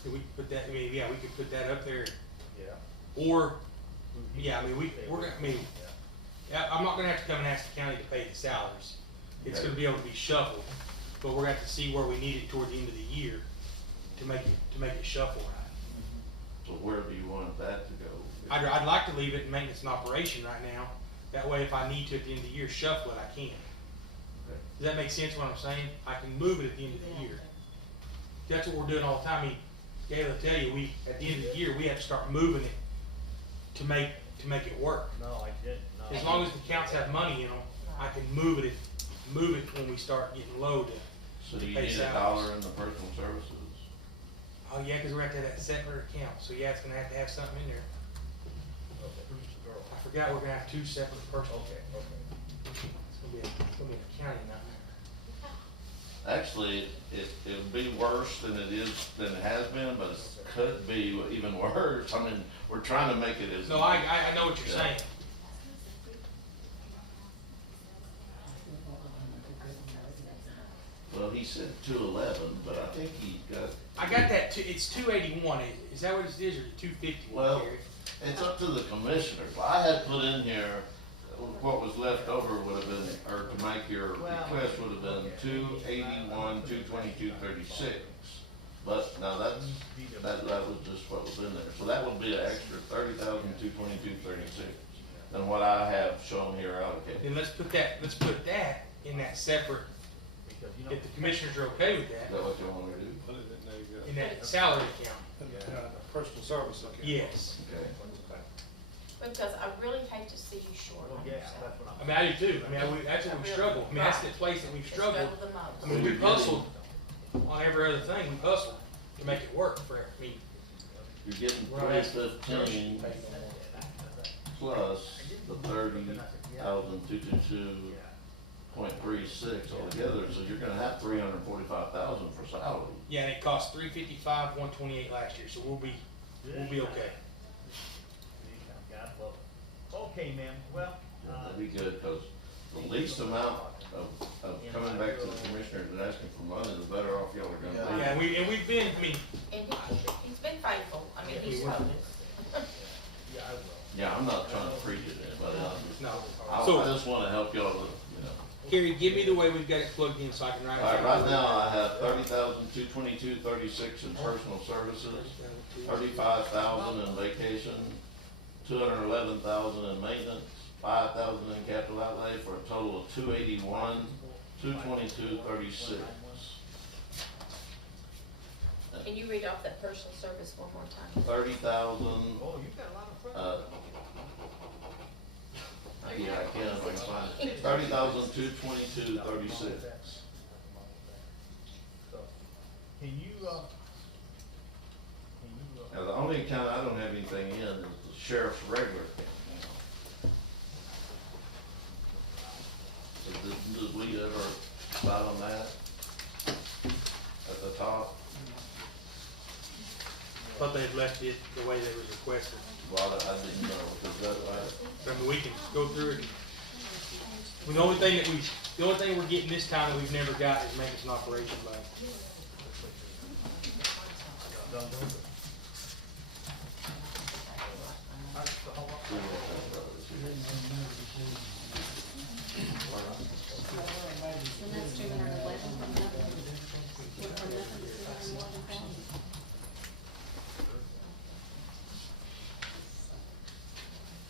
Could we put that, I mean, yeah, we could put that up there, Yeah. or, yeah, I mean, we're gonna, I mean, yeah, I'm not gonna have to come and ask the county to pay the salaries. It's gonna be able to be shuffled, but we're gonna have to see where we need it toward the end of the year to make it shuffle right. So where do you want that to go? I'd like to leave it in maintenance and operation right now. That way, if I need to at the end of the year shuffle it, I can. Okay. Does that make sense what I'm saying? I can move it at the end of the year. That's what we're doing all the time. I mean, Gail will tell you, at the end of the year, we have to start moving it to make it work. No, I didn't, no. As long as the accounts have money in them, I can move it when we start getting low to So do you pay need salaries. $1 in the personal services? Oh, yeah, cause we're gonna have to have that separate account, so yeah, it's gonna have to have something in there. Okay, who's the girl? I forgot we're gonna have two separate personal. Okay, okay. It's gonna be an accounting nightmare. Actually, it'll be worse than it has been, but it could be even worse. I mean, we're trying to make it as. No, I know what you're Yeah. saying. Well, he said 211, but I think he got. I got that, it's 281, is that what it is, or 251, Well, Gary? it's up to the commissioners. I had put in here, what was left over would have been, or to make your request would have been 281, 222, 36. But now that was just what was in there. So that would be an extra 30,000, 222, 36 than what I have shown here allocated. Then let's put that in that separate, Because, you know. if the commissioners are okay with Is that, that what you want me to do? Put it in there, you in go. that salary account, Personal service account. yes. Okay. Because I really hate to see you short Well, on yeah, yourself. that's what I I'm. mean, I do too, I mean, that's what we struggle, I mean, that's the place that we've It's struggled. the most. I mean, we hustled on every other thing, we hustled to make it work for, I mean, You're getting we're not asking 315 plus the 30,222.36 altogether, so you're gonna have 345,000 for salary. yeah, and it cost $355, $128 last year, so we'll be okay. God love it. Okay, ma'am, well, That'd be good, because the least amount of coming back to the commissioners and asking for money, the better off y'all are gonna be. Yeah, and we've been, I mean, And he's been faithful, I mean, he's told us. yeah, I will. Yeah, I'm not trying to preach it, but no. I So, just wanna help y'all, you know. Gary, give me the way we've got it plugged in so I can write it. All right, right now I have 30,222.36 in personal services, 35,000 in vacation, 211,000 in maintenance, 5,000 in capital outlay, for a total of 281, 222.36. Can you read off that personal service one more time? 30,000, Oh, you've got a lot of friends. yeah, I can if I can find it. 30,222.36. So, can you, Now, the only account I don't have anything in is the sheriff's regular account now. Did we ever decide on that? At the top? Thought they had left it the way that was requested. Well, I didn't know, is that right? So, I mean, we can go through it. Well, the only thing we're getting this time that we've never got is maintenance and operation budget. done doing it? That's the whole lot. And that's 211 from nothing. Went from nothing to 211,000.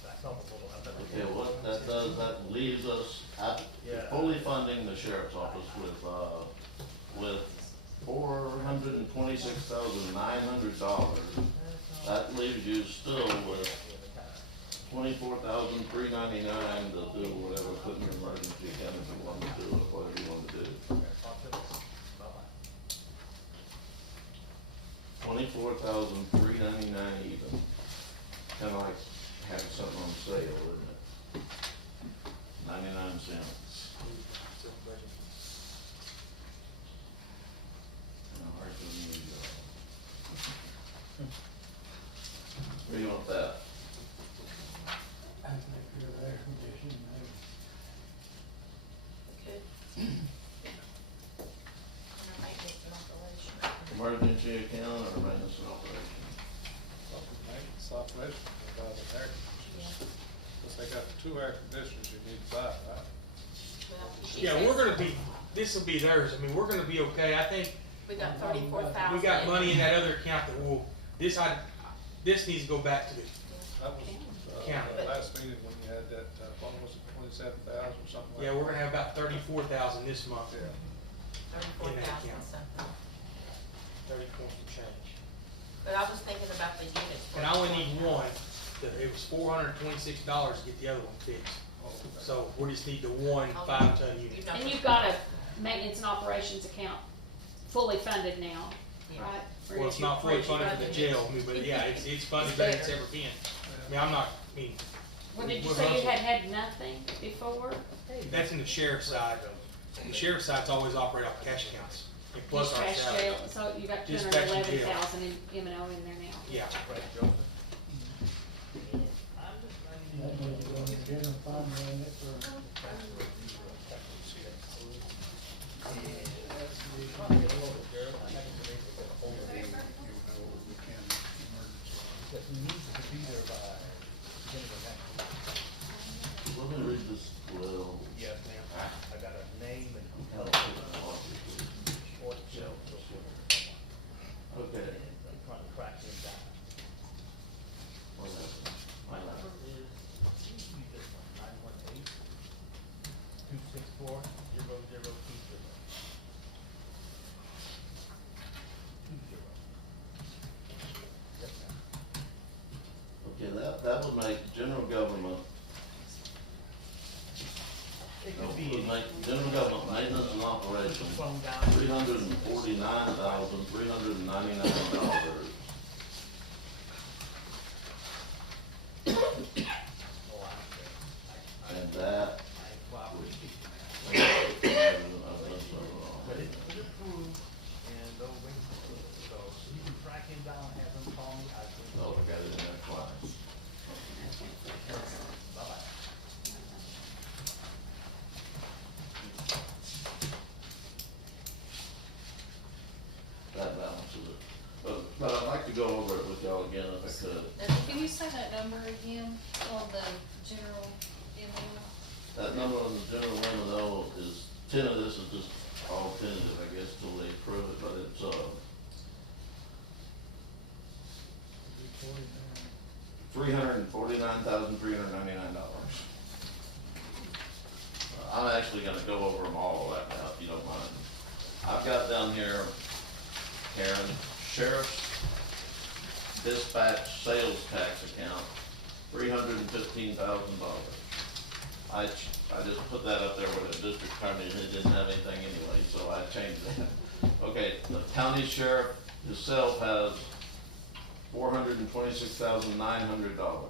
That's not a little, I bet. Okay, what that does, that leaves us at fully funding the sheriff's office with $426,900 that leaves you still with 24,399 to do whatever, put in your emergency account if you want to do it, whatever you want to do. 24,399 even. Kinda like having something on sale, isn't it? 99 cents. And a heart of New York. Where do you want that? I think you're air conditioning, Good. Emergency account or maintenance and operation? Maintenance operation, they buy the air conditioners. Cause they got 2 air conditioners you need to buy, right? Well, she Yeah, says we're gonna be, this'll be theirs, I mean, we're gonna be okay, I think We got 34,000. we got money in that other account that will, this needs to go back to the, That was, County. the last meeting when you had that, what was it, 27,000 or something like that? yeah, we're gonna have about 34,000 this month. Yeah. 34,000 something. 34 and change. But I was thinking about the units. And I only need one, it was $426 to get the other one fixed. So we just need the one 5-ton unit. And you've got a maintenance and operations account fully funded now, Yeah. right? Or Well, is it's your- not fully where's your funded for the budget? jail, I mean, but yeah, it's funded It's better than it's better. ever been. I mean, I'm not, I mean. Well, did you we're say you hustling. had nothing before? That's in the sheriff's side. The sheriff's side's always operate off cash accounts, and plus our Dispatch salary. jail, so you got Dispatch and jail. 211,000 in M and O in there now. Yeah, that needs to go in the general fund, and it for, Let me read this well. Yes, ma'am. I got a name and Kind of telephone put it number, off. short shelf, so forth. Okay. I'm trying to track him down. What happened? My last. Number is, you just want 918-264-0020. 20. Yes, ma'am. Okay, that would make general government, It no, could be. would make general government maintenance and operation Phone down. $349,399. Oh, I And that, well, I've done so wrong. but it was approved, and they'll bring it to us. So you can track him down, have him call me, I can. Oh, I got it in there twice. Bye-bye. That balances it. But I'd like to go over it with y'all again if I could. Can you say that number again on the general MO? That number on the general limit though is, 10 of this is just all tentative, I guess, till they approve it, but it's, $349,399. I'm actually gonna go over them all right now, if you don't mind. I've got down here, Karen, sheriff's dispatch sales tax account, $315,000. I just put that up there with the district attorney, and it didn't have anything anyway, so I changed that. Okay, the county sheriff himself has $426,900.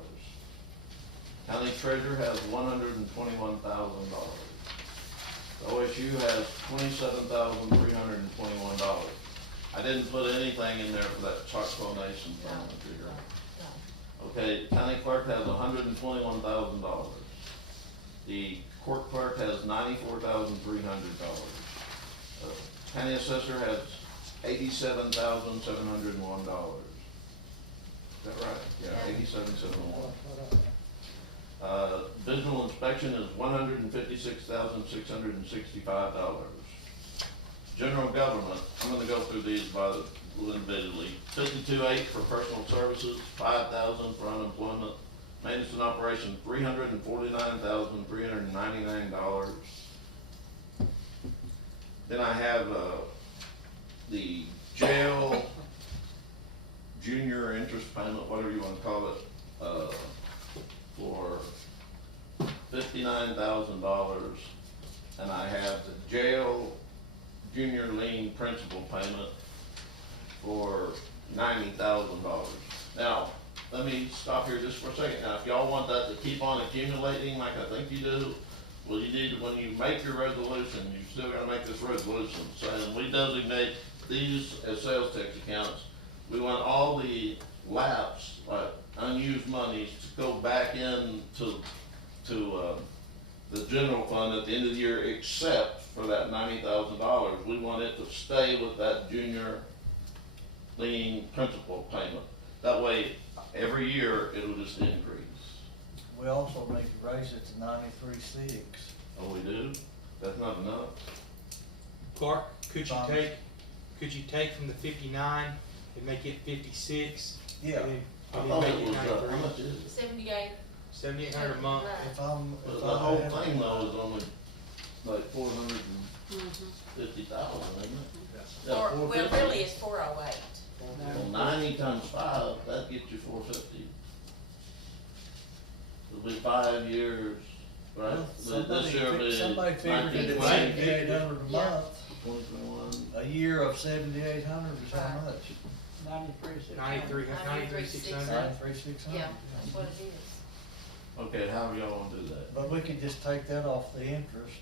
County treasurer has $121,000. OSU has $27,321. I didn't put anything in there for that Choctaw Nation fund, if you're. Okay, county clerk has $121,000. The court clerk has $94,300. County assessor has $87,701. Is that right? Yeah, $87,701. Visual inspection is $156,665. General government, I'm gonna go through these by the individually. 52.8 for personal services, 5,000 for unemployment. Maintenance and operation, $349,399. Then I have, the jail junior interest payment, whatever you wanna call it, for $59,000. And I have the jail junior lien principal payment for $90,000. Now, let me stop here just for a second. Now, if y'all want that to keep on accumulating like I think you do, well, you need, when you make your resolution, you still gotta make this resolution, saying we designate these as sales tax accounts. We want all the lapsed, like unused monies to go back in to the general fund at the end of the year, except for that $90,000. We want it to stay with that junior lien principal payment. That way, every year, it'll just increase. We also need to raise it to 93.6. Oh, we do? That's not enough? Clark, could you Um, take from the 59 and make it 56? Yeah. I And thought then it make was, it how 93? much is it? 78. 7,800 a month. If I'm, But if the I whole had- thing though is only like $450,000, Mhm. isn't it? Yeah. Yeah, Well, 450. really, it's 408. Well, 90 times 5, that gets you 450. It'll be 5 years, right? Well, This year will be somebody figured it at 1920, 7,800 a Yeah. month. 2021. A year of 7,800 is how much? 93, 600. 93,600. Yeah, that's what it is. Okay, how do y'all wanna do that? But we could just take that off the interest.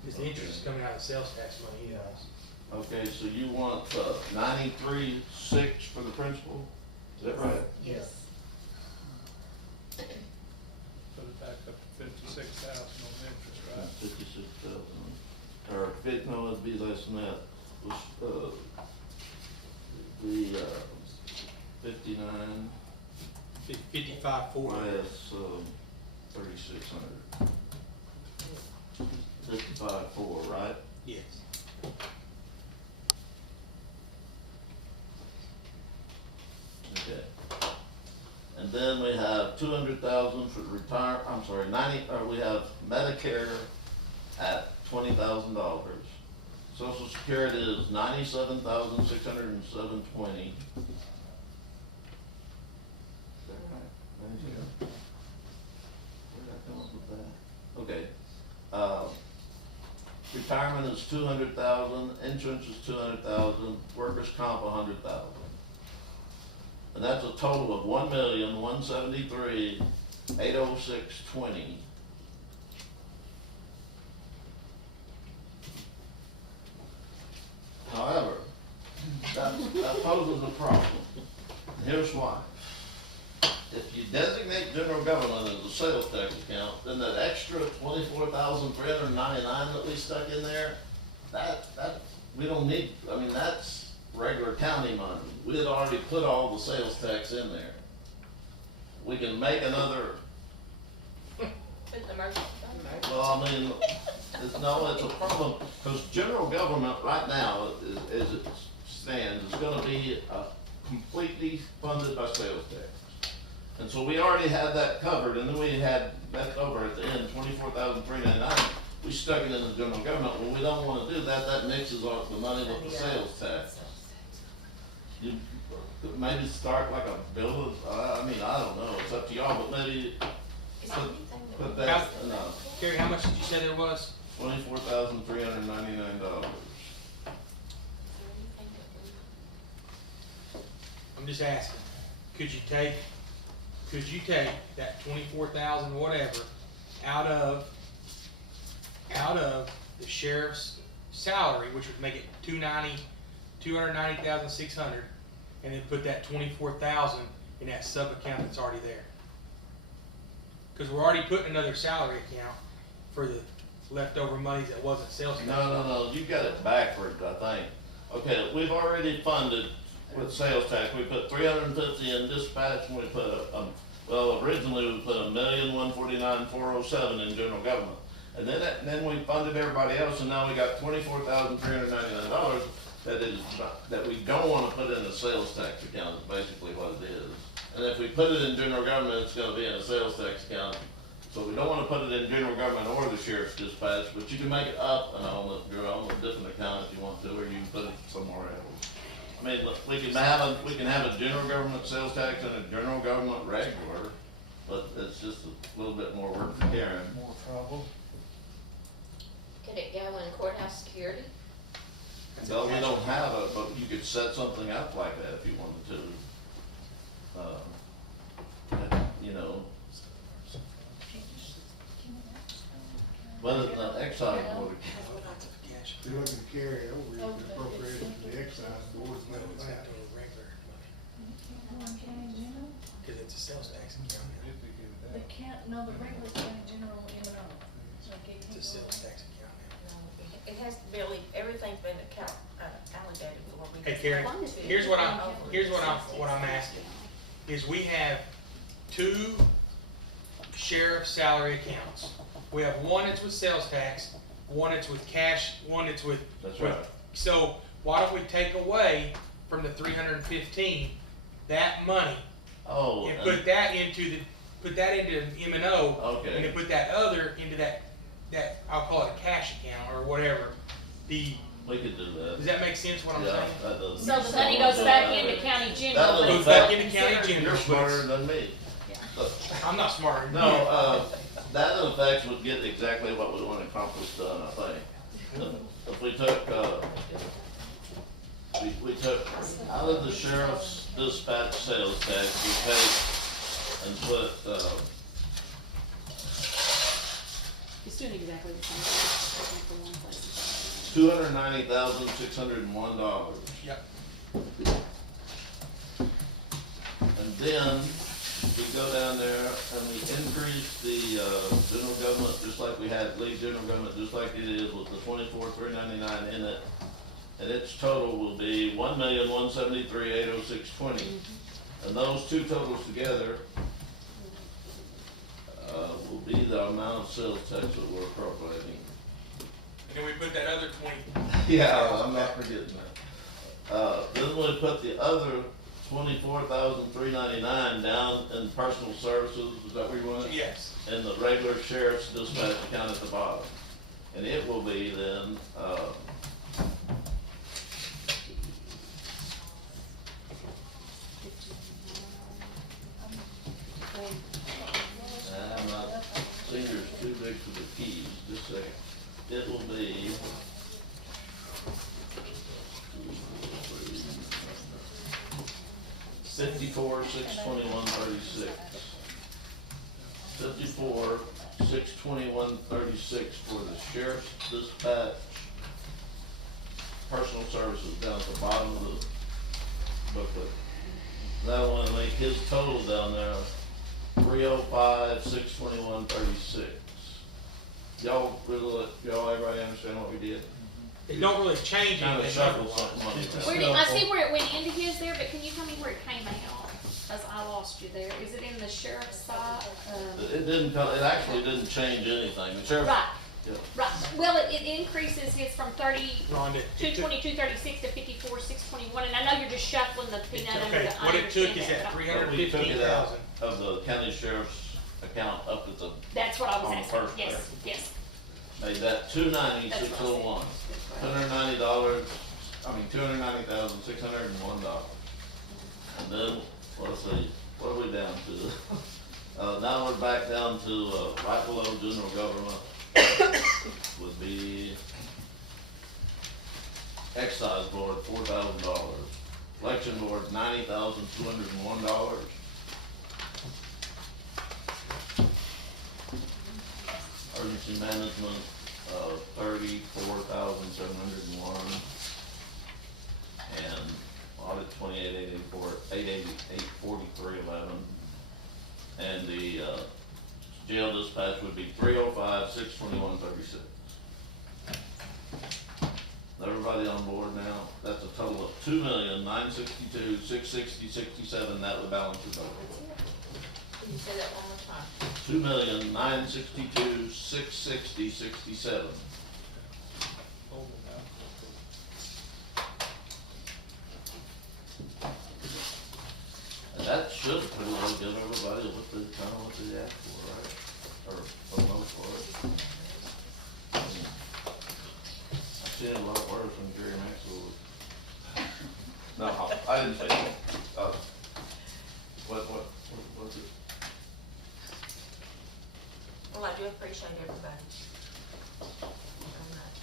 Because the interest is coming out of sales tax money, yes. Okay, so you want, 93.6 for the principal? Is that right? Yes. Put it back up to 56,000 on interest, right? 56,000, or no, it'd be less than that. Was, the, 59 55.4. less, 3,600. 55.4, right? Yes. Okay. And then we have 200,000 for retire, I'm sorry, we have Medicare at $20,000. Social Security is $97,607.20. Is that right? 97? Where did I come up with that? Okay. Retirement is 200,000, insurance is 200,000, workers' comp 100,000. And that's a total of 1,173,806.20. However, that poses a problem. Here's why. If you designate general government as a sales tax account, then that extra 24,399 that we stuck in there, that, we don't need, I mean, that's regular county money. We had already put all the sales tax in there. We can make another, Put the emergency fund. well, I mean, it's a problem, because general government right now, as it stands, is gonna be completely funded by sales tax. And so we already had that covered, and then we had left over at the end, 24,399. We stuck it in the general government. Well, we don't wanna do that, that mixes up the money with the sales tax. You could maybe start like a bill, I mean, I don't know, it's up to y'all, but maybe Is there anything that put we- that, no, Carrie, how much did you say there was? $24,399. is there anything that I'm just asking, could you take that 24,000 whatever out of the sheriff's salary, which would make it 290,600, and then put that 24,000 in that sub account that's already there? Cause we're already putting another salary account for the leftover monies that wasn't sales tax. No, you got it backwards, I think. Okay, we've already funded with sales tax, we put 350 in dispatch, and we put well, originally we put 1,149,407 in general government. And then we funded everybody else, and now we got $24,399 that we don't wanna put in a sales tax account, is basically what it is. And if we put it in general government, it's gonna be in a sales tax account. So we don't wanna put it in general government or the sheriff's dispatch, but you can make it up and on a different account if you want to, or you can put it somewhere else. I mean, look, we can have a general government sales tax and a general government regular, but it's just a little bit more work for Karen. More trouble. Could it go in courthouse security? No, we don't have it, but you could set something up like that if you wanted to. You know. Well, the excise board. If you're looking to carry it over, you can appropriate it to the excise board and let it lapse. Cause it's a sales tax account, The can't, no, the regular county general, M&O. it's a sales tax account now. It has to really, everything's been allocated for what we. Hey just Karen, want to. here's what I'm asking, is we have 2 sheriff salary accounts. We have one that's with sales tax, one that's with cash, one that's with. That's right. So why don't we take away from the 315, that money, Oh. and put that into M&O. Okay. And then put that other into that, I'll call it a cash account or whatever. We could do that. Does that make sense what I'm Yeah, saying? that does. So the money goes back into county general. That Goes was back that- into county general. You're but smarter it's- than me. I'm not smarter than you. No, that in effect would get exactly what we want to accomplish done, I think. If we took, we took out of the sheriff's dispatch sales tax, we take and put, It's doing exactly the same thing, looking for one place. $290,601. Yep. And then we go down there and we increase the, general government, just like we had, leave general government, just like it is with the 24,399 in it. And its total will be 1,173,806.20. And those 2 totals together, will be the amount of sales tax that we're appropriating. And then we put that other 20. Yeah, I'm not forgetting that. Then we put the other 24,399 down in personal services, is that where you want it? Yes. And the regular sheriff's dispatch account at the bottom. And it will be then, I'm not, finger's too big for the keys, just a second. It will be. 54,621.36. 54,621.36 for the sheriff's dispatch, personal services down at the bottom of the booklet. That one make his total down there 305,621.36. Y'all everybody understand what we did? It don't really change Kind of anything. shuffle something on Just a that. Where did, I see where it went into his there, but can you tell me where it came out? Cause I lost you there. Is it in the sheriff's side? It didn't come, it actually didn't change anything. The sheriff. Right, Yeah. right. Well, it increases his from Rhonda, it took- 222.36 to 54,621, and I know you're just shuffling the peanut under Okay, the, I what it took understand is that, that but But we took it out 315,000. of the county sheriff's account up at the, that's what I was on the asking. first Yes, there. yes. made that $290,601. $290, $290,601. And then, let's see, what are we down to? Now we're back down to, right below general government would be excise board, $4,000. Election board, $90,201. Emergency management, 34,701. And audit 843.11. And the, jail dispatch would be 305,621.36. Everybody on board now? That's a total of 2,962,660.67. That would balance it over. Can you say that one more time? 2,962,660.67. And that should pretty well give everybody what they, kind of what they asked for, right? Or for the most part. I've seen it a lot worse when Jerry Maxwell was No, I didn't say that. What was it? Well, I do appreciate everybody. Very much.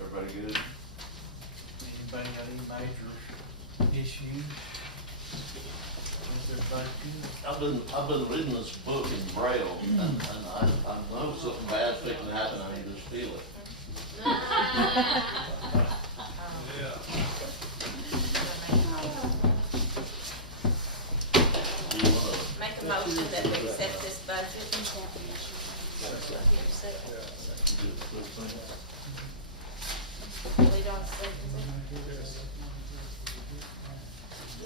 Everybody good? Anybody got any major issues? Is everybody good? I've been reading this book in Braille, and I know something bad's fixing to happen, I can just feel it. Yeah. Do you wanna, Make a motion that we accept this budget. We don't say,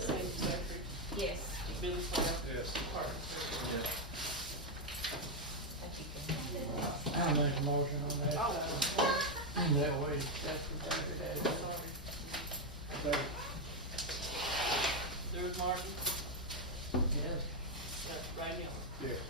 Same secretary, yes, Billy Clark, Yes. Department Secretary. thank you. I'll make a motion on that. Oh, In that way. that's from Dr. Daddy, sorry. There's Martin, Yes. that's right here. Yeah.